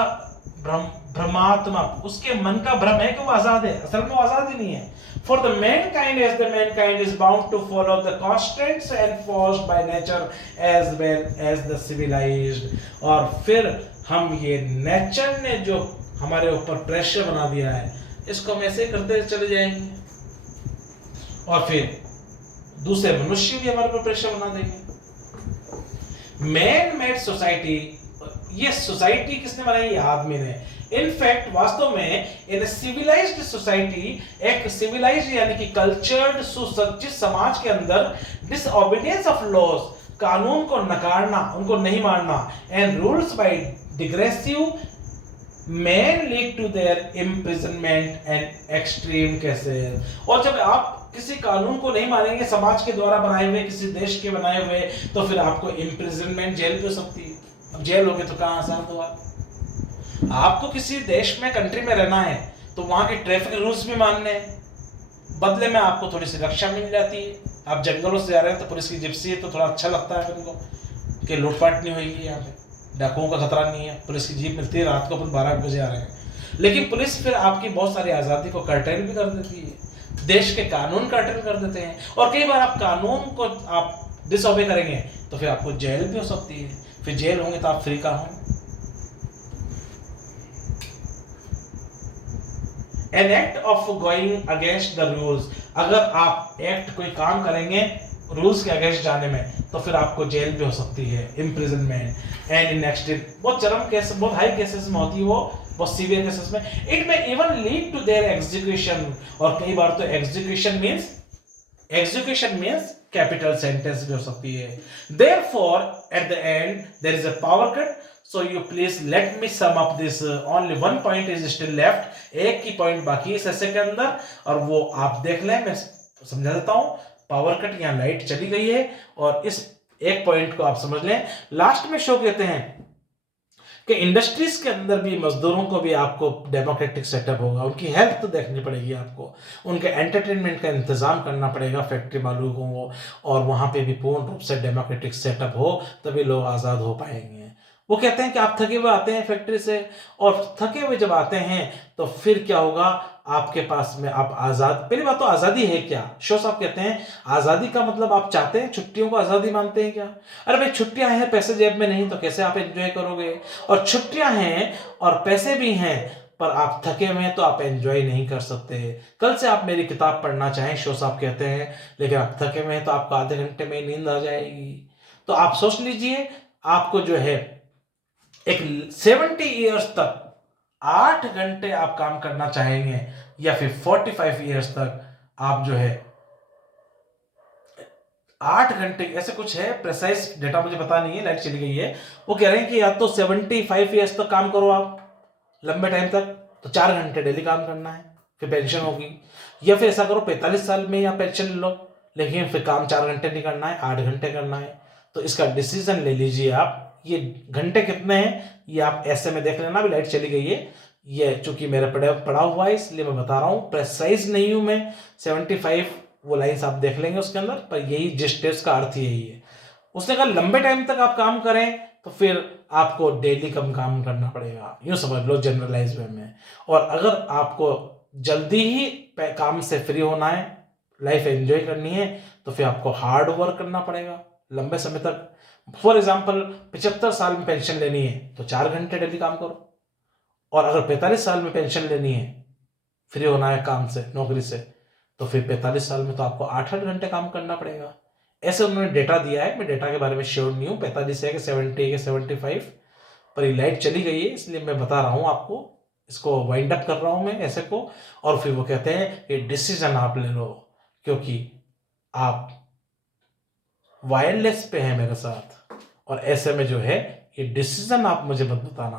भ्रमात्मक, उसके मन का भ्रम है कि वो आजाद है, असल में वो आजाद ही नहीं है। For the mankind as the mankind is bound to follow the constraints enforced by nature as well as the civilized। और फिर हम ये नेचर ने जो हमारे ऊपर प्रेशर बना दिया है, इसको हम ऐसे ही करते चले जाएंगे और फिर दूसरे मनुष्य भी हमारे ऊपर प्रेशर बना देंगे। मैन मेड सोसाइटी, ये सोसाइटी किसने बनाई? ये आदमी ने। इनफैक्ट वास्तव में इन सिविलाइज्ड सोसाइटी, एक सिविलाइज्ड यानी कि कल्चर्ड सुसज्जित समाज के अंदर डिसओबीडियंस ऑफ लॉज, कानून को नकारना, उनको नहीं मानना, and rules by digressive man lead to their imprisonment and extreme cases. और जब आप किसी कानून को नहीं मानेंगे, समाज के द्वारा बनाए हुए, किसी देश के बनाए हुए, तो फिर आपको इम्प्रिजनमेंट, जेल भी हो सकती है। अब जेल होगे तो कहां आसान तो आपको किसी देश में, कंट्री में रहना है तो वहां के ट्रैफिक रूल्स भी मानने हैं, बदले में आपको थोड़ी सी रक्षा मिल जाती है। आप जंगलों से जा रहे हैं तो पुलिस की जिप्सी है तो थोड़ा अच्छा लगता है उनको कि लूटपाट नहीं होगी, यहाँ पे डाकुओं का खतरा नहीं है, पुलिस की जीप मिलती है, रात को अपन 12 बजे आ रहे हैं। लेकिन पुलिस फिर आपकी बहुत सारी आज़ादी को कर्टेल भी कर देती है, देश के कानून कर्टेल कर देते हैं, और कई बार आप कानून को आप डिसओबे करेंगे तो फिर आपको जेल भी हो सकती है। फिर जेल होंगे तो आप फ्री कहाँ होंगे? An act of going against the rules, अगर आप एक्ट कोई काम करेंगे रूल्स के अगेंस्ट जाने में तो फिर आपको जेल भी हो सकती है, इम्प्रिजनमेंट एंड इन एक्सट्रीम, बहुत चरम केस, बहुत हाई केसेस में होती है वो, बहुत सीवियर केसेस में इट में even lead to their execution, और कई बार तो एग्जीक्यूशन मींस कैपिटल सेंटेंस भी हो सकती है। Therefore at the end there is a power cut, so you please let me sum up this, only one point is still left, एक ही point बाकी है इस ऐसे के अंदर, और वो आप देख लें, मैं समझा देता हूं। पावर कट, यहाँ लाइट चली गई है, और इस एक पॉइंट को आप समझ लें। लास्ट में शो कहते हैं कि इंडस्ट्रीज के अंदर भी मजदूरों को भी आपको डेमोक्रेटिक सेटअप होगा, उनकी हेल्थ तो देखनी पड़ेगी आपको, उनके एंटरटेनमेंट का इंतजाम करना पड़ेगा फैक्ट्री मालिकों को, और वहां पे भी पूर्ण रूप से डेमोक्रेटिक सेटअप हो, तभी लोग आज़ाद हो पाएंगे। वो कहते हैं कि आप थके हुए आते हैं फैक्ट्री से, और थके हुए जब आते हैं तो फिर क्या होगा आपके पास में, आप आज़ाद, पहली बात तो आज़ादी है क्या? शो साहब कहते हैं आज़ादी का मतलब आप चाहते हैं छुट्टियों को आज़ादी मानते हैं क्या? अरे भाई छुट्टियां हैं, पैसे जेब में नहीं तो कैसे आप एंजॉय करोगे? और छुट्टियां हैं और पैसे भी हैं पर आप थके हुए हैं तो आप एंजॉय नहीं कर सकते। कल से आप मेरी किताब पढ़ना चाहें, शो साहब कहते हैं, लेकिन आप थके हुए हैं तो आपको आधे घंटे में नींद आ जाएगी। तो आप सोच लीजिए, आपको जो है एक 70 ईयर्स तक 8 घंटे आप काम करना चाहेंगे, या फिर 45 ईयर्स तक आप जो है 8 घंटे, ऐसे कुछ है, प्रेसाइज डेटा मुझे पता नहीं है, लाइट चली गई है। वो कह रहे हैं कि या तो 75 ईयर्स तक काम करो आप लंबे टाइम तक, तो 4 घंटे डेली काम करना है, फिर पेंशन होगी, या फिर ऐसा करो 45 साल में या पेंशन लो, लेकिन फिर काम 4 घंटे नहीं करना है, 8 घंटे करना है। तो इसका डिसीजन ले लीजिए आप। ये घंटे कितने हैं ये आप ऐसे में देख लेना। भी लाइट चली गई है, ये चूंकि मेरा पढ़ा हुआ है इसलिए मैं बता रहा हूँ, प्रेसाइज नहीं हूं मैं। 75 वो लाइन्स आप देख लेंगे उसके अंदर, पर यही जिस टेस्ट का अर्थ यही है। उसने कहा लंबे टाइम तक आप काम करें तो फिर आपको डेली कम काम करना पड़ेगा, यूं समझ लो जनरलाइज वे में। और अगर आपको जल्दी ही काम से फ्री होना है, लाइफ एंजॉय करनी है, तो फिर आपको हार्ड वर्क करना पड़ेगा लंबे समय तक। फॉर एग्जाम्पल 75 साल में पेंशन लेनी है तो 4 घंटे डेली काम करो, और अगर 45 साल में पेंशन लेनी है, फ्री होना है काम से, नौकरी से, तो फिर 45 साल में तो आपको 8-8 घंटे काम करना पड़ेगा। ऐसे उन्होंने डेटा दिया है, मैं डेटा के बारे में श्योर नहीं हूँ 45 है कि 70 है कि 75, पर ये लाइट चली गई है इसलिए मैं बता रहा हूँ आपको, इसको वाइंड अप कर रहा हूँ मैं ऐसे को। और फिर वो कहते हैं कि डिसीजन आप ले लो, क्योंकि आप वायरलेस पे हैं मेरे साथ, और ऐसे में जो है ये डिसीजन आप मुझे मत बताना,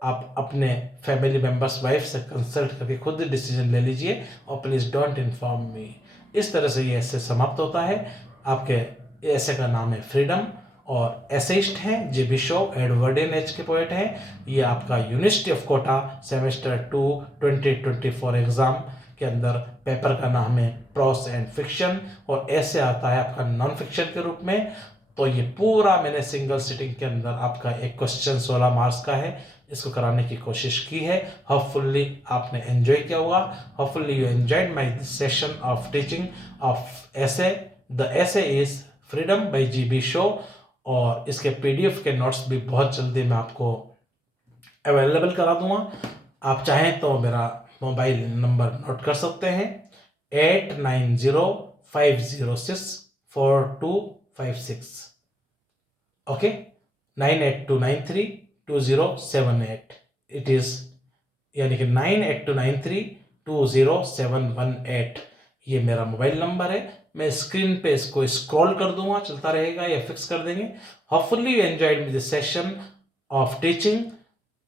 आप अपने फैमिली मेंबर्स वाइफ से कंसल्ट करके खुद डिसीजन ले लीजिए, और प्लीज़ डोंट इन्फॉर्म मी। इस तरह से ये ऐसे समाप्त होता है। आपके ऐसे का नाम है फ्रीडम, और एसेइस्ट हैं J B Shaw, Edwardian age के पोएट हैं। ये आपका university of Kota semester 2 2024 exam के अंदर पेपर का नाम है प्रोस एंड फिक्शन, और ऐसे आता है आपका नॉन फिक्शन के रूप में। तो ये पूरा मैंने सिंगल सिटिंग के अंदर आपका एक क्वेश्चन 16 मार्क्स का है, इसको कराने की कोशिश की है। होपफुली आपने एंजॉय किया होगा, hopefully you enjoyed my session of teaching of essay. The essay is freedom by G B Shaw, और इसके PDF के नोट्स भी बहुत जल्दी मैं आपको अवेलेबल करा दूंगा। आप चाहें तो मेरा मोबाइल नंबर नोट कर सकते हैं 8905064256। ओके, 98293207 इट इज, यानी कि 9829320718 ये मेरा मोबाइल नंबर है। मैं स्क्रीन पे इसको स्क्रॉल कर दूंगा, चलता रहेगा या फिक्स कर देंगे। Hopefully you enjoyed this session of teaching,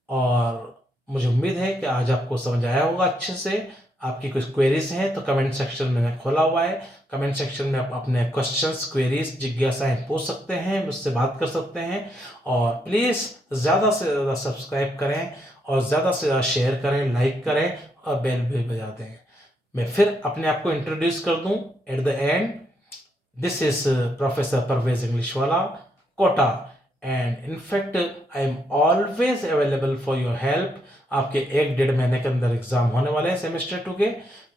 और मुझे उम्मीद है कि आज आपको समझ आया होगा अच्छे से। आपकी कुछ क्वेरीज हैं तो कमेंट सेक्शन मैंने खोला हुआ है, कमेंट सेक्शन में आप अपने क्वेश्चंस, क्वेरीज, जिज्ञासाएं पूछ सकते हैं, मुझसे बात कर सकते हैं। और प्लीज़ ज़्यादा से ज़्यादा सब्सक्राइब करें और ज़्यादा से ज़्यादा शेयर करें, लाइक करें और बेल भी बजा दें। मैं फिर अपने आप को इंट्रोड्यूस कर दूं at the end. This is professor Parvez इंग्लिशवाला, Kota, and in fact I am always available for your help. आपके 1-1.5 महीने के अंदर एग्जाम होने वाले हैं सेमेस्टर 2 के,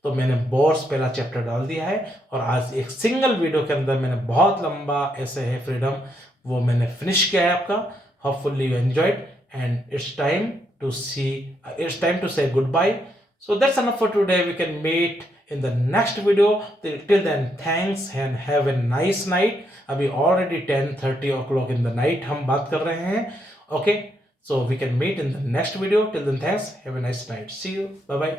तो मैंने बोर्ड्स पहला चैप्टर डाल दिया है और आज एक सिंगल वीडियो के अंदर मैंने बहुत लंबा ऐसे है फ्रीडम, वो मैंने फिनिश किया है आपका। Hopefully you enjoyed and it's time to say good bye. So that's enough for today. We can meet in the next video. Till then, thanks and have a nice night. अभी already 10:30 o'clock in the night हम बात कर रहे हैं. Okay, so we can meet in the next video. Till then, thanks. Have a nice night. See you. Bye bye.